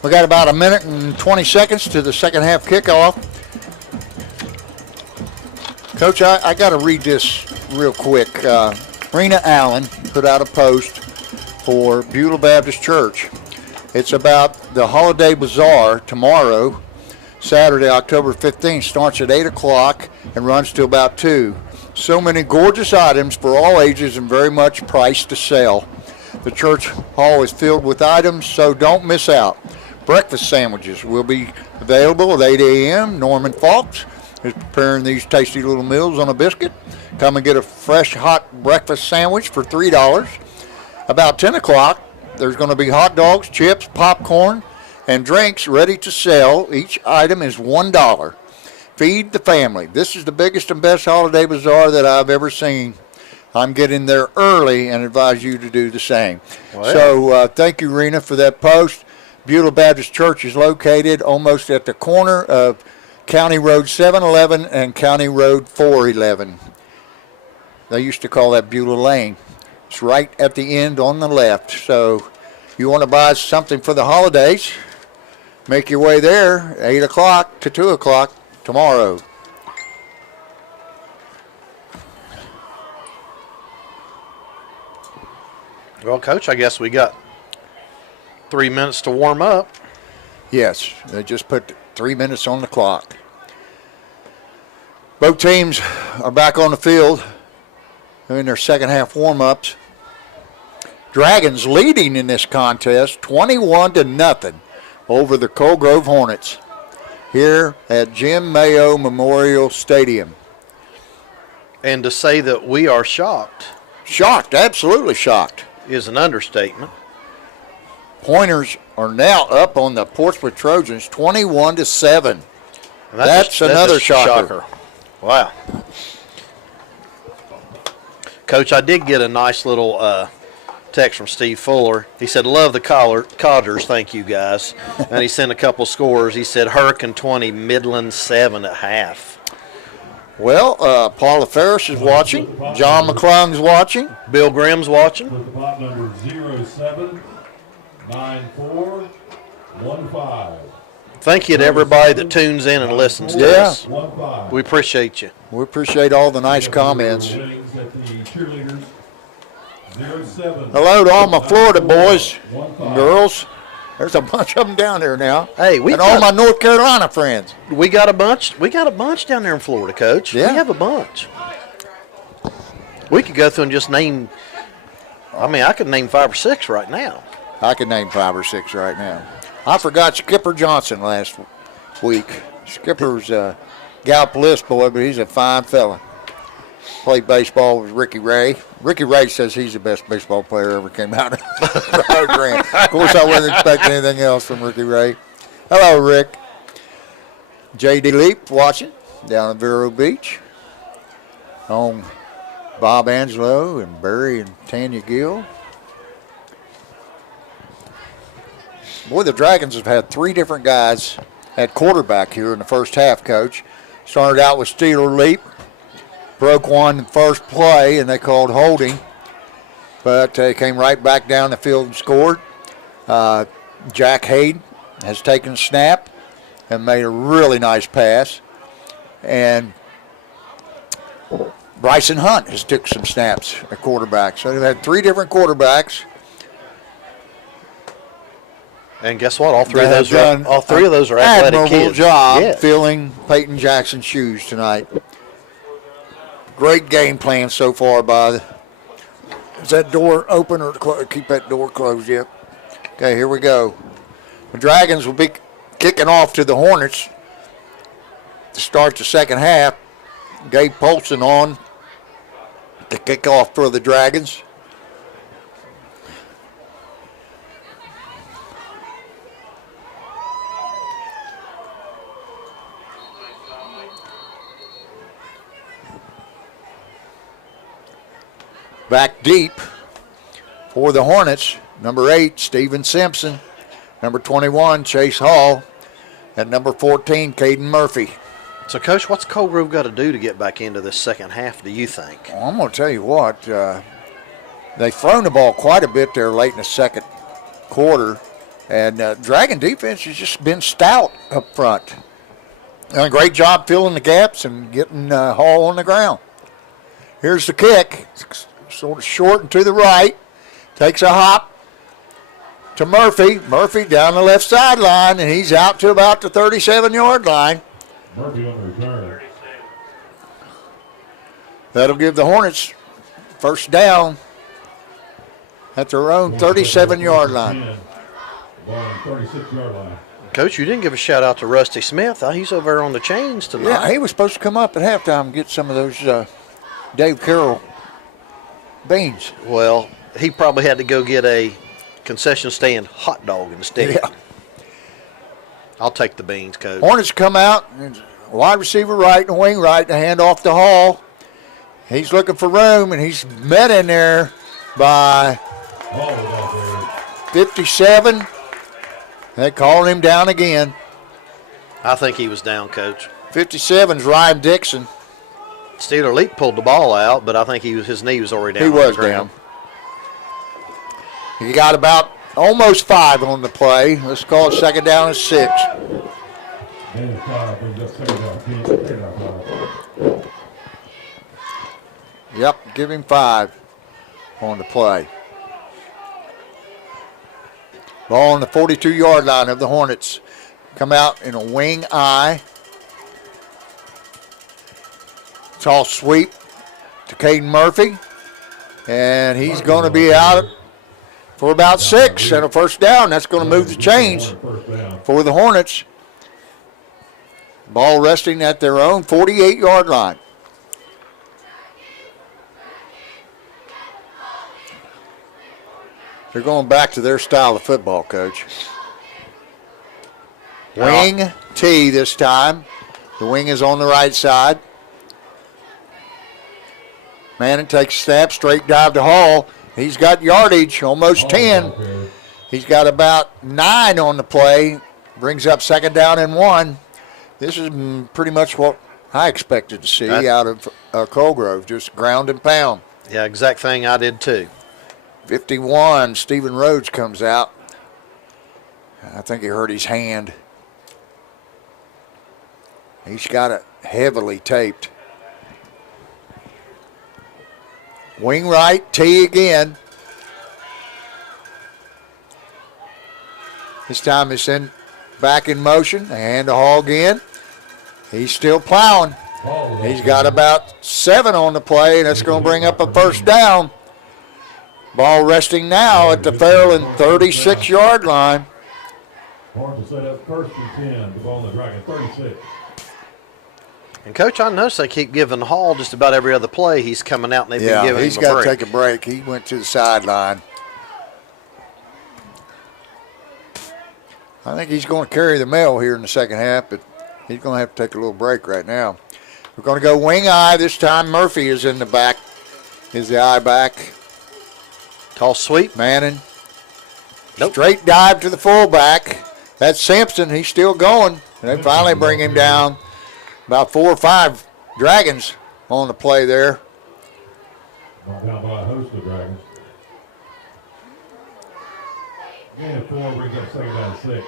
We got about a minute and 20 seconds to the second half kickoff. Coach, I got to read this real quick. Rena Allen put out a post for Beulah Baptist Church. It's about the Holiday Bazaar tomorrow, Saturday, October 15th. Starts at 8 o'clock and runs till about 2. So many gorgeous items for all ages and very much priced to sell. The church hall is filled with items, so don't miss out. Breakfast sandwiches will be available at 8 a.m. Norman Fox is preparing these tasty little meals on a biscuit. Come and get a fresh hot breakfast sandwich for $3. About 10 o'clock, there's going to be hot dogs, chips, popcorn, and drinks ready to sell. Each item is $1. Feed the family. This is the biggest and best holiday bazaar that I've ever seen. I'm getting there early and advise you to do the same. Wow. So thank you, Rena, for that post. Beulah Baptist Church is located almost at the corner of County Road 711 and County Road 411. They used to call that Beulah Lane. It's right at the end on the left. So you want to buy something for the holidays, make your way there 8 o'clock to 2 o'clock tomorrow. Well, Coach, I guess we got 3 minutes to warm up. Yes, they just put 3 minutes on the clock. Both teams are back on the field in their second half warm-ups. Dragons leading in this contest 21-0 over the Coal Grove Hornets here at Jim Mayo Memorial Stadium. And to say that we are shocked. Shocked, absolutely shocked. Is an understatement. Pointers are now up on the Portsmouth Trojans 21-7. That's another shocker. Wow. Coach, I did get a nice little text from Steve Fuller. He said, love the Codgers, thank you guys. And he sent a couple scores. He said, Hurricane 20, Midland 7 at half. Well, Paula Ferris is watching. John McClung's watching. Bill Grimm's watching. With the bot number 079415. Thank you to everybody that tunes in and listens to us. We appreciate you. We appreciate all the nice comments. Hello to all my Florida boys and girls. There's a bunch of them down there now. Hey, and all my North Carolina friends. We got a bunch. We got a bunch down there in Florida, Coach. Yeah. We have a bunch. We could go through and just name. I mean, I could name 5 or 6 right now. I could name 5 or 6 right now. I forgot Skipper Johnson last week. Skipper's a Gallup list boy, but he's a fine fella. Played baseball with Ricky Ray. Ricky Ray says he's the best baseball player ever came out of the program. Of course, I wouldn't expect anything else from Ricky Ray. Hello, Rick. J.D. Leap watching down in Vero Beach. Home Bob Angelo and Barry and Tanya Gill. Boy, the Dragons have had 3 different guys at quarterback here in the first half, Coach. Started out with Steeler Leap. Broke one in first play, and they called holding. But they came right back down the field and scored. Jack Hayden has taken a snap and made a really nice pass. And Bryson Hunt has took some snaps at quarterback. So they've had 3 different quarterbacks. And guess what? All three of those are athletic kids. Admirable job filling Peyton Jackson's shoes tonight. Great game plan so far by is that door open or keep that door closed? Yep. Okay, here we go. The Dragons will be kicking off to the Hornets to start the second half. Gabe Polson on to kick off for the Dragons. Back deep for the Hornets, number 8, Steven Simpson, number 21, Chase Hall, and number 14, Caden Murphy. So, Coach, what's Coal Grove got to do to get back into this second half, do you think? Well, I'm going to tell you what, They've thrown the ball quite a bit there late in the second quarter, and Dragon defense has just been stout up front. Done a great job filling the gaps and getting Hall on the ground. Here's the kick, sort of short and to the right. Takes a hop to Murphy. Murphy down the left sideline, and he's out to about the 37-yard line. Murphy on the return. That'll give the Hornets first down at their own 37-yard line. Ball on 36-yard line. Coach, you didn't give a shout out to Rusty Smith. He's over there on the chains tonight. Yeah, he was supposed to come up at halftime and get some of those Dave Carroll beans. Well, he probably had to go get a concession stand hot dog instead. Yeah. I'll take the beans, Coach. Hornets come out, wide receiver right and wing right, and hand off to Hall. He's looking for room, and he's met in there by 57. They called him down again. I think he was down, Coach. 57's Ryan Dixon. Steeler Leap pulled the ball out, but I think his knee was already down. He was down. He got about almost 5 on the play. Let's call it second down and 6. Yep, give him 5 on the play. Ball on the 42-yard line of the Hornets. Come out in a wing eye. Toss sweep to Caden Murphy. And he's going to be out for about 6 and a first down. That's going to move the chains for the Hornets. Ball resting at their own 48-yard line. They're going back to their style of football, Coach. Wing T this time. The wing is on the right side. Manning takes a snap, straight dive to Hall. He's got yardage, almost 10. He's got about 9 on the play. Brings up second down and 1. This is pretty much what I expected to see out of Colgrove, just ground and pound. Yeah, exact thing I did too. 51, Stephen Rhodes comes out. I think he hurt his hand. He's got it heavily taped. Wing right, T again. This time it's back in motion. Hand to Hall again. He's still plowing. He's got about 7 on the play, and that's going to bring up a first down. Ball resting now at the Fairland 36-yard line. Hornets will set up first and 10. The ball on the Dragon 36. And, Coach, I noticed they keep giving Hall just about every other play. He's coming out and they've been giving him a break. He's got to take a break. He went to the sideline. I think he's going to carry the mail here in the second half, but he's going to have to take a little break right now. We're going to go wing eye this time. Murphy is in the back. Is the eye back. Toss sweep. Manning. Nope. Straight dive to the fullback. That's Simpson. He's still going. And they finally bring him down. About 4 or 5 Dragons on the play there. Down by a host of Dragons. And 4 brings up second down 6.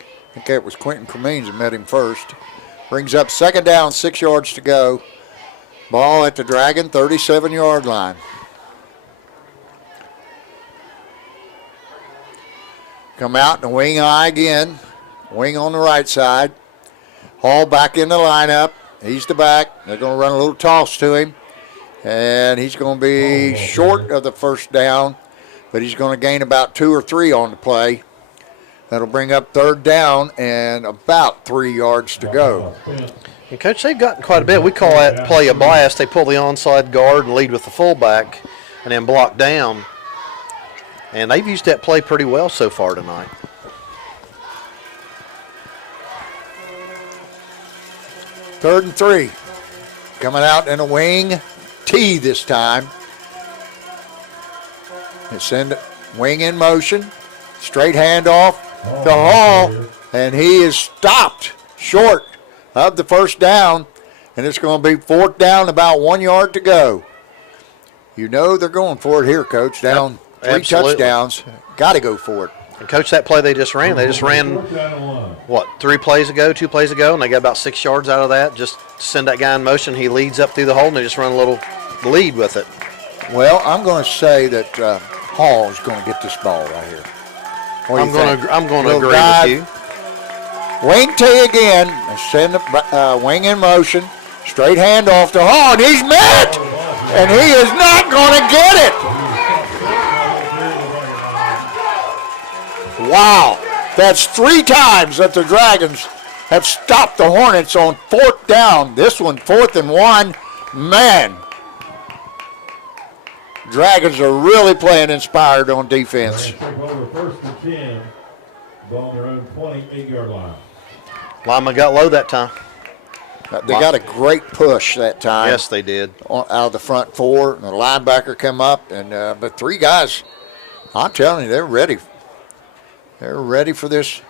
I think that was Quentin Cremines that met him first. Brings up second down, 6 yards to go. Ball at the Dragon 37-yard line. Come out in the wing eye again. Wing on the right side. Hall back in the lineup. He's the back. They're going to run a little toss to him. And he's going to be short of the first down, but he's going to gain about 2 or 3 on the play. That'll bring up third down and about 3 yards to go. And, Coach, they've gotten quite a bit. We call that play a blast. They pull the onside guard and lead with the fullback and then block down. And they've used that play pretty well so far tonight. Third and 3. Coming out in a wing T this time. It's in wing in motion. Straight handoff to Hall. And he is stopped short of the first down. And it's going to be 4th down, about 1 yard to go. You know they're going for it here, Coach. Down three touchdowns. Got to go for it. And, Coach, that play they just ran, what, 2 plays ago, and they got about 6 yards out of that. Just send that guy in motion. He leads up through the hole, and they just run a little lead with it. Well, I'm going to say that Hall is going to get this ball right here. I'm going to agree with you. Wing T again. Send the wing in motion. Straight handoff to Hall, and he's met! And he is not going to get it. Wow. That's 3 times that the Dragons have stopped the Hornets on 4th down. This one, 4th and 1. Man. Dragons are really playing inspired on defense. Take over 1st and 10. Ball on their own 28-yard line. Lineman got low that time. They got a great push that time. Yes, they did. Out of the front 4, and the linebacker come up, and but 3 guys, I'm telling you, they're ready. They're ready for this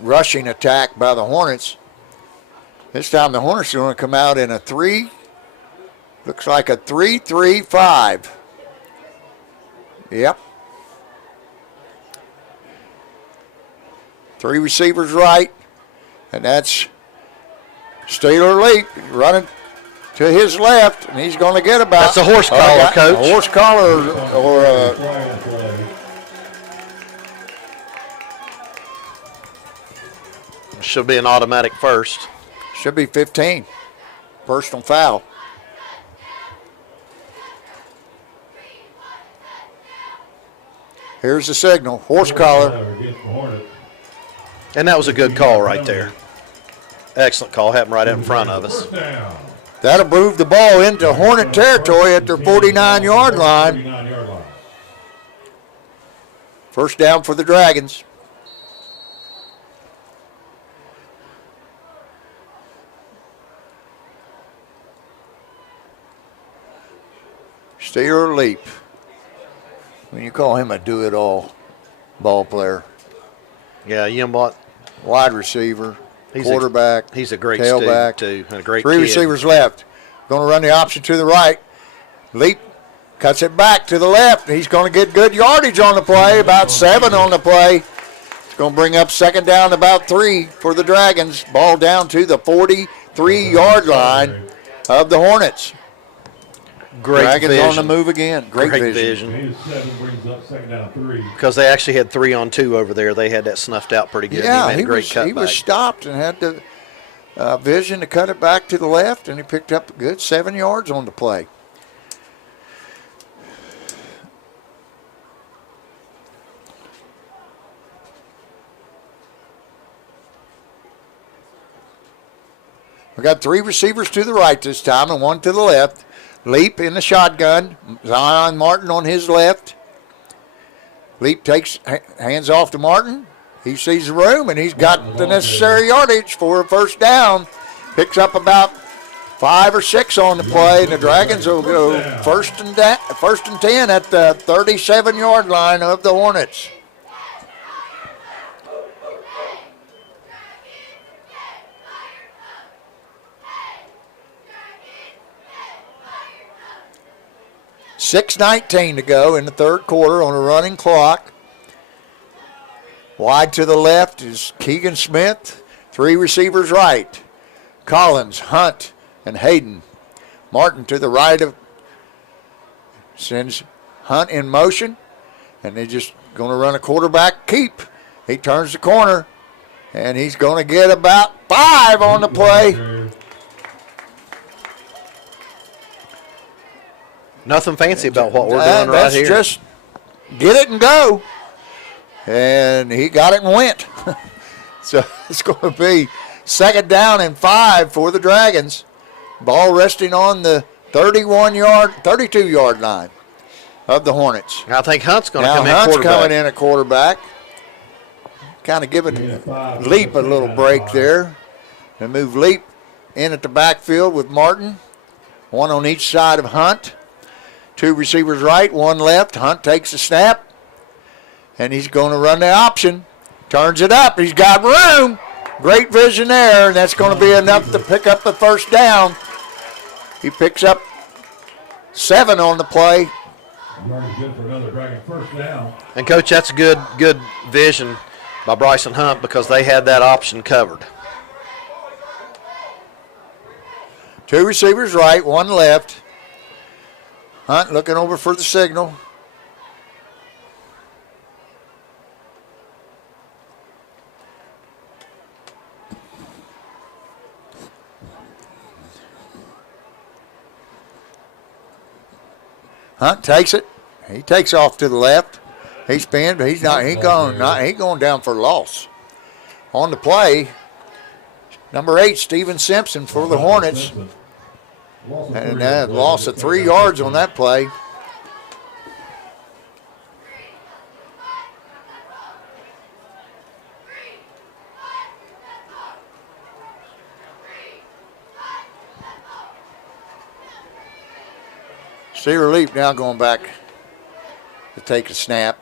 rushing attack by the Hornets. This time the Hornets are going to come out in a 3. Looks like a 3-3-5. Yep. 3 receivers right, and that's Steeler Leap running to his left, and he's going to get about. That's a horse collar, Coach. A horse collar or should be an automatic first. Should be 15. Personal foul. Here's the signal. Horse collar. And that was a good call right there. Excellent call. Happened right in front of us. That'll move the ball into Hornet territory at their 49-yard line. First down for the Dragons. Steeler Leap. When you call him a do-it-all ball player. Yeah, you know what? Wide receiver, quarterback, he's a great tailback, student, too, and a great 3 kid. receivers left. Going to run the option to the right. Leap cuts it back to the left. He's going to get good yardage on the play, about 7 on the play. It's going to bring up 2nd down, about 3 for the Dragons. Ball down to the 43-yard line of the Hornets. Great Dragons vision. on the move again. Great vision. 7 brings up 2nd down 3. Because they actually had 3-on-2 over there. They had that snuffed out pretty good. Yeah, he made a great cutback. He was stopped and had the vision to cut it back to the left, and he picked up a good 7 yards on the play. We got 3 receivers to the right this time and 1 to the left. Leap in the shotgun. Zion Martin on his left. Leap takes hands off to Martin. He sees the room, and he's got the necessary yardage for a first down. Picks up about 5 or 6 on the play, and the Dragons will go first and 10 at the 37-yard line of the Hornets. .6:19 to go in the 3rd quarter on a running clock. Wide to the left is Keegan Smith. 3 receivers right. Collins, Hunt, and Hayden. Martin to the right of sends Hunt in motion, and they're just going to run a quarterback keep. He turns the corner, and he's going to get about 5 on the play. Nothing fancy about what we're doing right here. That's just get it and go. And he got it and went. So it's going to be 2nd down and 5 for the Dragons. Ball resting on the 32-yard line of the Hornets. I think Hunt's going to come in Hunt's quarterback. coming in at quarterback. Kind of giving Leap a little break there. And move Leap in at the backfield with Martin. 1 on each side of Hunt. 2 receivers right, 1 left. Hunt takes the snap, and he's going to run the option. Turns it up. He's got room. Great vision there, and that's going to be enough to pick up the first down. He picks up 7 on the play. Yardage good for another Dragon first down. And, Coach, that's good vision by Bryson Hunt because they had that option covered. 2 receivers right, 1 left. Hunt looking over for the signal. Hunt takes it. He takes off to the left. He spins, but he's not. He going down for a loss. On the play, number 8, Steven Simpson for the Hornets, and loss of 3 yards on that play. Cedar Leap now going back to take a snap.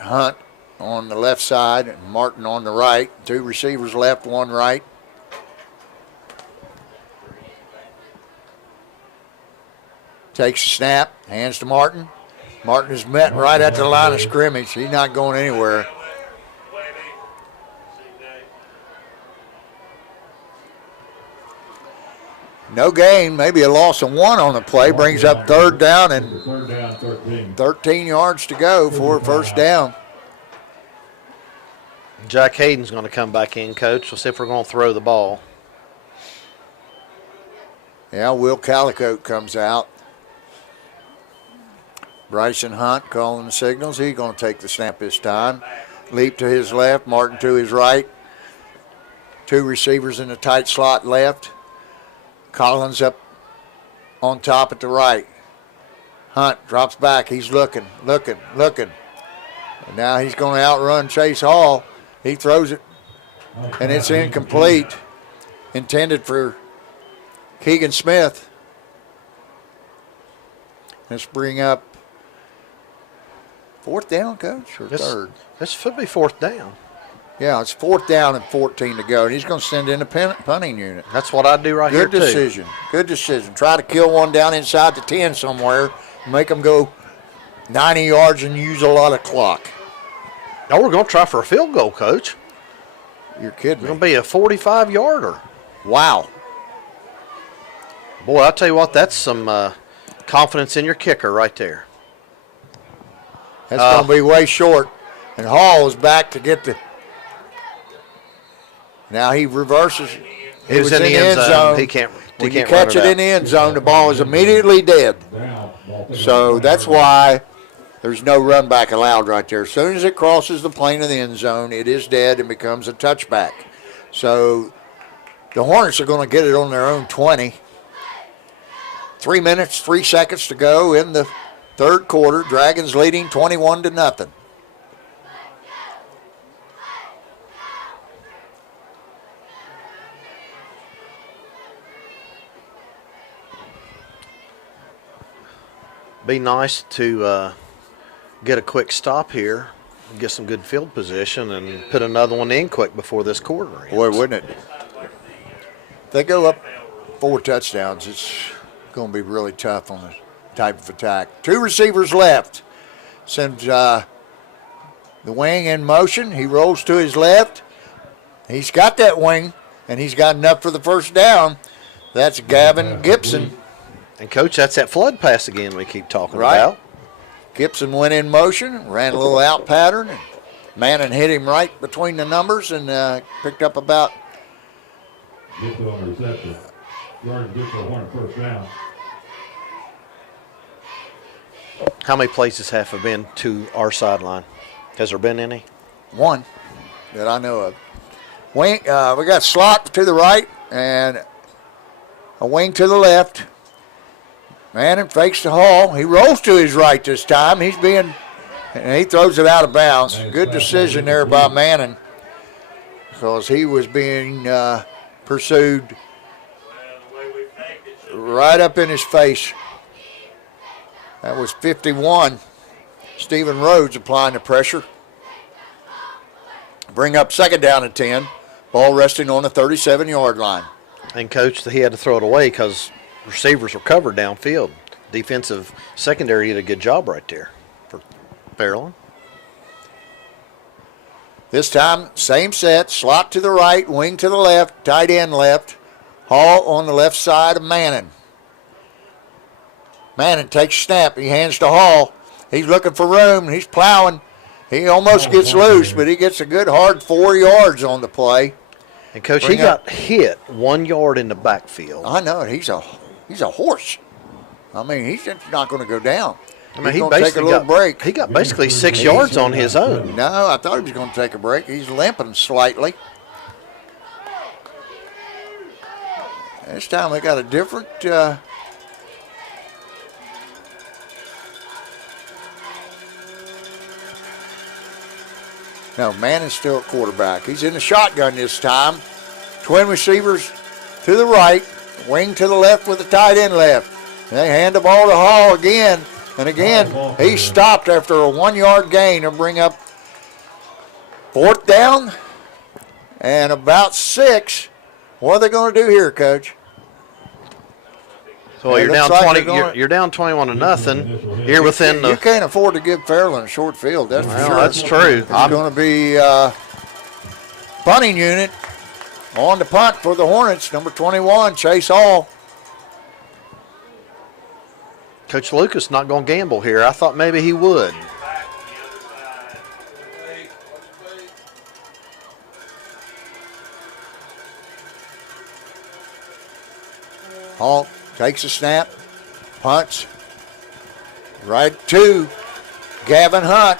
Hunt on the left side and Martin on the right. 2 receivers left, 1 right. Takes a snap, hands to Martin. Martin is met right at the line of scrimmage. He's not going anywhere. No gain, maybe a loss of 1 on the play. Brings up 3rd down and 13 yards to go for a first down. Jack Hayden's going to come back in, Coach. We'll see if we're going to throw the ball. Yeah, Will Calicote comes out. Bryson Hunt calling the signals. He's going to take the snap this time. Leap to his left, Martin to his right. 2 receivers in the tight slot left. Collins up on top at the right. Hunt drops back. He's looking. And now he's going to outrun Chase Hall. He throws it, and it's incomplete. Intended for Keegan Smith. Let's bring up 4th down, Coach, or 3rd? This should be 4th down. Yeah, it's 4th down and 14 to go, and he's going to send in a punting unit. That's what I'd do right here, Good decision. Good decision. Try to kill one down inside the 10 somewhere, make them go 90 yards and use a lot of clock. Now we're going to try for a field goal, Coach. You're kidding It's me. going to be a 45-yarder. Wow. Boy, I'll tell you what, that's some confidence in your kicker right there. That's going to be way short, and Hall is back to get the... Now he reverses. He was in the end zone. He can't When you catch it in the end zone, the ball is immediately dead. So that's why there's no run back allowed right there. As soon as it crosses the plane of the end zone, it is dead and becomes a touchback. So the Hornets are going to get it on their own 20. 3 minutes, 3 seconds to go in the 3rd quarter. Dragons leading 21-0. Be nice to get a quick stop here, get some good field position, and put another one in quick before this quarter ends. Boy, wouldn't it? If they go up 4 touchdowns, it's going to be really tough on the type of attack. 2 receivers left. Sends the wing in motion. He rolls to his left. He's got that wing, and he's got enough for the first down. That's Gavin Gibson. And, Coach, that's that flood pass again we keep talking about. Gibson went in motion, ran a little out pattern, and Manning hit him right between the numbers and picked up about... Gibson on the reception. Yardage good for a Hornet first down. How many places have been to our sideline? Has there been any? 1 that I know of. Wing, we got slot to the right and a wing to the left. Manning fakes the Hall. He rolls to his right this time. And he throws it out of bounds. Good decision there by Manning because he was being pursued right up in his face. That was 51. Stephen Rhodes applying the pressure. Bring up 2nd down and 10. Ball resting on the 37-yard line. And, Coach, he had to throw it away because receivers were covered downfield. Defensive secondary did a good job right there for Fairland. This time, same set, slot to the right, wing to the left, tight end left. Hall on the left side of Manning. Manning takes a snap. He hands to Hall. He's looking for room. He's plowing. He almost gets loose, but he gets a good hard 4 yards on the play. And, Coach, he got hit 1 yard in the backfield. I know it. He's a horse. I mean, he's just not going to go down. I mean, he's going to take a little break. He got basically 6 yards on his own. No, I thought he was going to take a break. He's limping slightly. This time we got a different no, Manning's still at quarterback. He's in the shotgun this time. Twin receivers to the right, wing to the left with the tight end left. They hand the ball to Hall again. And again, he stopped after a 1 yard gain to bring up 4th down and about 6. What are they going to do here, Coach? So you're down 20. You're down 21-0. You're within the. You can't afford to give Fairland a short field. That's for sure. That's true. It's going to be punting unit on the punt for the Hornets. Number 21, Chase Hall. Coach Lucas not going to gamble here. I thought maybe he would. Hall takes a snap, punts, right to Gavin Hunt.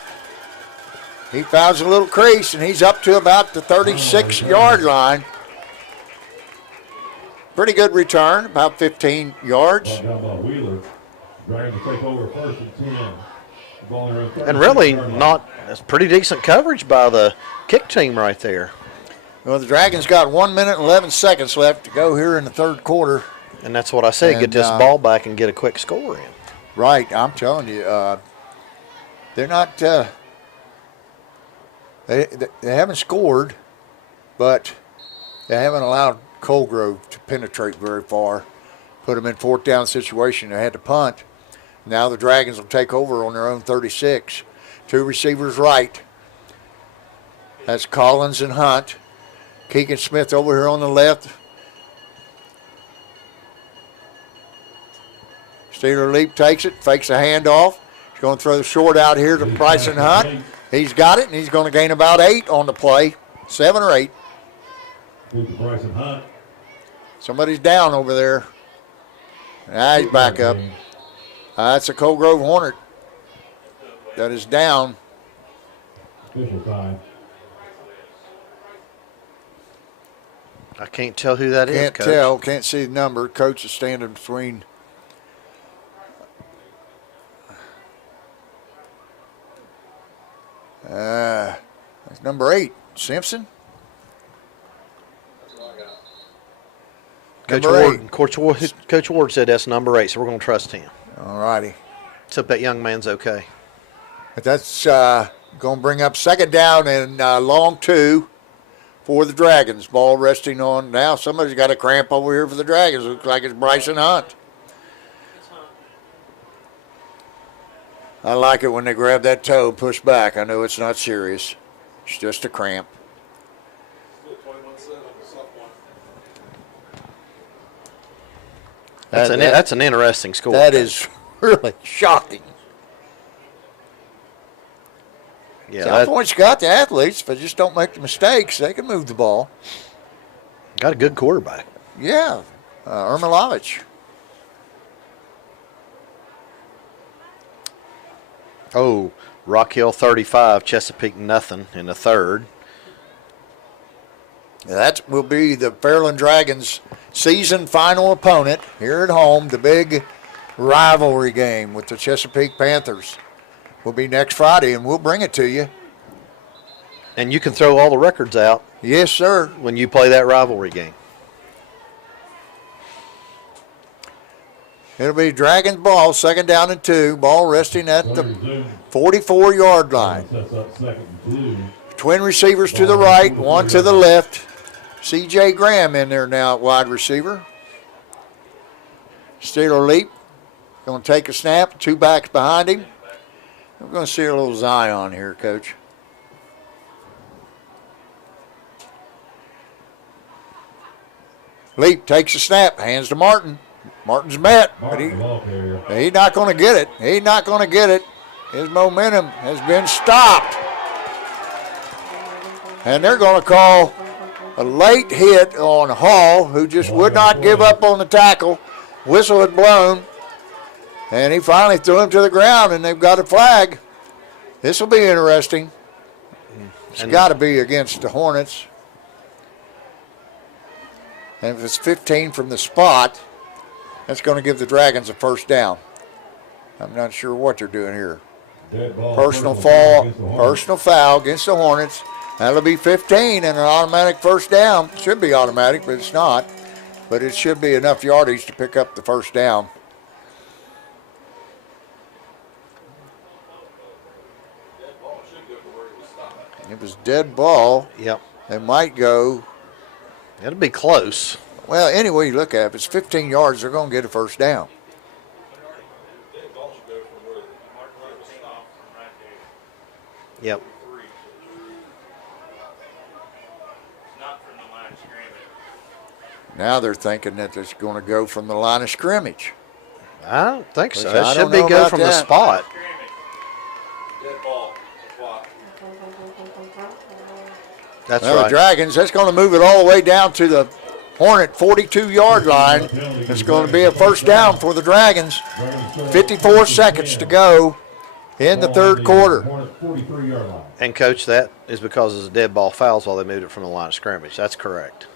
He fouls a little crease, and he's up to about the 36-yard line. Pretty good return, about 15 yards. And really not, that's pretty decent coverage by the kick team right there. Well, the Dragons got 1 minute and 11 seconds left to go here in the third quarter. And that's what I said, get this ball back and get a quick score in. Right, I'm telling you, they're not, they haven't scored, but they haven't allowed Colgrove to penetrate very far. Put them in 4th down situation. They had to punt. Now the Dragons will take over on their own 36. 2 receivers right. That's Collins and Hunt. Keegan Smith over here on the left. Steeler Leap takes it, fakes a handoff. He's going to throw the short out here to Bryson Hunt. He's got it, and he's going to gain about 8 on the play, 7 or 8. Bryson Hunt. Somebody's down over there. He's back up. That's a Colgrove Hornet that is down. Official time. I can't tell who that is, Can't Coach. tell, can't see the number. Coach is standing between. That's number 8, Simpson. Coach Ward said that's number 8, so we're going to trust him. All righty. Let's hope that young man's okay. But that's going to bring up 2nd down and long 2 for the Dragons. Ball resting on now. Somebody's got a cramp over here for the Dragons. Looks like it's Bryson Hunt. I like it when they grab that toe and push back. I know it's not serious. It's just a cramp. That's an interesting score. That is really shocking. Yeah, South Point's got the athletes, but just don't make the mistakes. They can move the ball. Got a good quarterback. Yeah, Ermilovich. Oh, Rock Hill 35, Chesapeake nothing in the third. That will be the Fairland Dragons' season final opponent here at home. The big rivalry game with the Chesapeake Panthers will be next Friday, and we'll bring it to you. And you can throw all the records out. Yes, sir. When you play that rivalry game. It'll be Dragons ball, 2nd down and 2. Ball resting at the 44-yard line. Twin receivers to the right, 1 to the left. C.J. Graham in there now at wide receiver. Steeler leap. Going to take a snap. 2 backs behind him. We're going to see a little Zion here, Coach. Leap takes a snap. Hands to Martin. Martin's met, but he's not going to get it. He's not going to get it. His momentum has been stopped. And they're going to call a late hit on Hall, who just would not give up on the tackle. Whistle had blown, and he finally threw him to the ground, and they've got a flag. This will be interesting. It's got to be against the Hornets. And if it's 15 from the spot, that's going to give the Dragons a first down. I'm not sure what they're doing here. Personal foul against the Hornets. That'll be 15 and an automatic first down. Should be automatic, but it's not. But it should be enough yardage to pick up the first down. It was dead ball. Yep. They might go. It'll be close. Well, any way you look at it, if it's 15 yards, they're going to get a first down. Yep. Now they're thinking that it's going to go from the line of scrimmage. I don't think so. I It should don't be know go about from the that. spot. Dead ball. Spot. That's Well, the right. Dragons, that's going to move it all the way down to the Hornet 42-yard line. It's going to be a first down for the Dragons. 54 seconds to go in the third quarter. And, Coach, that is because it's a dead ball fouls while they moved it from the line of scrimmage. That's correct.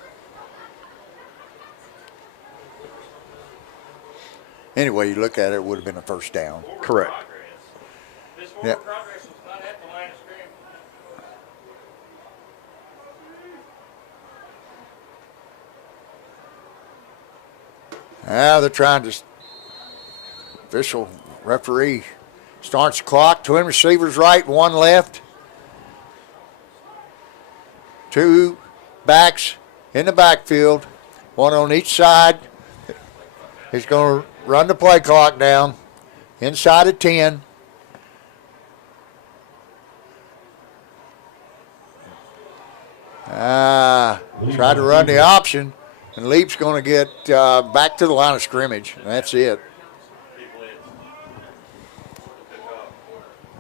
Anyway, you look at it, it would have been a first down. Correct. Yeah. Now they're trying to. Official referee starts the clock. 2 receivers right, 1 left. 2 backs in the backfield, 1 on each side. He's going to run the play clock down inside of 10. Try to run the option, and Leap's going to get back to the line of scrimmage. That's it.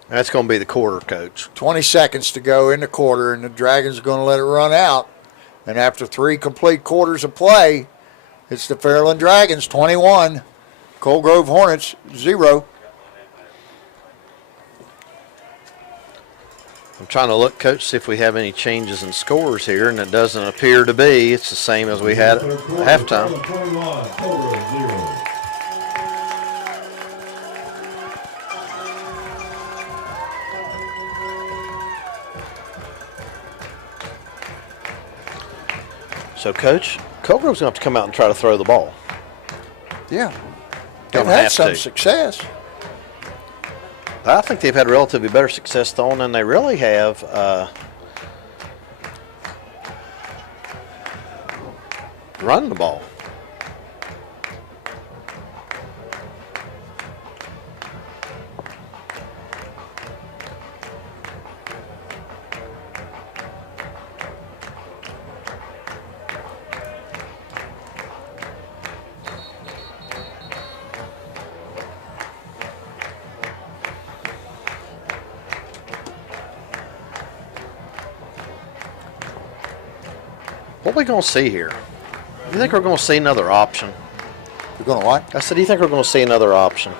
That's going to be the quarter, Coach. 20 seconds to go in the quarter, and the Dragons are going to let it run out. And after 3 complete quarters of play, it's the Fairland Dragons 21, Coal Grove Hornets 0. I'm trying to look, Coach, see if we have any changes in scores here, and it doesn't appear to be. It's the same as we had at halftime. So, Coach, Coal Grove's going to have to come out and try to throw the ball. Yeah. Don't They've had have some to. success. I think they've had relatively better success throwing than they really have running the ball. What are we going to see here? You think we're going to see another option? You're going to what? I said, do you think we're going to see another option?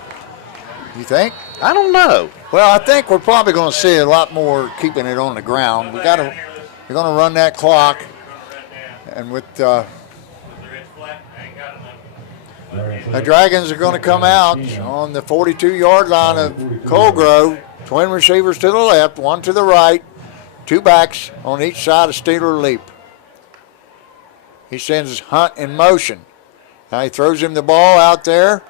You think? I don't know. Well, I think we're probably going to see a lot more keeping it on the ground. You're going to run that clock, and with the Dragons are going to come out on the 42-yard line of Coal Grove. Twin receivers to the left, 1 to the right, 2 backs on each side of Steeler Leap. He sends Hunt in motion. Now he throws him the ball out there,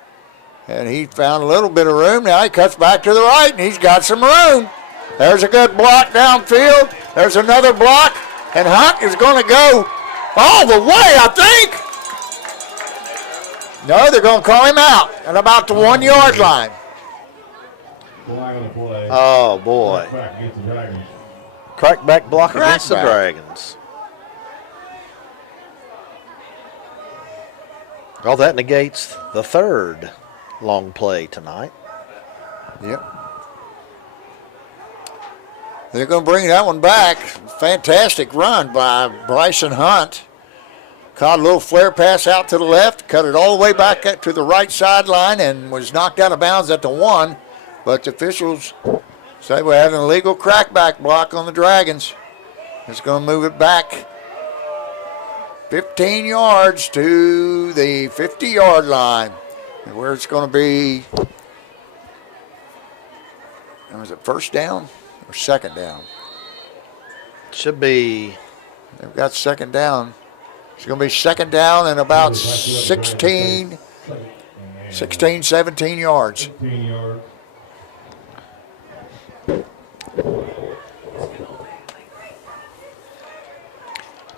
and he found a little bit of room. Now he cuts back to the right, and he's got some room. There's a good block downfield. There's another block, and Hunt is going to go all the way, I think. No, they're going to call him out at about the 1 yard line. Flag on the play. Oh, boy. Back against the Dragons. Crackback block against the Crackback. Dragons. Well, that negates the third long play tonight. Yep. They're going to bring that one back. Fantastic run by Bryson Hunt. Caught a little flare pass out to the left, cut it all the way back up to the right sideline, and was knocked out of bounds at the 1. But the officials say we have an illegal crackback block on the Dragons. It's going to move it back 15 yards to the 50-yard line, where it's going to be, was it first down or second down? Should be. They've got second down. It's going to be second down and about 16, 17 yards. 15 yards.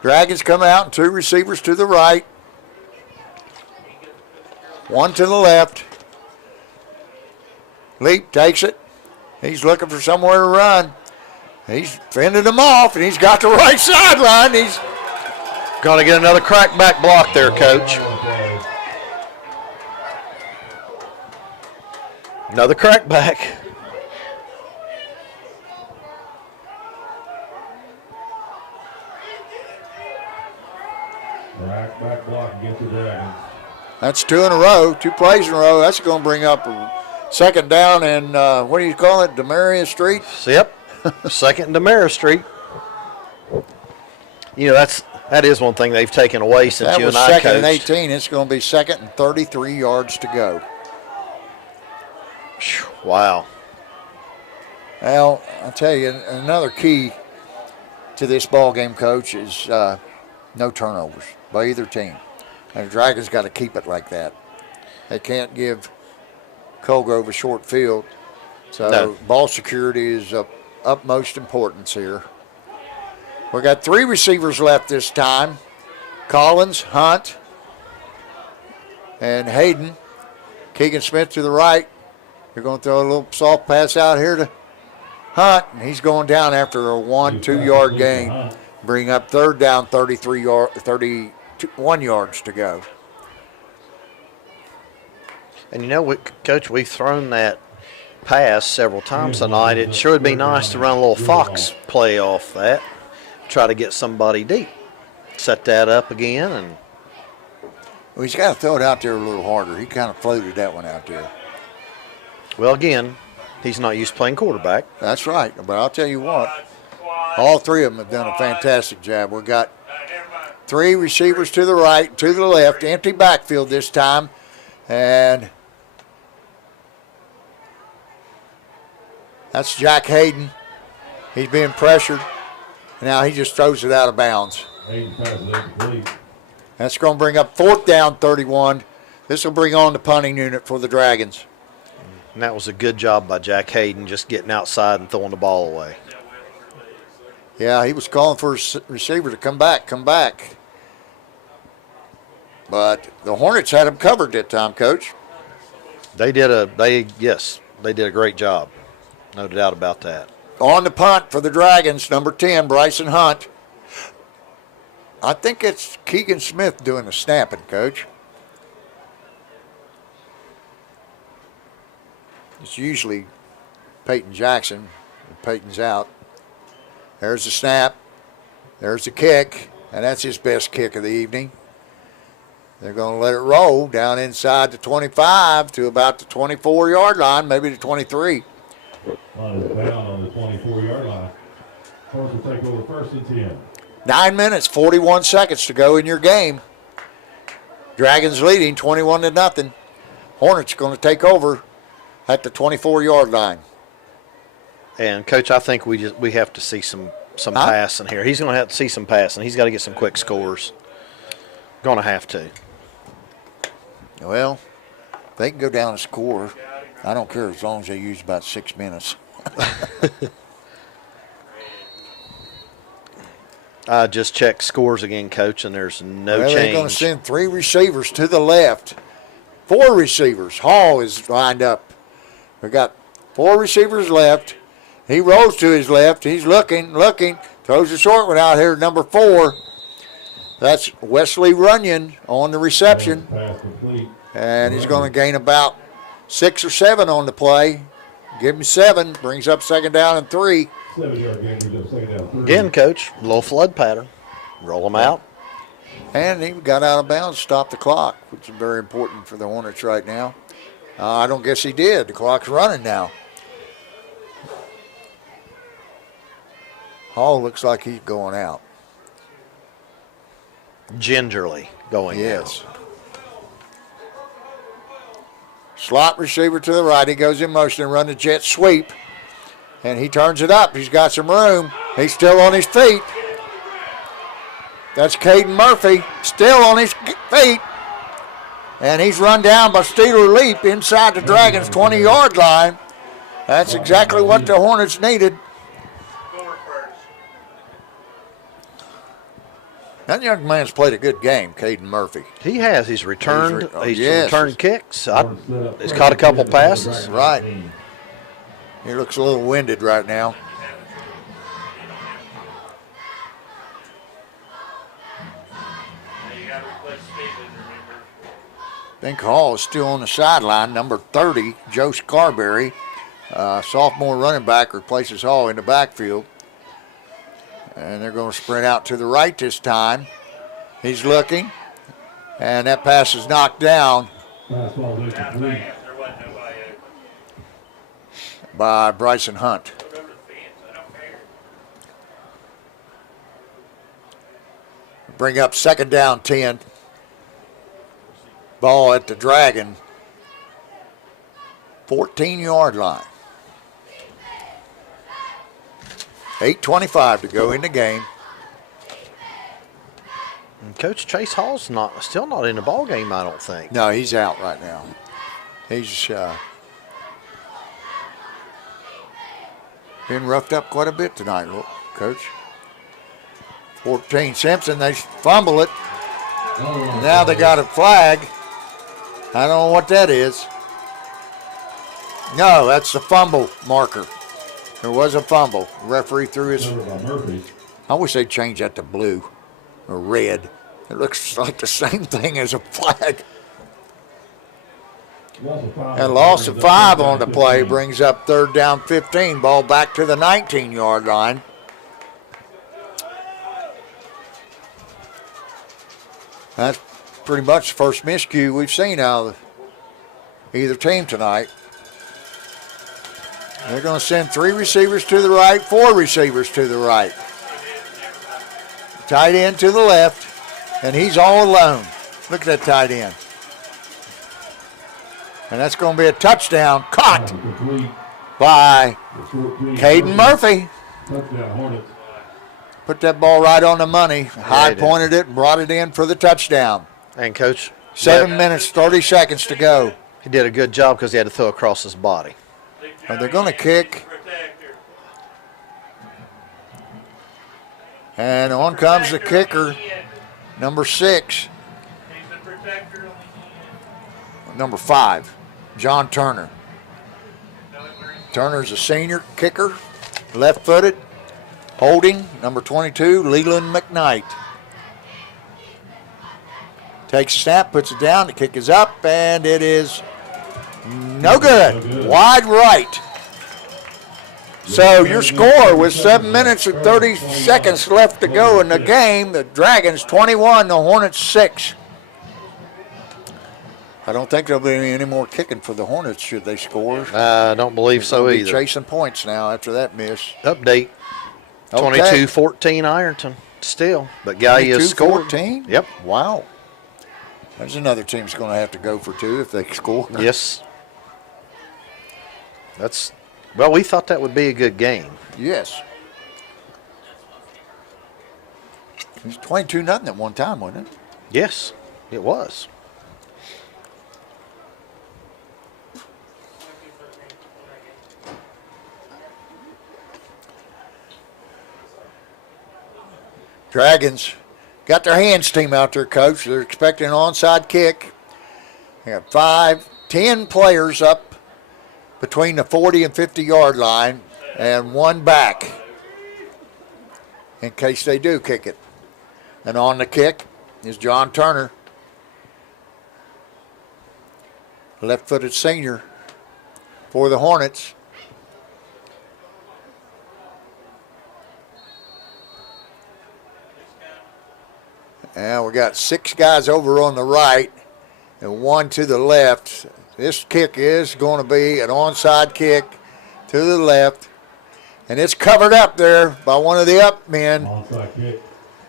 Dragons come out and 2 receivers to the right. 1 to the left. Leap takes it. He's looking for somewhere to run. He's fended them off, and he's got the right sideline. He's Going to get another crackback block there, Coach. Another crackback. Back block against the Dragons. That's 2 in a row, 2 plays in a row. That's going to bring up a second down and what do you call it, Demaria Street? Yep. Second and Damaris Street. You know, that is one thing they've taken away since That you was and I second and coached. 18. It's going to be second and 33 yards to go. Wow. Well, I'll tell you, another key to this ball game, Coach, is no turnovers by either team. And the Dragons got to keep it like that. They can't give Colgrove a short field. So No. ball security is of utmost importance here. We got 3 receivers left this time. Collins, Hunt, and Hayden. Keegan Smith to the right. They're going to throw a little soft pass out here to Hunt, and he's going down after a 1-2 yard gain. Bring up third down, 31 yards to go. And you know what, Coach, we've thrown that pass several times tonight. It sure would be nice to run a little Fox play off that. Try to get somebody deep. Set that up again. And Well, he's got to throw it out there a little harder. He kind of floated that one out there. well, again, he's not used to playing quarterback. That's right. But I'll tell you what, all 3 of them have done a fantastic job. We've got 3 receivers to the right, to the left, empty backfield this time. And that's Jack Hayden. He's being pressured. Now he just throws it out of bounds. Hayden passes incomplete. That's going to bring up fourth down, 31. This will bring on the punting unit for the Dragons. And that was a good job by Jack Hayden, just getting outside and throwing the ball away. Yeah, he was calling for his receiver to come back. But the Hornets had him covered that time, Coach. They did a great job. No doubt about that. On the punt for the Dragons, number 10, Bryson Hunt. I think it's Keegan Smith doing the snapping, Coach. It's usually Peyton Jackson. Peyton's out. There's the snap. There's the kick. And that's his best kick of the evening. They're going to let it roll down inside the 25 to about the 24-yard line, maybe the 23. Line is down on the 24-yard line. Hornets will take over first and 10. 9 minutes, 41 seconds to go in your game. Dragons leading 21-0. Hornets going to take over at the 24-yard line. And Coach, I think we have to see some passing here. He's going to have to see some passing. He's got to get some quick scores. Going to have to. Well, they can go down and score. I don't care as long as they use about 6 minutes. I just checked scores again, Coach, and there's no Well, change. they're going to send 3 receivers to the left. 4 receivers. Hall is lined up. We got 4 receivers left. He rolls to his left. He's looking, throws a short one out here, number 4. That's Wesley Runyon on the reception. Pass complete. And he's going to gain about 6 or 7 on the play. Give him 7, brings up second down and 3. 7-yard gain, brings up second down 3. Again, Coach, low flood pattern. Roll them out. And he got out of bounds, stopped the clock, which is very important for the Hornets right now. I don't guess he did. The clock's running now. Hall looks like he's going out. Gingerly going Yes. Slot receiver to the right. He goes in motion and run the jet sweep. And he turns it up. He's got some room. He's still on his feet. That's Caden Murphy, still on his feet. And he's run down by Steeler Leap inside the Dragons' 20-yard line. That's exactly what the Hornets needed. That young man's played a good game, Caden Murphy. He has. He's returned. He's yes. returned kicks. He's caught a couple passes. Right. He looks a little winded right now. I think Hall is still on the sideline. Number 30, Joe Scarberry, sophomore running back, replaces Hall in the backfield. And they're going to sprint out to the right this time. He's looking, and that pass is knocked down by Bryson Hunt. Bring up second down 10. Ball at the Dragon 14-yard line. 8:25 to go in the game. And Coach Chase Hall's still not in the ball game, I don't think. No, he's out right now. He's been roughed up quite a bit tonight, Coach. 14 Simpson, they fumble it. Now they got a flag. I don't know what that is. No, that's the fumble marker. There was a fumble. The referee threw his. I wish they'd change that to blue or red. It looks like the same thing as a flag. And loss of 5 on the play brings up third down 15. Ball back to the 19-yard line. That's pretty much the first miscue we've seen out of either team tonight. They're going to send 3 receivers to the right, 4 receivers to the right. Tight end to the left, and he's all alone. Look at that tight end. And that's going to be a touchdown caught by Caden Murphy. Put that ball right on the money. High pointed it and brought it in for the touchdown. And Coach, 7 minutes, 30 seconds to go. He did a good job because he had to throw across his body. They're going to kick. And on comes the kicker, number 6. Number 5, John Turner. Turner's a senior kicker, left-footed. Holding, number 22, Leland McKnight. Takes a snap, puts it down, the kick is up, and it is no good. Wide right. So your score with 7 minutes and 30 seconds left to go in the game, the Dragons 21, the Hornets 6. I don't think there'll be any more kicking for the Hornets should they score. I don't believe so They'll be either. chasing points now after that miss. Update. Okay. 22-14 Ironton still. But Guy is scored. 14? Yep. Wow. There's another team's going to have to go for 2 if they score. Yes. Well, we thought that would be a good game. Yes. It was 22-0 at one time, wasn't it? Yes, it was. Dragons got their hands team out there, Coach. They're expecting an onside kick. We got 10 players up between the 40 and 50-yard line and one back in case they do kick it. And on the kick is John Turner, left-footed senior for the Hornets. And we got 6 guys over on the right and 1 to the left. This kick is going to be an onside kick to the left. And it's covered up there by one of the up men. Onside kick.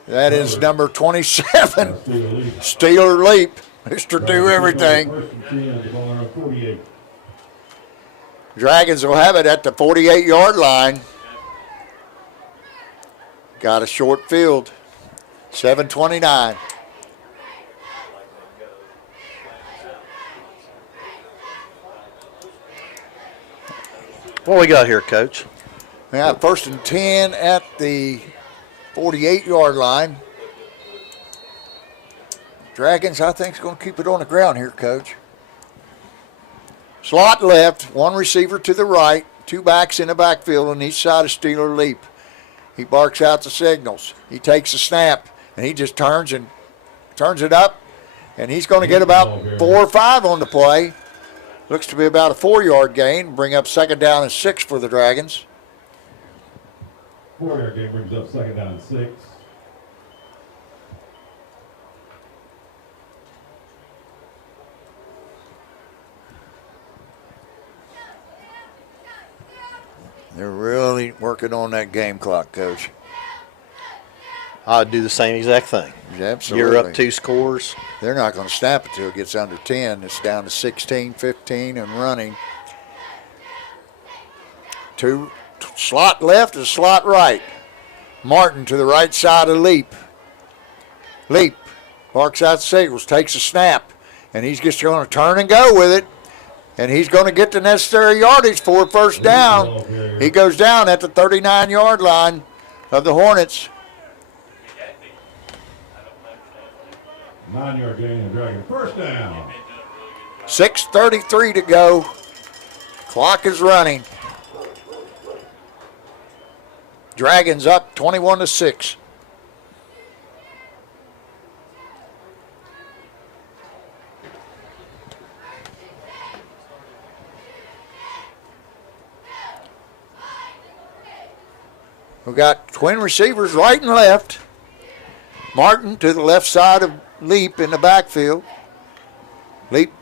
That is number 27, Steeler Leap. Mr. Do Everything. First and 10, the ball around 48. Dragons will have it at the 48-yard line. Got a short field. 7:29. What we got here, Coach? We have first and 10 at the 48-yard line. Dragons, I think, is going to keep it on the ground here, Coach. Slot left, 1 receiver to the right, 2 backs in the backfield on each side of Steeler Leap. He barks out the signals. He takes a snap, and he just turns it up, and he's going to get about 4 or 5 on the play. Looks to be about a 4-yard gain, bring up second down and 6 for the Dragons. 4-yard gain brings up second down and 6. They're really working on that game clock, Coach. I'd do the same exact thing. Absolutely. You're up 2 scores. They're not going to snap it till it gets under 10. It's down to 16, 15, and running. 2 slot left and slot right. Martin to the right side of Leap. Leap barks out the signals, takes a snap, and he's just going to turn and go with it. And he's going to get the necessary yardage for a first down. He goes down at the 39-yard line of the Hornets. 9-yard gain and Dragon first down. 6:33 to go. Clock is running. Dragons up 21-6. We've got twin receivers right and left. Martin to the left side of Leap in the backfield. Leap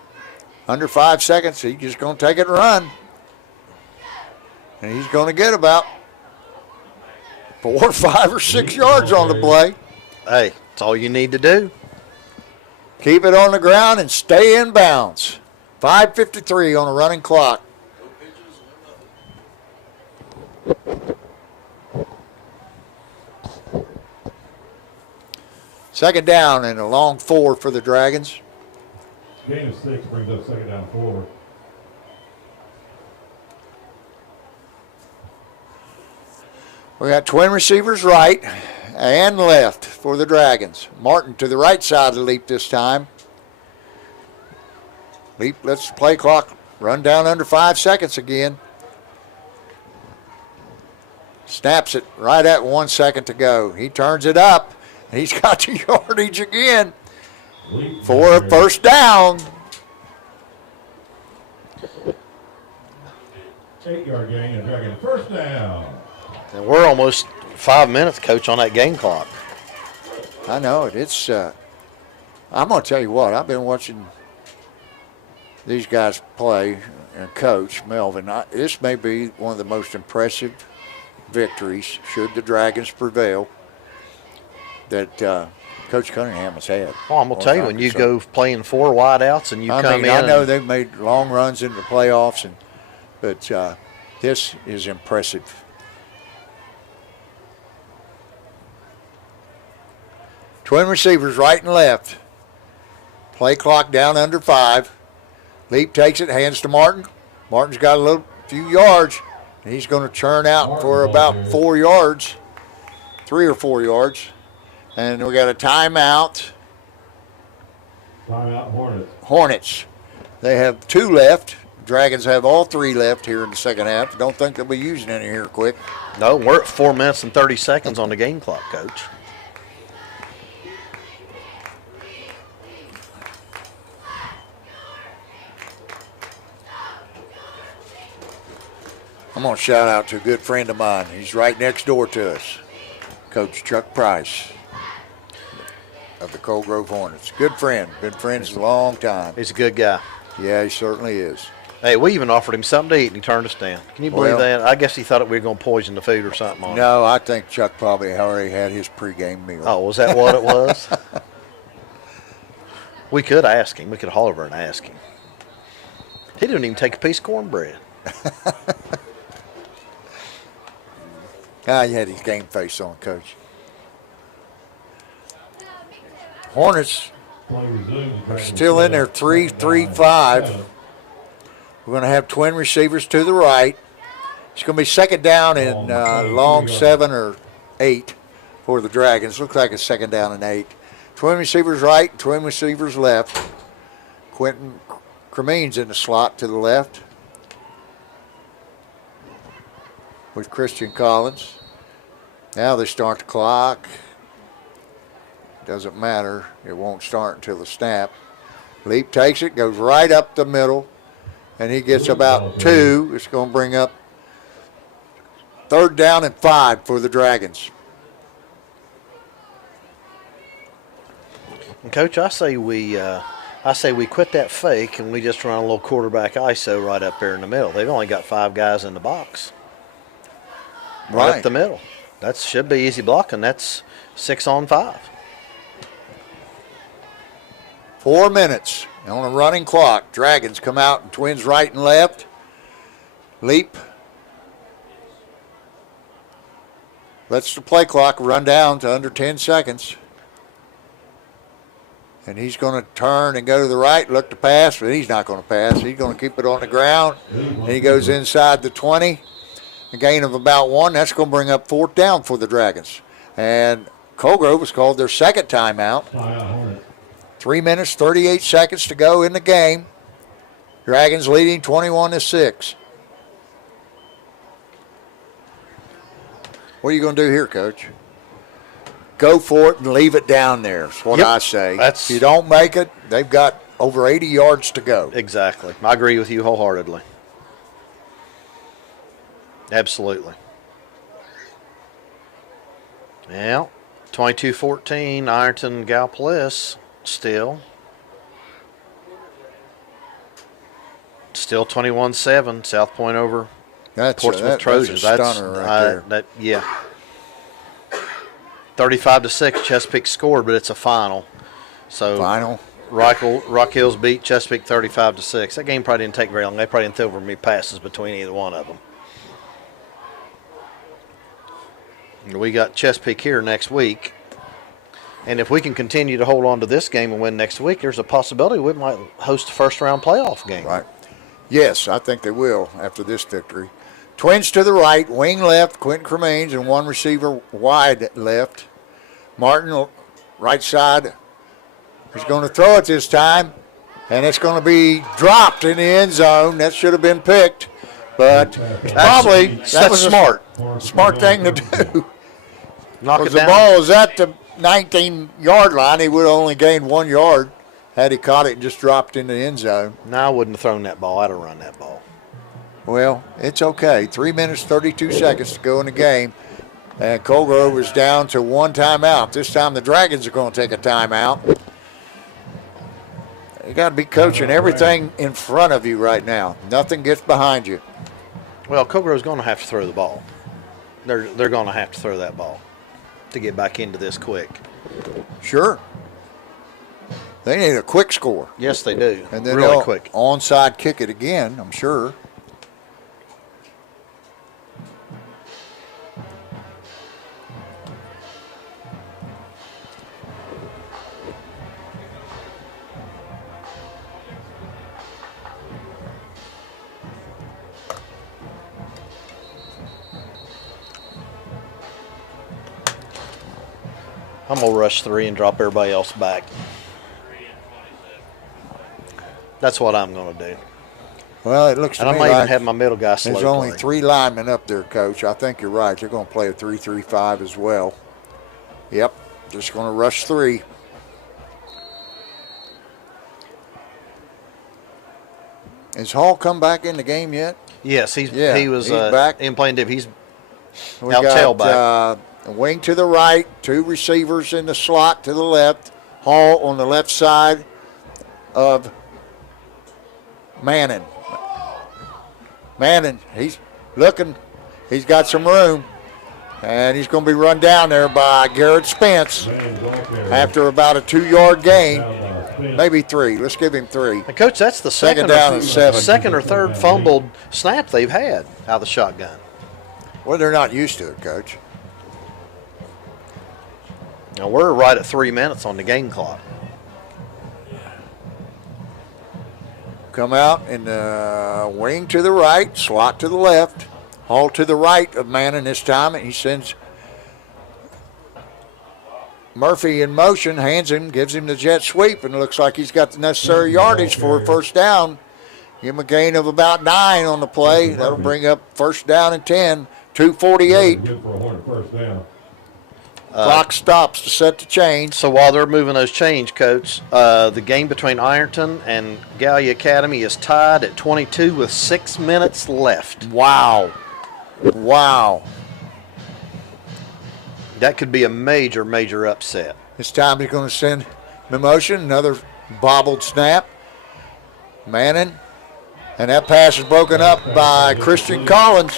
under 5 seconds. He's just going to take it and run. And he's going to get about 4, 5, or 6 yards on the play. Hey, that's all you need to do. Keep it on the ground and stay in bounds. 5:53 on a running clock. Second down and a long 4 for the Dragons. Gain of 6 brings up second down 4. We got twin receivers right and left for the Dragons. Martin to the right side of the Leap this time. Leap lets the play clock run down under 5 seconds again. Snaps it right at 1 second to go. He turns it up. He's got the yardage again for a first down. 8-yard gain and Dragon first down. And we're almost 5 minutes, Coach, on that game clock. I know it. It's. I'm going to tell you what. I've been watching these guys play and coach Melvin. This may be one of the most impressive victories, should the Dragons prevail, that Coach Cunningham has had. Well, I'm going to tell you, when you go playing 4 wideouts and you come in. I know they've made long runs into the playoffs, but this is impressive. Twin receivers right and left. Play clock down under 5. Leap takes it, hands to Martin. Martin's got a few yards. And he's going to churn out for about 4 yards, 3 or 4 yards. And we got a timeout. Timeout Hornets. Hornets. They have 2 left. Dragons have all 3 left here in the second half. Don't think they'll be using any here quick. No, we're at 4 minutes and 30 seconds on the game clock, Coach. I'm going to shout out to a good friend of mine. He's right next door to us, Coach Chuck Price of the Cold Grove Hornets. Good friend. Been friends a long time. He's a good guy. Yeah, he certainly is. Hey, we even offered him something to eat, and he turned us down. Can you believe that? I guess he thought we were going to poison the food or something on him. No, I think Chuck probably already had his pregame meal. Oh, was that what it was? We could ask him. We could haul over and ask him. He didn't even take a piece of cornbread. He had his game face on, Coach. Hornets are still in there, 3-3-5. We're going to have twin receivers to the right. It's going to be second down in long 7 or 8 for the Dragons. Looks like it's second down and 8. Twin receivers right, twin receivers left. Quentin Cremines in the slot to the left with Christian Collins. Now they start the clock. Doesn't matter. It won't start until the snap. Leap takes it, goes right up the middle, and he gets about 2. It's going to bring up third down and 5 for the Dragons. And Coach, I say we quit that fake and we just run a little quarterback ISO right up there in the middle. They've only got 5 guys in the box. Right up the middle. That should be easy blocking. That's 6 on 5. 4 minutes on a running clock. Dragons come out and twins right and left. Leap. Lets the play clock run down to under 10 seconds. And he's going to turn and go to the right, look to pass, but he's not going to pass. He's going to keep it on the ground. And he goes inside the 20. A gain of about 1. That's going to bring up 4th down for the Dragons. And Cold Grove has called their second timeout. 3 minutes, 38 seconds to go in the game. Dragons leading 21-6. What are you going to do here, Coach? Go for it and leave it down there. That's what I say. If you don't make it, they've got over 80 yards to go. Exactly. I agree with you wholeheartedly. Absolutely. Well, 22-14, Ironton Gallipolis still. Still 21-7, South Point over Portsmouth Trojans. That's a stunner right there. Yeah. 35-6, Chesapeake scored, but it's a final. So final. Rock Hills beat Chesapeake 35-6. That game probably didn't take very long. They probably didn't throw over many passes between either one of them. We got Chesapeake here next week. And if we can continue to hold on to this game and win next week, there's a possibility we might host a first-round playoff game. Right. Yes, I think they will after this victory. Twins to the right, wing left, Quentin Cremines, and 1 receiver wide left. Martin, right side. He's going to throw it this time, and it's going to be dropped in the end zone. That should have been picked, but that was smart. Smart thing to do. Knock it Because the down. ball was at the 19-yard line. He would have only gained 1 yard had he caught it and just dropped in the end zone. No, I wouldn't have thrown that ball. I'd have run that ball. Well, it's okay. 3 minutes, 32 seconds to go in the game. And Cold Grove is down to 1 timeout. This time the Dragons are going to take a timeout. You got to be coaching everything in front of you right now. Nothing gets behind you. Well, Cold Grove's going to have to throw the ball. They're going to have to throw that ball to get back into this quick. Sure. They need a quick score. Yes, they do. And then really they'll quick. onside kick it again, I'm sure. I'm going to rush 3 and drop everybody else back. That's what I'm going to do. Well, it looks to And I me might even like have my middle guy slow there's only play. 3 linemen up there, Coach. I think you're right. They're going to play a 3-3-5 as well. Yep, just going to rush 3. Has Hall come back in the game yet? Yes, he was he's back. in playing div. He's We out got tailback. a wing to the right, 2 receivers in the slot to the left. Hall on the left side of Manning. Manning, he's looking. He's got some room. And he's going to be run down there by Garrett Spence after about a 2-yard gain. Maybe 3. Let's give him 3. And Coach, that's the Second down and 7. second or third fumbled snap they've had out of the shotgun. Well, they're not used to it, Coach. Now we're right at 3 minutes on the game clock. Come out in the wing to the right, slot to the left. Hall to the right of Manning this time, and he sends Murphy in motion, hands him, gives him the jet sweep, and it looks like he's got the necessary yardage for a first down. Give him a gain of about 9 on the play. That'll bring up first down and 10, 2:48. Good for a Hornet first down. Clock stops to set the chains. So while they're moving those chains, Coach, the game between Ironton and Gallia Academy is tied at 22 with 6 minutes left. Wow. Wow. That could be a major, major upset. This time he's going to send him in motion. Another bobbled snap. Manning. And that pass is broken up by Christian Collins.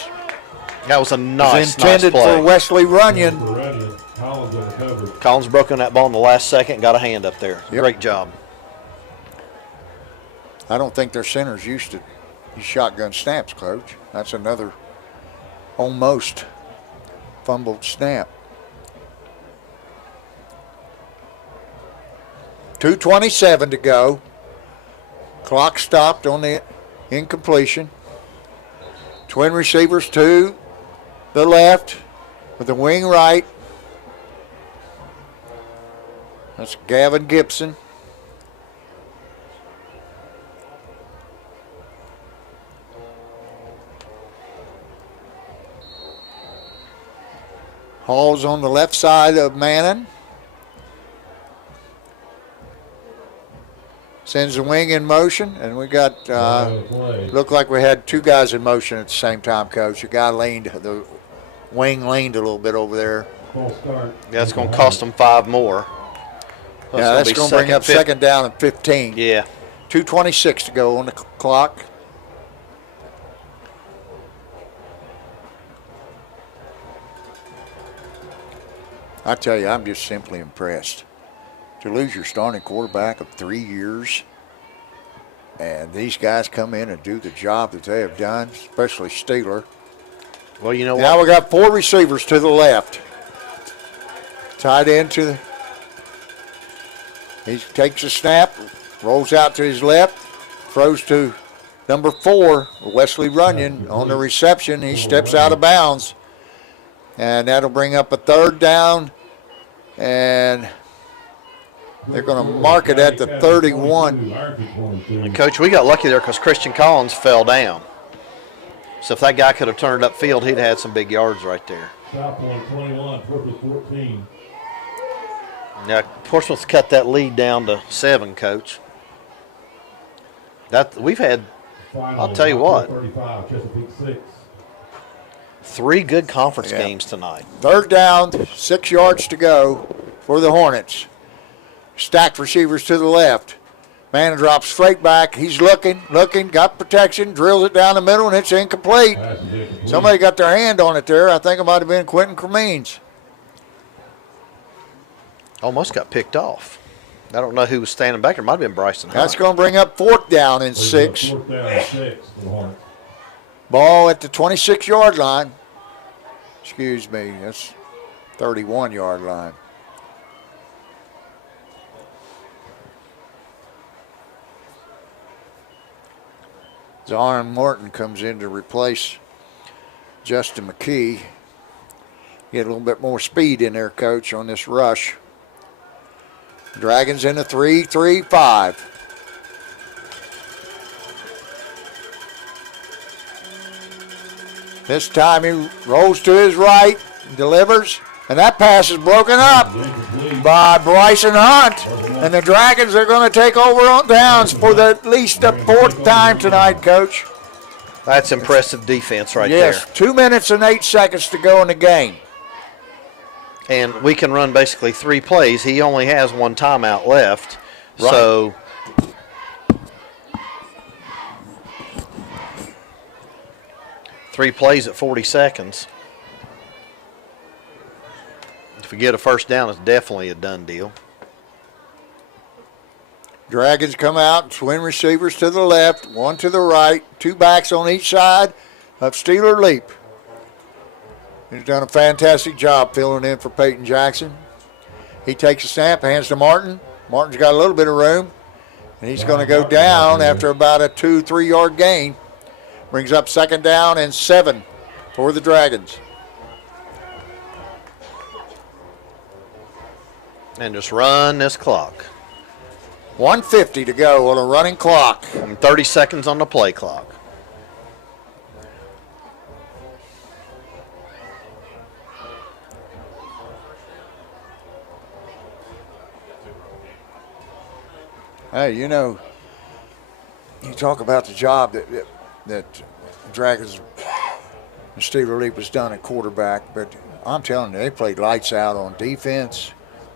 That was a nice, intended nice play. for Wesley Runyon. Collins on the cover. Collins broke on that ball in the last second and got a hand up there. Yep. Great job. I don't think their center's used to these shotgun snaps, Coach. That's another almost fumbled snap. 2:27 to go. Clock stopped on the incompletion. Twin receivers to the left with the wing right. That's Gavin Gibson. Hall's on the left side of Manning. Sends the wing in motion, and we got, looked like we had 2 guys in motion at the same time, Coach. A guy leaned, the wing leaned a little bit over there. Yeah, it's going to cost them 5 more. So Yeah, that's going to bring up second down and 15. Yeah. 2:26 to go on the clock. I tell you, I'm just simply impressed. To lose your starting quarterback of 3 years, and these guys come in and do the job that they have done, especially Steeler. Well, you know Now what? we got 4 receivers to the left. Tied into the. He takes a snap, rolls out to his left, throws to number 4, Wesley Runyon on the reception. He steps out of bounds, and that'll bring up a third down, and they're going to mark it at the 31. And Coach, we got lucky there because Christian Collins fell down. So if that guy could have turned it upfield, he'd had some big yards right there. South Point 21, Portsmouth 14. Now, Portsmouth cut that lead down to 7, Coach. That we've had, I'll tell you what, 35, Chesapeake 6. 3 good conference Yeah. games tonight. Third down, 6 yards to go for the Hornets. Stacked receivers to the left. Man drops straight back. He's looking, got protection, drills it down the middle, and it's incomplete. Pass is incomplete. Somebody got their hand on it there. I think it might have been Quentin Cremines. Almost got picked off. I don't know who was standing back there. It might have been Bryson Hunt. That's going to bring up fourth down and 6. Fourth down and 6 for the Hornets. Ball at the 26-yard line. Excuse me, that's 31-yard line. Zarin Morton comes in to replace Justin McKee. Get a little bit more speed in there, Coach, on this rush. Dragons in a 3-3-5. This time he rolls to his right, delivers, and that pass is broken up by Bryson Hunt. And the Dragons are going to take over on downs for at least the 4th time tonight, Coach. That's impressive defense right yes, there. 2 minutes and 8 seconds to go in the game. And we can run basically 3 plays. He only has 1 timeout left. Right. So 3 plays at 40 seconds. If we get a first down, it's definitely a done deal. Dragons come out, twin receivers to the left, 1 to the right, 2 backs on each side of Steeler Leap. He's done a fantastic job filling in for Peyton Jackson. He takes a snap, hands to Martin. Martin's got a little bit of room, and he's going to go down after about a 2-3 yard gain. Brings up 2nd down and 7 for the Dragons. And just run this clock. 1:50 to go on a running clock. And 30 seconds on the play clock. Hey, you know, you talk about the job that Dragons and Steeler Leap has done at quarterback, but I'm telling you, they played lights out on defense.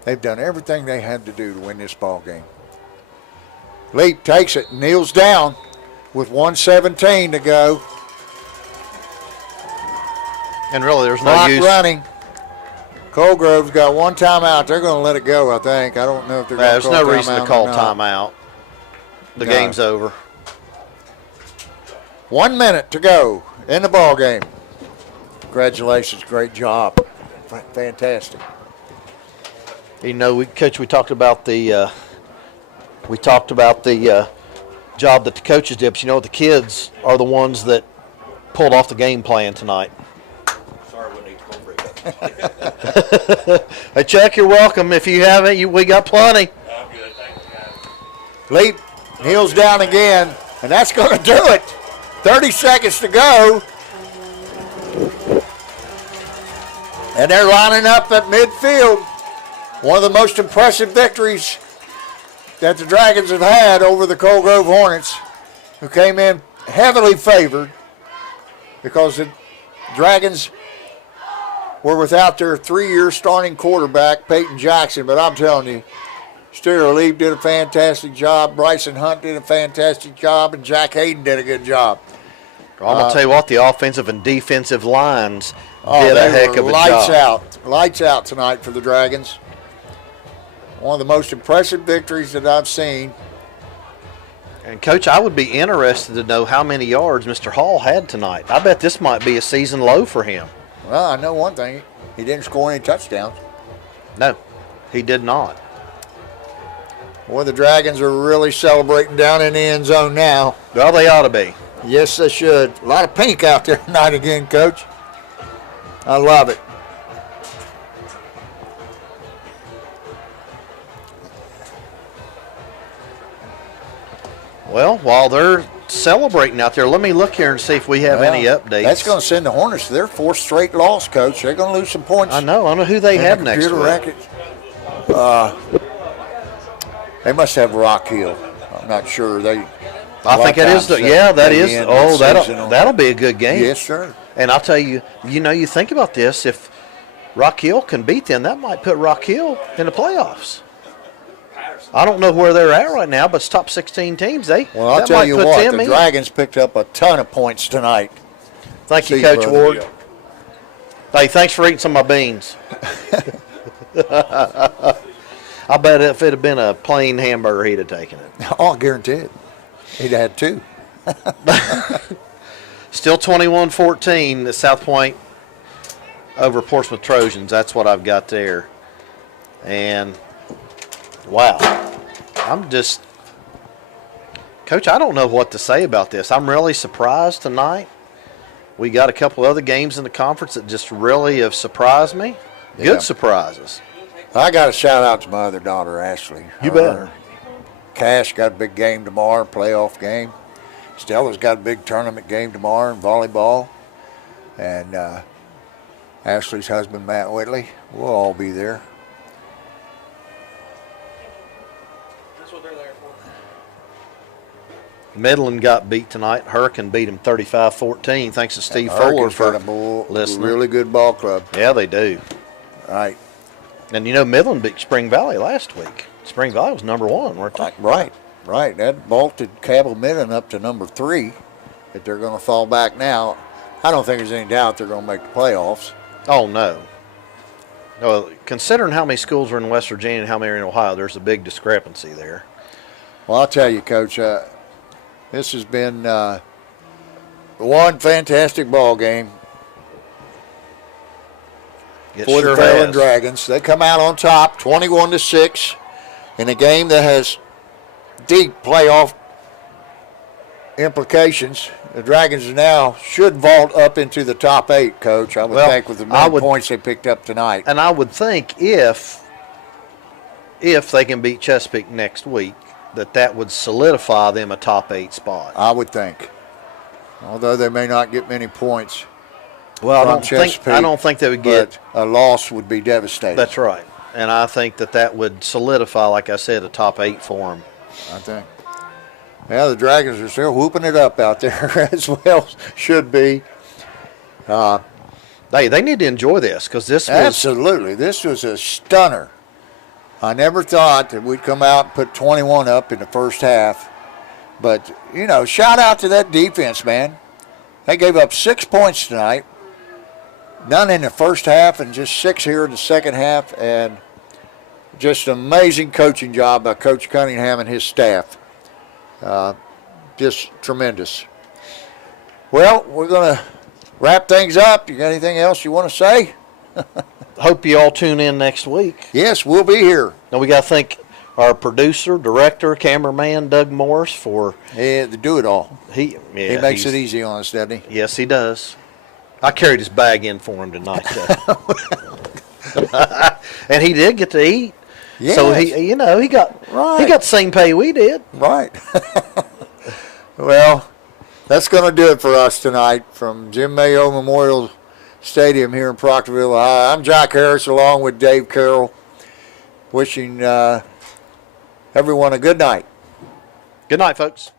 They've done everything they had to do to win this ball game. Leap takes it, kneels down with 1:17 to go. And really, there's no Clock use. running. Colgrove's got 1 timeout. They're going to let it go, I think. I don't know if they're going to There's call no timeout reason to or call not. timeout. The No. game's over. 1 minute to go in the ball game. Congratulations, great job, fantastic. You know, Coach, we talked about the job that the coaches did, but you know what? The kids are the ones that pulled off the game plan tonight. Sorry, we need to go for it. Hey, Chuck, you're welcome. If you haven't, we got plenty. I'm good, thanks, guys. Leap heels down again, and that's going to do it. 30 seconds to go. And they're lining up at midfield. One of the most impressive victories that the Dragons have had over the Colgrove Hornets, who came in heavily favored because the Dragons were without their 3-year starting quarterback, Peyton Jackson. But I'm telling you, Steeler Leap did a fantastic job, Bryson Hunt did a fantastic job, and Jack Hayden did a good job. I'm going to tell you what, the offensive and defensive lines Oh, did a they heck were of a lights job. Lights out tonight for the Dragons. One of the most impressive victories that I've seen. And, Coach, I would be interested to know how many yards Mr. Hall had tonight. I bet this might be a season low for him. Well, I know one thing. He didn't score any touchdowns. No, he did not. Boy, the Dragons are really celebrating down in the end zone now. Well, they ought to be. Yes, they should. A lot of pink out there tonight again, Coach. I love it. Well, while they're celebrating out there, let me look here and see if we have any updates. That's going to send the Hornets to their 4th straight loss, Coach. They're going to lose some points. I know who they in have the next computer week. records. They must have Rock Hill. I'm not sure. I think that is that is. Oh, that'll be a good game. Yes, sir. And I'll tell you, you think about this. If Rock Hill can beat them, that might put Rock Hill in the playoffs. I don't know where they're at right now, but it's top 16 teams. Well, I'll tell you what, the Dragons picked up a ton of points tonight. Thank you, See, Coach brother. Ward. Hey, thanks for eating some of my beans. I bet if it had been a plain hamburger, he'd have taken it. Oh, I guarantee it. He'd had 2. Still 21-14, the South Point over Portsmouth Trojans. That's what I've got there. And, wow. Coach, I don't know what to say about this. I'm really surprised tonight. We got a couple other games in the conference that just really have surprised me. Yeah. Good surprises. I got a shout out to my other daughter, Ashley. You bet. Cash got a big game tomorrow, playoff game. Stella's got a big tournament game tomorrow in volleyball. and Ashley's husband, Matt Whitley. We'll all be there. That's what they're there for. Midland got beat tonight. Hurricane beat them 35-14. Thanks to Steve Fuller for listening. Really good ball club. Yeah, they do. Right. And you know, Midland beat Spring Valley last week. Spring Valley was number 1, weren't they? Right. That vaulted Cabell Midland up to number 3. That they're going to fall back now. I don't think there's any doubt they're going to make the playoffs. Oh, no. No, considering how many schools are in West Virginia and how many are in Ohio, there's a big discrepancy there. Well, I'll tell you, Coach, this has been one fantastic ball game for the Fairland Dragons. They come out on top, 21-6, in a game that has deep playoff implications. The Dragons now should vault up into the top 8, Coach. I would think with the many points they picked up tonight. And I would think if they can beat Chesapeake next week, that would solidify them a top 8 spot. I would think, although they may not get many points. Well, I don't think they would get a loss would be devastating. That's right, and I think that would solidify, like I said, a top 8 for them. I think. Yeah, the Dragons are still whooping it up out there as well. Should be. They need to enjoy this because this was a stunner. I never thought that we'd come out and put 21 up in the first half. But, you know, shout out to that defense, man. They gave up 6 points tonight. None in the first half and just 6 here in the second half. And just an amazing coaching job by Coach Cunningham and his staff. Just tremendous. Well, we're going to wrap things up. You got anything else you want to say? Hope you all tune in next week. Yes, we'll be here. Now we got to thank our producer, director, cameraman, Doug Morris for they do it all. He makes it easy on us, doesn't he? Yes, he does. I carried his bag in for him tonight, and he did get to eat. Yes. So he got the same pay we did. Right. Well, that's going to do it for us tonight from Jim Mayo Memorial Stadium here in Proctorville. I'm Jack Harris along with Dave Carroll, wishing everyone a good night. Good night, folks.